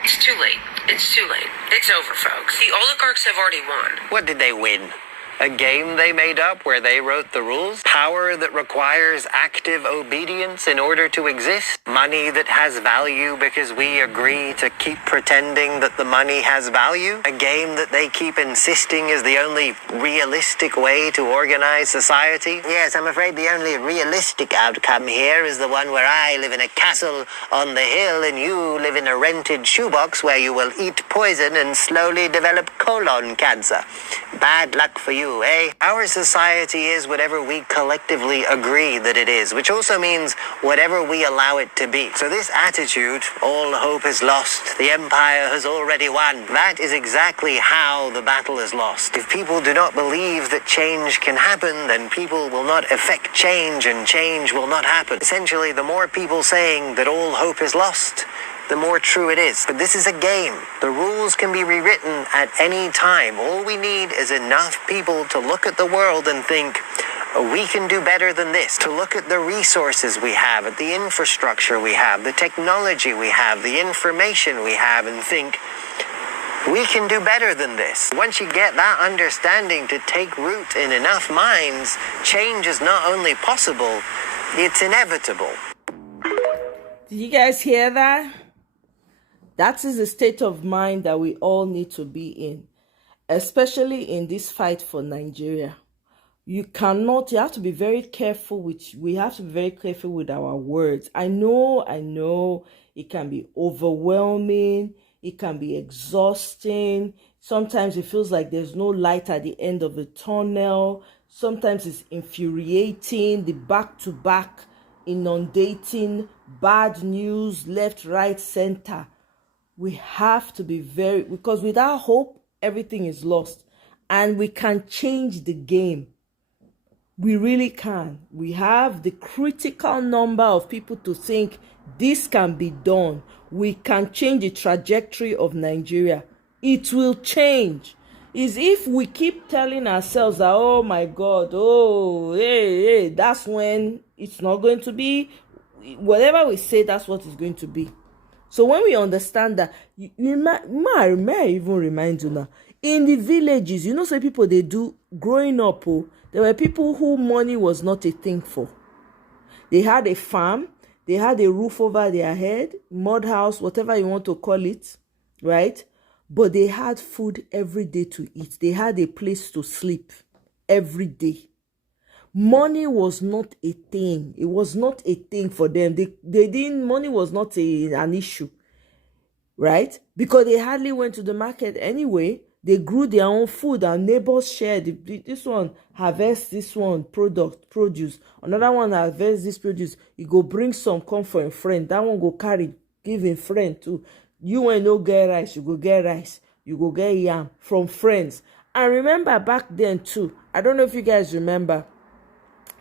It's too late. It's too late. It's over, folks. The oligarchs have already won. What did they win? A game they made up where they wrote the rules? Power that requires active obedience in order to exist? Money that has value because we agree to keep pretending that the money has value? A game that they keep insisting is the only realistic way to organize society? Yes, I'm afraid the only realistic outcome here is the one where I live in a castle on the hill and you live in a rented shoebox where you will eat poison and slowly develop colon cancer. Bad luck for you, eh? Our society is whatever we collectively agree that it is, which also means whatever we allow it to be. So this attitude, all hope is lost, the empire has already won, that is exactly how the battle is lost. If people do not believe that change can happen, then people will not effect change and change will not happen. Essentially, the more people saying that all hope is lost, the more true it is. But this is a game. The rules can be rewritten at any time. All we need is enough people to look at the world and think, we can do better than this. To look at the resources we have, at the infrastructure we have, the technology we have, the information we have, and think, we can do better than this. Once you get that understanding to take root in enough minds, change is not only possible, it's inevitable. Did you guys hear that? That is the state of mind that we all need to be in, especially in this fight for Nigeria. You have to be very careful we have to be very careful with our words. I know it can be overwhelming, it can be exhausting. Sometimes it feels like there's no light at the end of the tunnel. Sometimes it's infuriating, the back-to-back inundating bad news, left, right, center. We have to be because without hope, everything is lost. And we can change the game. We really can. We have the critical number of people to think this can be done. We can change the trajectory of Nigeria. It will change. Is if we keep telling ourselves that, oh my God, hey, that's when it's not going to be. Whatever we say, that's what it's going to be. So when we understand that, may I even remind you now, in the villages, say people they do growing up, there were people who money was not a thing for. They had a farm, they had a roof over their head, mud house, whatever you want to call it, right? But they had food every day to eat. They had a place to sleep every day. Money was not a thing. It was not a thing for them. Money was not an issue, right? Because they hardly went to the market anyway. They grew their own food and neighbors shared. This one harvest this one produce. Another one harvest this produce. You go bring some, come for a friend. That one go carry, give a friend too. You ain't no get rice, you go get rice. You go get yam from friends. And remember back then too, I don't know if you guys remember,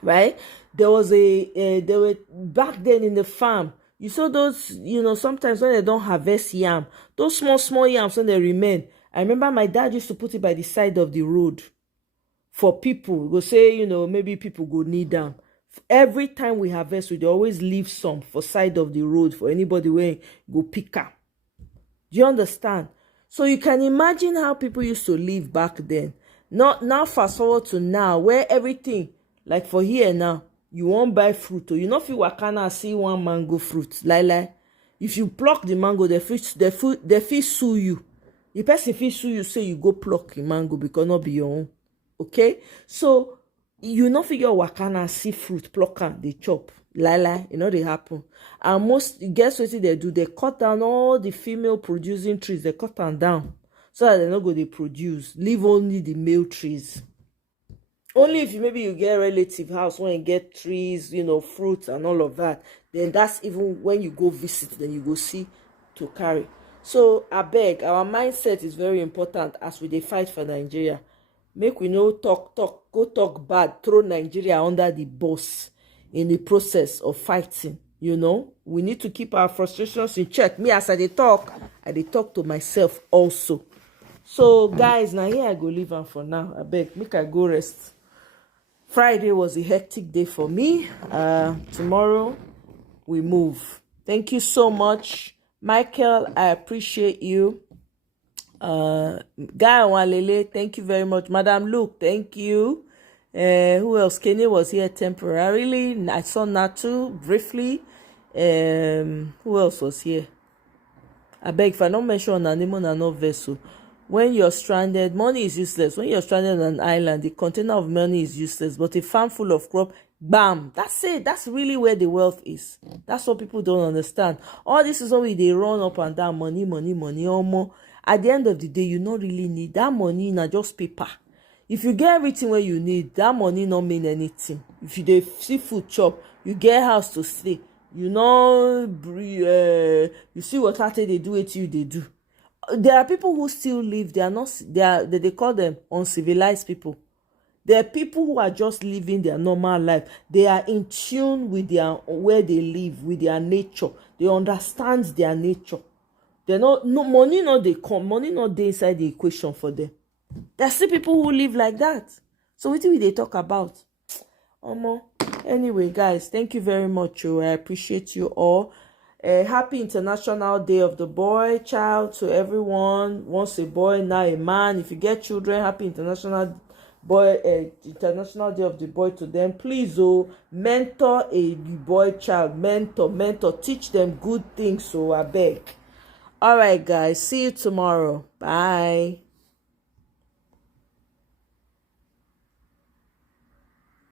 right? There were back then in the farm, you saw those, sometimes when they don't harvest yam, those small yams when they remain. I remember my dad used to put it by the side of the road for people. Go say, maybe people go need them. Every time we harvest, we dey always leave some for side of the road for anybody wey go pick am. Do you understand? So you can imagine how people used to live back then. Not now, fast forward to now, where everything, like for here now, you won't buy fruit, or you know if you wakana see one mango fruit, like if you pluck the mango, they fit sue you. The person fit sue you, say you go pluck the mango because not be your own. Okay, so you know figure wakana see fruit, pluck am, they chop. Like you know they happen. And most, guess what they do? They cut down all the female producing trees. They cut them down so that they not go they produce. Leave only the male trees. Only if maybe you get a relative house when you get trees, you know, fruits and all of that. Then that's even when you go visit. Then you go see to carry. So I beg, our mindset is very important as we dey fight for Nigeria. Make we no go talk bad, throw Nigeria under the bus in the process of fighting. You know, we need to keep our frustrations in check. Me, as I dey talk to myself also. So guys, now here I go leave am for now. I beg, make I go rest. Friday was a hectic day for me. Tomorrow we move. Thank you so much, Michael. I appreciate you. Guy Walele, thank you very much. Madam Luke, thank you. Who else? Kenny was here temporarily. I saw Natu briefly. Who else was here? I beg, if I don't mention an name on no vessel. When you're stranded, money is useless. When you're stranded on an island, the container of money is useless. But a farm full of crop, bam, that's it. That's really where the wealth is. That's what people don't understand. All this is only they run up and down, money, almost. At the end of the day, you don't really need that money, not just paper. If you get everything where you need, that money not mean anything. If you dey see food chop, you get house to stay. You know, you see what they do it you they do. There are people who still live. They are not. They call them uncivilized people. There are people who are just living their normal life. They are in tune with their where they live, with their nature. They understand their nature. They're not money. Not they come. Money not they inside the equation for them. There are still people who live like that. So what do they talk about? Anyway, guys, thank you very much. I appreciate you all. Happy International Day of the Boy Child to everyone. Once a boy, now a man. If you get children, happy International Day of the Boy to them. Please, mentor a boy child. Mentor. Teach them good things. So I beg. All right, guys. See you tomorrow. Bye.